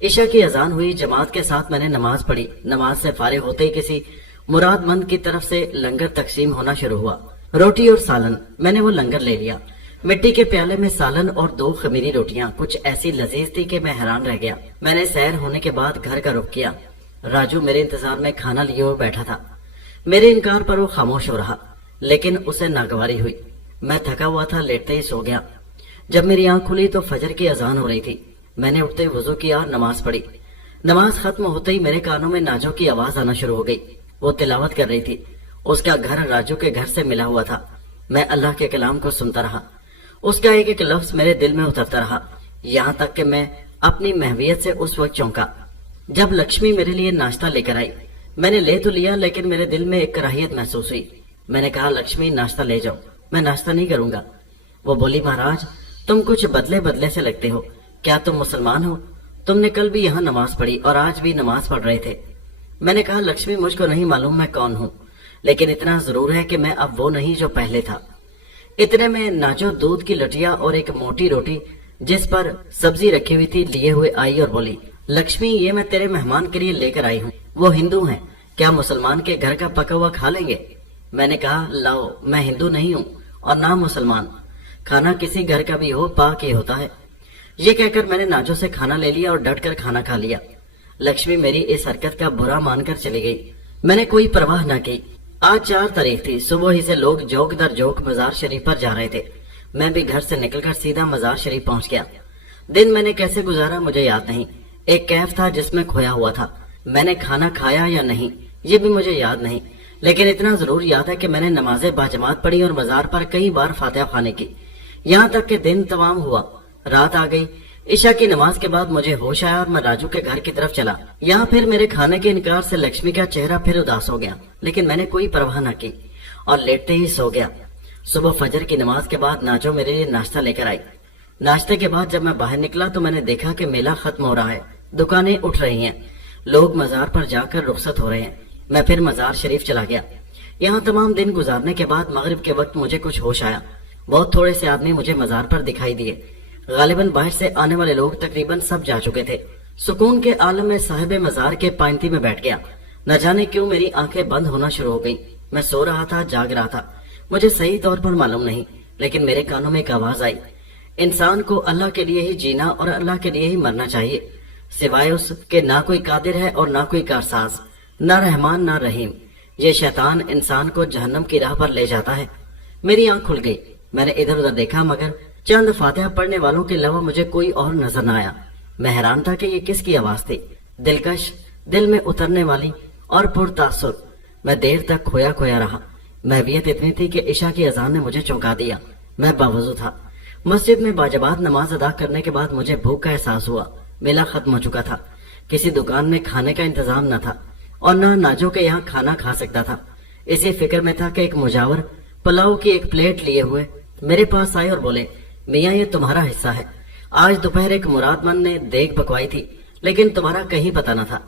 عشاء کی اذان ہوئی۔ جماعت کے ساتھ میں نے نماز پڑھی۔ نماز سے فارغ ہوتے ہی کسی مراد مند کی طرف سے لنگر تقسیم ہونا شروع ہوا، روٹی اور سالن۔ میں نے وہ لنگر لے لیا۔ مٹی کے پیالے میں سالن اور 2 خمیری روٹیاں کچھ ایسی لذیذ تھی کہ میں حیران رہ گیا۔ میں نے سیر ہونے کے بعد گھر کا رخ کیا۔ راجو میرے انتظار میں کھانا لیے ہوئے بیٹھا تھا۔ میرے انکار پر وہ خاموش ہو رہا، لیکن اسے ناگواری ہوئی۔ میں تھکا ہوا تھا، لیٹتے ہی سو گیا۔ جب میری آنکھ کھلی تو فجر کی اذان ہو رہی تھی۔ میں نے اٹھتے وضو کیا اور نماز پڑھی۔ نماز ختم ہوتے ہی میرے کانوں میں ناجو کی آواز آنا شروع ہو گئی۔ وہ تلاوت کر رہی تھی۔ اس کا گھر راجو کے گھر سے ملا ہوا تھا۔ میں اللہ کے کلام کو سنتا رہا۔ اس کا ایک ایک لفظ میرے دل میں اترتا رہا، یہاں تک کہ میں اپنی محویت سے اس وقت چونکا جب لکشمی میرے لیے ناشتہ لے کر آئی۔ میں نے لے تو لیا، لیکن میرے دل میں ایک کراہیت محسوس ہوئی۔ میں نے کہا، لکشمی ناشتہ لے جاؤ، میں ناشتہ نہیں کروں گا۔ وہ بولی، مہاراج تم کچھ بدلے بدلے سے لگتے ہو، کیا تم مسلمان ہو؟ تم نے کل بھی یہاں نماز پڑھی اور آج بھی نماز پڑھ رہے تھے۔ میں نے کہا، لکشمی مجھ کو نہیں معلوم میں کون ہوں، لیکن اتنا ضرور ہے کہ میں اب وہ نہیں جو پہلے تھا۔ اتنے میں नाजो दूध की लटिया और एक मोटी रोटी जिस पर सब्जी रखी हुई थी लिए हुए आई और बोली, लक्ष्मी ये मैं तेरे मेहमान के लिए लेकर आई हूँ। वो हिंदू हैं, क्या मुसलमान के घर का पका हुआ खा लेंगे? मैंने कहा, लाओ, मैं हिंदू नहीं हूँ और ना मुसलमान, खाना किसी घर का भी हो पाक ही होता है। ये कहकर मैंने नाजो से खाना ले लिया और डट कर खाना खा लिया। लक्ष्मी मेरी इस हरकत का बुरा मानकर चली गई। मैंने कोई परवाह न की। आज 4 तारीख थी। सुबह ही से लोग जोक दर जोक मजार शरीफ पर जा रहे थे। मैं भी घर से निकलकर सीधा मजार शरीफ पहुंच गया। दिन मैंने कैसे गुजारा मुझे याद नहीं। एक कैफ था जिसमें खोया हुआ था। मैंने खाना खाया या नहीं ये भी मुझे याद नहीं, लेकिन इतना जरूर याद है कि मैंने नमाजें बाजमात पढ़ी और मजार पर कई बार फातिहा खाने की। यहाँ तक कि दिन तमाम हुआ, रात आ गई। ईशा की नमाज के बाद मुझे होश आया और मैं राजू के घर की तरफ चला। यहाँ फिर मेरे खाने के इनकार से लक्ष्मी का चेहरा फिर उदास हो गया, लेकिन मैंने कोई परवाह न की और लेटते ही सो गया। सुबह फजर की नमाज के बाद नाजो मेरे लिए नाश्ता लेकर आई। नाश्ते के बाद जब मैं बाहर निकला तो मैंने देखा कि मेला खत्म हो रहा है, दुकानें उठ रही हैं, लोग मजार पर जाकर रुखसत हो रहे हैं। मैं फिर मजार शरीफ चला गया। यहाँ तमाम दिन गुजारने के बाद मगरिब के वक्त मुझे कुछ होश आया। बहुत थोड़े से आदमी मुझे मजार पर दिखाई दिए। गालिबन बाहर से आने वाले लोग तकरीबन सब जा चुके थे। सुकून के आलम में साहिब मजार के पाइंती में बैठ गया। न जाने क्यों मेरी आंखें बंद होना शुरू हो गई। मैं सो रहा था, जाग रहा था, मुझे सही तौर पर मालूम नहीं, लेकिन मेरे कानों में एक आवाज आई, इंसान को अल्लाह के लिए ही जीना और अल्लाह के लिए ही मरना चाहिए, सिवाय उसके ना कोई कादिर है और ना कोई कारसाज, ना रहमान ना रहीम। ये शैतान इंसान को जहन्नम की राह पर ले जाता है। मेरी आंख खुल गई। मैंने इधर उधर देखा, मगर चंद फातिहा पढ़ने वालों के अलावा मुझे कोई और नजर न आया। मैं हैरान था कि ये किसकी आवाज थी, दिलकश, दिल में उतरने वाली और पुरतासुर। मैं देर तक खोया खोया रहा। महवियत इतनी थी कि ईशा की अजान ने मुझे चौंका दिया। मैं बावजू था। मस्जिद में बाजमात नमाज अदा करने के बाद मुझे भूख का एहसास हुआ। मेला खत्म हो चुका था। किसी दुकान में खाने का इंतजाम न था और न नाजो के यहाँ खाना खा सकता था। इसी फिक्र में था कि एक मुजावर पुलाव की एक प्लेट लिए हुए मेरे पास आए और बोले, मियाँ ये तुम्हारा हिस्सा है। आज दोपहर एक मुरादमंद ने देग पकवाई थी, लेकिन तुम्हारा कहीं पता न था।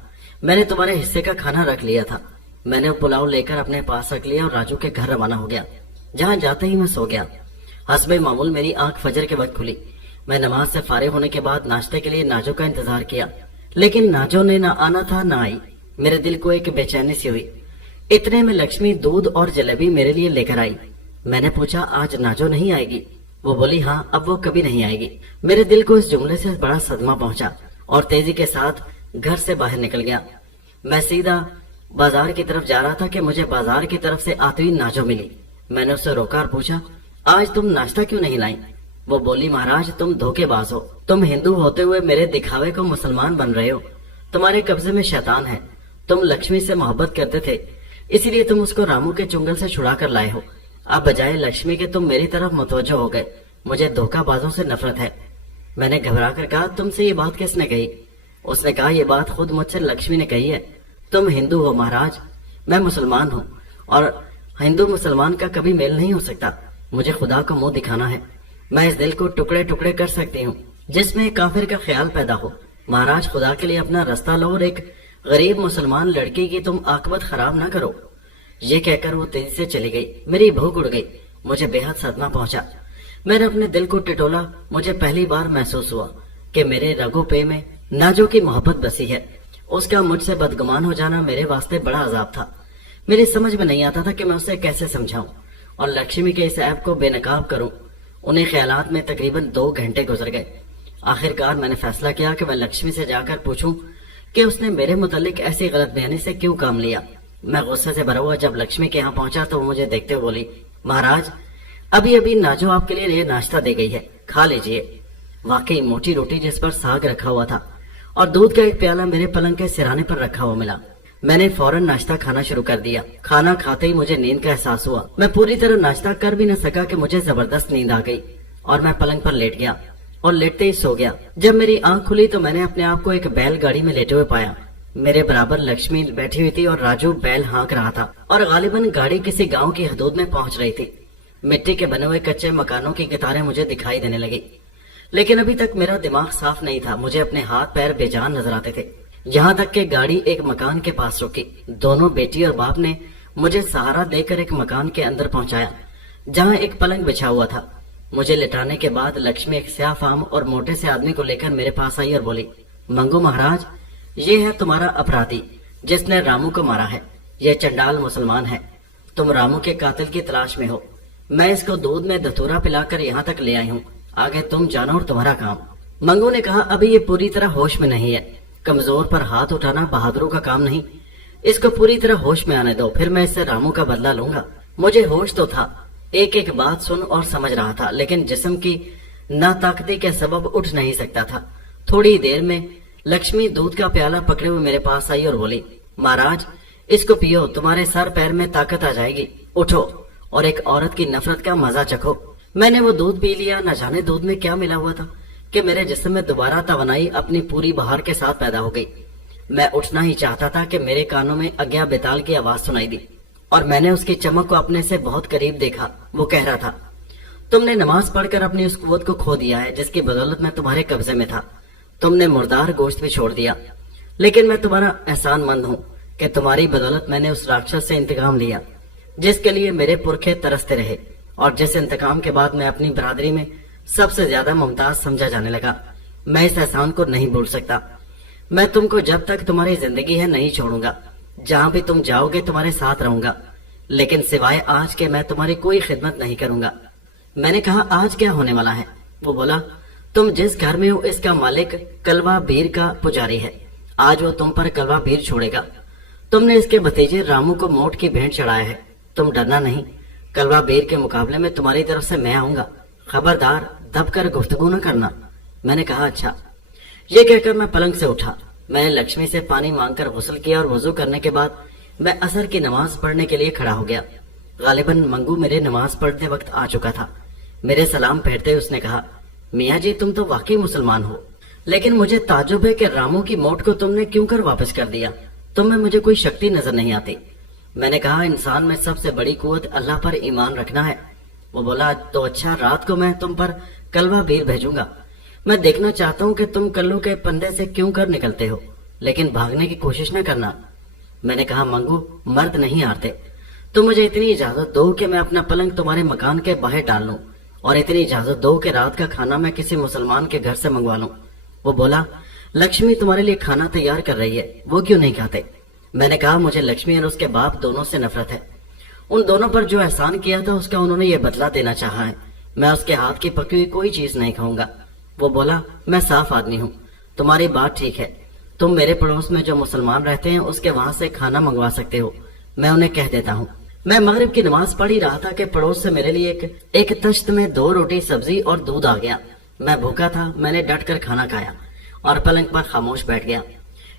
मैंने तुम्हारे हिस्से का खाना रख लिया था। मैंने पुलाव लेकर अपने पास रख लिया और राजू के घर रवाना हो गया। जहाँ जाते ही मैं सो गया। हस्बे मामूल मेरी आंख फजर के वक्त खुली। मैं नमाज से फारिग होने के बाद नाश्ते के लिए नाजो का इंतजार किया, लेकिन नाजो ने ना आना था ना आई। मेरे दिल को एक बेचैनी सी हुई। इतने में लक्ष्मी दूध और जलेबी मेरे लिए लेकर आई। मैंने पूछा, आज नाजो नहीं आएगी? वो बोली, हाँ, अब वो कभी नहीं आएगी। मेरे दिल को इस जुमले से बड़ा सदमा पहुंचा और तेजी के साथ घर से बाहर निकल गया। मैं सीधा बाजार की तरफ जा रहा था कि मुझे बाजार की तरफ से आती हुई नाजो मिली। मैंने उससे रोका और पूछा, आज तुम नाश्ता क्यों नहीं लाई? वो बोली, महाराज तुम धोखेबाज हो। तुम हिंदू होते हुए मेरे दिखावे को मुसलमान बन रहे हो। तुम्हारे कब्जे में शैतान है। तुम लक्ष्मी से मोहब्बत करते थे, इसीलिए तुम उसको रामू के चुंगल से छुड़ा कर लाए हो। अब बजाय लक्ष्मी के तुम मेरी तरफ मुतवज्जो हो गए। मुझे धोखाबाजों से नफरत है। मैंने घबरा कर कहा, तुमसे ये बात किसने कही? उसने कहा, ये बात खुद मुझसे लक्ष्मी ने कही है। तुम हिंदू हो महाराज, मैं मुसलमान हूँ और हिंदू मुसलमान का कभी मेल नहीं हो सकता। मुझे खुदा को मुंह दिखाना है। मैं इस दिल को टुकड़े टुकड़े कर सकती हूँ जिसमें एक काफिर का ख्याल पैदा हो। महाराज खुदा के लिए अपना रास्ता लो और एक गरीब मुसलमान लड़की की तुम आकबत खराब ना करो। ये कहकर वो तेजी से चली गई। मेरी भूख उड़ गई। मुझे बेहद सदमा पहुंचा। मैंने अपने दिल को टिटोला। मुझे पहली बार महसूस हुआ कि मेरे रगो पे में नाजो की मोहब्बत बसी है। उसका मुझसे बदगुमान हो जाना मेरे वास्ते बड़ा अजाब था। मेरी समझ में नहीं आता था कि मैं उसे कैसे समझाऊं और लक्ष्मी के इस ऐब को बेनकाब करूं। उन्हीं ख्यालात में तकरीबन 2 घंटे गुजर गए। आखिरकार मैंने फैसला किया कि मैं लक्ष्मी से जाकर पूछूं कि उसने मेरे मुतालिक ऐसी गलत बयानी से क्यों काम लिया। मैं गुस्से से भरा हुआ जब लक्ष्मी के यहाँ पहुंचा तो वो मुझे देखते हुए बोली, महाराज अभी अभी नाजो आपके लिए ये नाश्ता दे गई है, खा लीजिए। वाकई मोटी रोटी जिस पर साग रखा हुआ था और दूध का एक प्याला मेरे पलंग के सिराने पर रखा हुआ मिला। मैंने फौरन नाश्ता खाना शुरू कर दिया। खाना खाते ही मुझे नींद का एहसास हुआ। मैं पूरी तरह नाश्ता कर भी न सका कि मुझे जबरदस्त नींद आ गई और मैं पलंग पर लेट गया और लेटते ही सो गया। जब मेरी आंख खुली तो मैंने अपने आप को एक बैलगाड़ी में लेटे हुए पाया। मेरे बराबर लक्ष्मी बैठी हुई थी और राजू बैल हाँक रहा था और गालिबन गाड़ी किसी गांव की हदूद में पहुंच रही थी। मिट्टी के बने हुए कच्चे मकानों की कतारें मुझे दिखाई देने लगी, लेकिन अभी तक मेरा दिमाग साफ नहीं था। मुझे अपने हाथ पैर बेजान नजर आते थे। यहाँ तक कि गाड़ी एक मकान के पास रुकी। दोनों बेटी और बाप ने मुझे सहारा देकर एक मकान के अंदर पहुंचाया जहाँ एक पलंग बिछा हुआ था। मुझे लिटाने के बाद लक्ष्मी एक स्याह फाम और मोटे से आदमी को लेकर मेरे पास आई और बोली, मंगू महाराज, ये है तुम्हारा अपराधी जिसने रामू को मारा है। यह चंडाल मुसलमान है। तुम रामू के कातिल की तलाश में हो। मैं इसको दूध में धतूरा पिलाकर यहाँ तक ले आई हूँ। आगे तुम जानो और तुम्हारा काम। मंगू ने कहा, अभी ये पूरी तरह होश में नहीं है। कमजोर पर हाथ उठाना बहादुरों का काम नहीं। इसको पूरी तरह होश में आने दो, फिर मैं इससे रामू का बदला लूंगा। मुझे होश तो था, एक एक बात सुन और समझ रहा था, लेकिन जिस्म की नाताकती के सबब उठ नहीं सकता था। थोड़ी देर में लक्ष्मी दूध का प्याला पकड़े हुए मेरे पास आई और बोली, महाराज, इसको पियो, तुम्हारे सर पैर में ताकत आ जाएगी। उठो और एक औरत की नफरत का मजा चखो। मैंने वो दूध पी लिया। न जाने दूध में क्या मिला हुआ था कि मेरे जिस्म में दोबारा तवानाई अपनी पूरी बहार के साथ पैदा हो गई। मैं उठना ही चाहता था कि मेरे कानों में अज्ञा बेताल की आवाज सुनाई दी और मैंने उसकी चमक को अपने से बहुत करीब देखा। वो कह रहा था, तुमने नमाज पढ़कर अपनी उस कुव्वत को खो दिया है जिसकी बदौलत मैं तुम्हारे कब्जे में था। तुमने मुर्दार गोश्त भी छोड़ दिया, लेकिन मैं तुम्हारा एहसानमंद हूँ कि तुम्हारी बदौलत मैंने उस राक्षस से इंतकाम लिया जिसके लिए मेरे पुरखे तरसते रहे और जिस इंतकाम के बाद मैं अपनी बरादरी में सबसे ज्यादा मुमताज समझा जाने लगा। मैं इस एहसान को नहीं भूल सकता। मैं तुमको जब तक तुम्हारी जिंदगी है नहीं छोड़ूंगा। जहां भी तुम जाओगे तुम्हारे साथ रहूंगा, लेकिन सिवाय आज के मैं तुम्हारी कोई खिदमत नहीं करूंगा। मैंने कहा, आज क्या होने वाला है? वो बोला, तुम जिस घर में हो इसका मालिक कलवा बीर का पुजारी है। आज वो तुम पर कलवा बीर छोड़ेगा। तुमने इसके भतीजे रामू को मोट की भेंट चढ़ाया है। तुम डरना नहीं, कलवा बीर के मुकाबले में तुम्हारी तरफ से मैं आऊंगा। खबरदार, दबकर गुफ्तगू न करना। मैंने कहा, अच्छा। ये कहकर मैं पलंग से उठा। मैंने लक्ष्मी से पानी मांगकर गुस्ल किया और वजू करने के बाद मैं असर की नमाज पढ़ने के लिए खड़ा हो गया। गालिबन मंगू मेरे नमाज पढ़ते वक्त आ चुका था। मेरे सलाम फेरते उसने कहा, मियाँ जी, तुम तो वाकई मुसलमान हो, लेकिन मुझे ताज्जुब है कि रामू की मौत को तुमने क्यों कर वापस कर दिया। तुम में मुझे कोई शक्ति नजर नहीं आती। मैंने कहा, इंसान में सबसे बड़ी कुव्वत अल्लाह पर ईमान रखना है। वो बोला, तो अच्छा, रात को मैं तुम पर कलवा बीर भेजूंगा। मैं देखना चाहता हूँ कि तुम कल्लू के पंदे से क्यों कर निकलते हो, लेकिन भागने की कोशिश न करना। मैंने कहा, मंगू, मर्द नहीं हारते। तुम मुझे इतनी इजाजत दो कि मैं अपना पलंग तुम्हारे मकान के बाहर डाल लूं, और इतनी इजाजत दो कि रात का खाना मैं किसी मुसलमान के घर से मंगवा लूं। वो बोला, लक्ष्मी तुम्हारे लिए खाना तैयार कर रही है, वो क्यों नहीं खाते? मैंने कहा, मुझे लक्ष्मी और उसके बाप दोनों से नफरत है। उन दोनों पर जो एहसान किया था उसका उन्होंने ये बदला देना चाहा है। मैं उसके हाथ की पकी हुई कोई चीज नहीं खाऊंगा। वो बोला, मैं साफ आदमी हूँ, तुम्हारी बात ठीक है। तुम मेरे पड़ोस में जो मुसलमान रहते हैं उसके वहां से खाना मंगवा सकते हो, मैं उन्हें कह देता हूँ। मैं मगरिब की नमाज पढ़ ही रहा था कि पड़ोस से मेरे लिए एक तश्त में 2 रोटी, सब्जी और दूध आ गया। मैं भूखा था। मैंने डट कर खाना खाया और पलंग पर खामोश बैठ गया।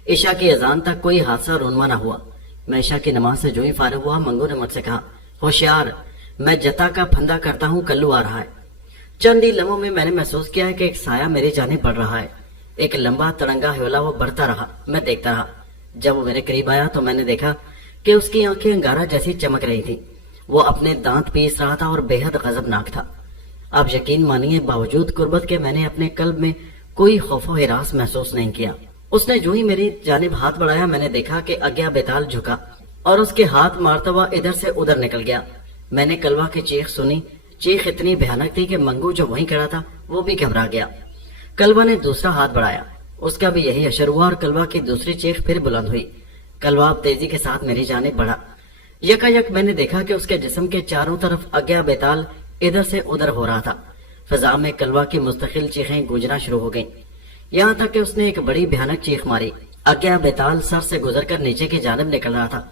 ईशा की अजान तक कोई हादसा रोनमा न हुआ। मैं ईशा की नमाज से जो ही फारिग हुआ, मंगू ने मुझसे कहा, होशियार, मैं जता का फंदा करता हूँ, कल्लू आ रहा है। चंद ही लम्हों में मैंने महसूस किया है कि एक साया मेरी जानिब बढ़ रहा है। एक लंबा तड़ंगा हवेला वो बढ़ता रहा। मैं देखता रहा। जब वो मेरे करीब आया तो मैंने देखा कि उसकी आंखें अंगारा जैसी चमक रही थी। वो अपने दांत पीस रहा था और बेहद गजबनाक था। आप यकीन मानिए, बावजूद कुर्बत के मैंने अपने कल्ब में कोई खौफो हिरास महसूस नहीं किया। उसने जो ही मेरी जानिब हाथ बढ़ाया, मैंने देखा कि अज्ञा बेताल झुका और उसके हाथ मारता हुआ इधर से उधर निकल गया। मैंने कलवा की चीख सुनी। चीख इतनी भयानक थी कि मंगू जो वहीं खड़ा था वो भी घबरा गया। कलवा ने दूसरा हाथ बढ़ाया, उसका भी यही असर हुआ और कलवा की दूसरी चीख फिर बुलंद हुई। कलवा अब तेजी के साथ मेरी जानिब बढ़ा। यकायक मैंने देखा कि उसके जिस्म के चारों तरफ अज्ञा बेताल इधर से उधर हो रहा था। फिजा में कलवा की मुस्तकिल चीखें गूंजना शुरू हो गईं, यहाँ तक कि उसने एक बड़ी भयानक चीख मारी। अज्ञा बेताल सर से गुजरकर नीचे की जानिब निकल रहा था।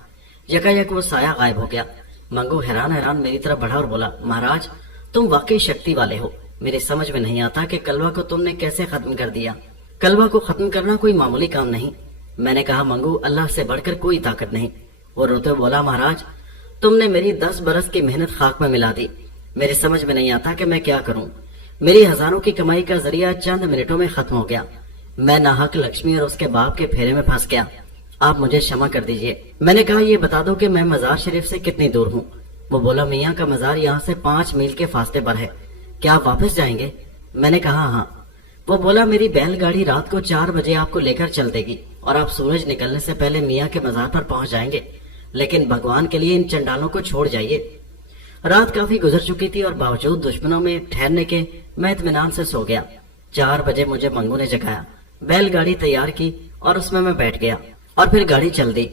यकायक वो साया गायब हो गया। मंगू हैरान हैरान मेरी तरफ बढ़ा और बोला, महाराज, तुम वाकई शक्ति वाले हो। मेरी समझ में नहीं आता कि कलवा को तुमने कैसे खत्म कर दिया। कलवा को खत्म करना कोई मामूली काम नहीं। मैंने कहा, मंगू, अल्लाह से बढ़कर कोई ताकत नहीं। वो रोते बोला, महाराज, तुमने मेरी 10 बरस की मेहनत खाक में मिला दी। मेरी समझ में नहीं आता कि मैं क्या करूं। मेरी हजारों की कमाई का जरिया चंद मिनटों में खत्म हो गया। मैं नाहक लक्ष्मी और उसके बाप के फेरे में फंस गया। आप मुझे क्षमा कर दीजिए। मैंने कहा, ये बता दो कि मैं मजार शरीफ से कितनी दूर हूँ। वो बोला, मियाँ का मजार यहाँ से 5 मील के फासले पर है। क्या आप वापस जाएंगे? मैंने कहा, हाँ। वो बोला, मेरी बैलगाड़ी रात को 4 बजे आपको लेकर चल देगी और आप सूरज निकलने से पहले मियाँ के मजार पर पहुंच जाएंगे। लेकिन भगवान के लिए इन चंडालों को छोड़ जाइए। رات کافی گزر چکی تھی اور باوجود دشمنوں میں ٹھہرنے کے میں اطمینان سے سو گیا۔ 4 بجے مجھے منگو نے جگایا، بیل گاڑی تیار کی اور اس میں بیٹھ گیا اور پھر گاڑی چل دی۔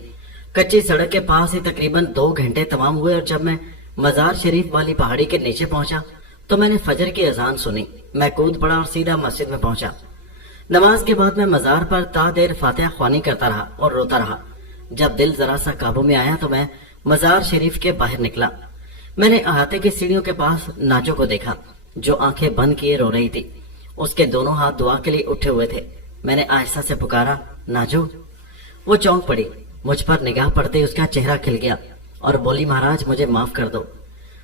کچی سڑک کے پاس ہی تقریباً 2 گھنٹے تمام ہوئے اور جب میں مزار شریف والی پہاڑی کے نیچے پہنچا تو میں نے فجر کی اذان سنی۔ میں کود پڑا اور سیدھا مسجد میں پہنچا۔ نماز کے بعد میں مزار پر تا دیر فاتحہ خوانی کرتا رہا اور روتا رہا۔ جب دل ذرا سا قابو میں آیا تو میں مزار شریف کے باہر نکلا۔ میں نے احاطے کی سیڑھیوں کے پاس ناجو کو دیکھا جو آنکھیں بند کیے رو رہی تھی۔ اس کے دونوں ہاتھ دعا کے لیے اٹھے ہوئے تھے۔ میں نے آہستہ سے پکارا، ناجو۔ وہ چونک پڑی۔ مجھ پر نگاہ پڑتے اس کا چہرہ کھل گیا اور بولی، مہاراج مجھے معاف کر دو۔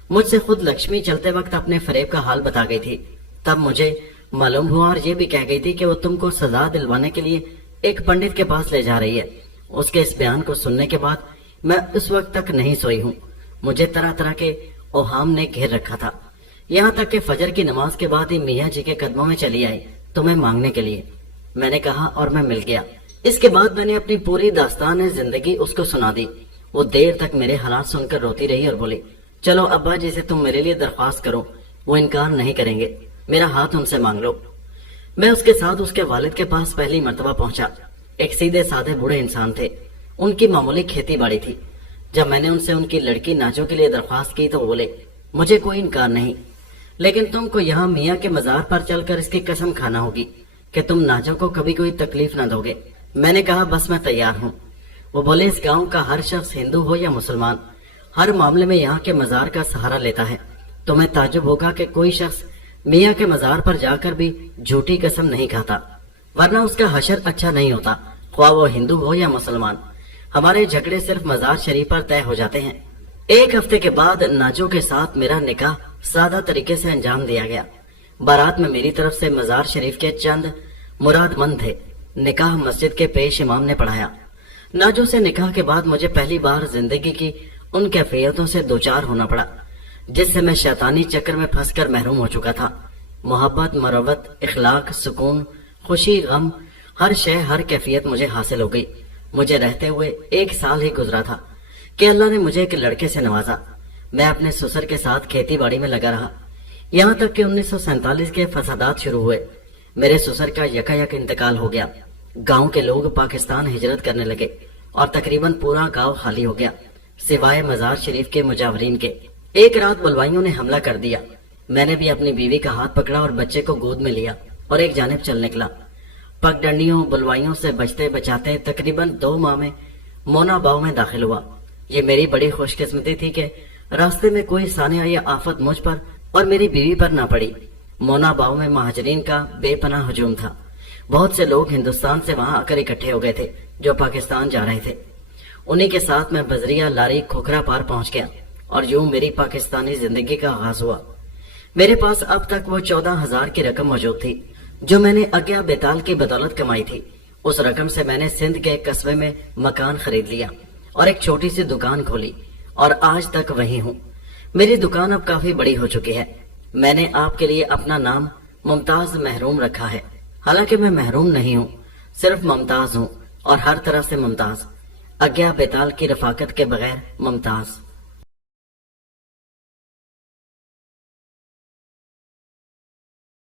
مجھ سے خود لکشمی چلتے وقت اپنے فریب کا حال بتا گئی تھی۔ تب مجھے معلوم ہوا اور یہ بھی کہہ گئی تھی کہ وہ تم کو سزا دلوانے کے لیے ایک پنڈت کے پاس لے جا رہی ہے۔ اس کے اس بیان کو سننے کے بعد میں اس وقت تک نہیں سوئی ہوں۔ مجھے طرح طرح کے اوہام نے گھیر رکھا تھا، یہاں تک کہ فجر کی نماز کے بعد ہی میاں جی کے قدموں میں چلی آئی تمہیں مانگنے کے لیے۔ میں نے کہا اور میں مل گیا۔ اس کے بعد میں نے اپنی پوری داستان زندگی اس کو سنا دی۔ وہ دیر تک میرے حالات سن کر روتی رہی اور بولی، چلو ابا جی سے تم میرے لیے درخواست کرو، وہ انکار نہیں کریں گے، میرا ہاتھ ان سے مانگ لو۔ میں اس کے ساتھ اس کے والد کے پاس پہلی مرتبہ پہنچا۔ ایک سیدھے سادے بوڑھے انسان تھے، ان کی معمولی کھیتی باڑی تھی۔ جب میں نے ان سے ان کی لڑکی ناجو کے لیے درخواست کی تو وہ بولے، مجھے کوئی انکار نہیں، لیکن تم کو یہاں میاں کے مزار پر چل کر اس کی قسم کھانا ہوگی کہ تم ناجو کو کبھی کوئی تکلیف نہ دو گے۔ میں نے کہا بس میں تیار ہوں۔ وہ بولے، اس گاؤں کا ہر شخص ہندو ہو یا مسلمان ہر معاملے میں یہاں کے مزار کا سہارا لیتا ہے۔ تمہیں تعجب ہوگا کہ کوئی شخص میاں کے مزار پر جا کر بھی جھوٹی قسم نہیں کھاتا، ورنہ اس کا حشر اچھا نہیں ہوتا، خواہ وہ ہندو ہو یا مسلمان۔ ہمارے جھگڑے صرف مزار شریف پر طے ہو جاتے ہیں۔ 1 ہفتے کے بعد ناجو کے ساتھ میرا نکاح سادہ طریقے سے انجام دیا گیا۔ بارات میں میری طرف سے مزار شریف کے چند مراد مند تھے۔ نکاح مسجد کے پیش امام نے پڑھایا۔ ناجو سے نکاح کے بعد مجھے پہلی بار زندگی کی ان کیفیتوں سے دوچار ہونا پڑا جس سے میں شیطانی چکر میں پھنس کر محروم ہو چکا تھا۔ محبت، مروت، اخلاق، سکون، خوشی، غم، ہر شے، ہر کیفیت مجھے حاصل ہو گئی۔ مجھے رہتے ہوئے 1 سال ہی گزرا تھا کہ اللہ نے مجھے ایک لڑکے سے نوازا۔ میں اپنے سسر کے ساتھ کھیتی باڑی میں لگا رہا، یہاں تک کہ 1947 کے فسادات شروع ہوئے۔ میرے سسر کا یکایک انتقال ہو گیا۔ گاؤں کے لوگ پاکستان ہجرت کرنے لگے اور تقریباً پورا گاؤں خالی ہو گیا سوائے مزار شریف کے مجاورین کے۔ ایک رات بلوائیوں نے حملہ کر دیا۔ میں نے بھی اپنی بیوی کا ہاتھ پکڑا اور بچے کو گود میں لیا اور ایک جانب چل نکلا۔ پگڈنڈیوں بلوائیوں سے بچتے بچاتے تقریباً 2 ماہ میں مونا باؤ میں داخل ہوا۔ یہ میری بڑی خوش قسمتی تھی کہ راستے میں کوئی سانحہ یا آفت مجھ پر اور میری بیوی پر نہ پڑی۔ مونا باؤ میں مہاجرین کا بے پناہ ہجوم تھا۔ بہت سے لوگ ہندوستان سے وہاں آ کر اکٹھے ہو گئے تھے جو پاکستان جا رہے تھے۔ انہی کے ساتھ میں بزریا لاری کھوکھرا پار پہنچ گیا اور یوں میری پاکستانی زندگی کا آغاز ہوا۔ میرے پاس اب تک وہ 14,000 کی رقم موجود تھی جو میں نے اگیا بیتال کی بدولت کمائی تھی۔ اس رقم سے میں نے سندھ کے ایک قصبے میں مکان خرید لیا اور ایک چھوٹی سی دکان کھولی اور آج تک وہیں ہوں۔ میری دکان اب کافی بڑی ہو چکی ہے۔ میں نے آپ کے لیے اپنا نام ممتاز محروم رکھا ہے، حالانکہ میں محروم نہیں ہوں، صرف ممتاز ہوں اور ہر طرح سے ممتاز۔ اگیا بیتال کی رفاقت کے بغیر ممتاز۔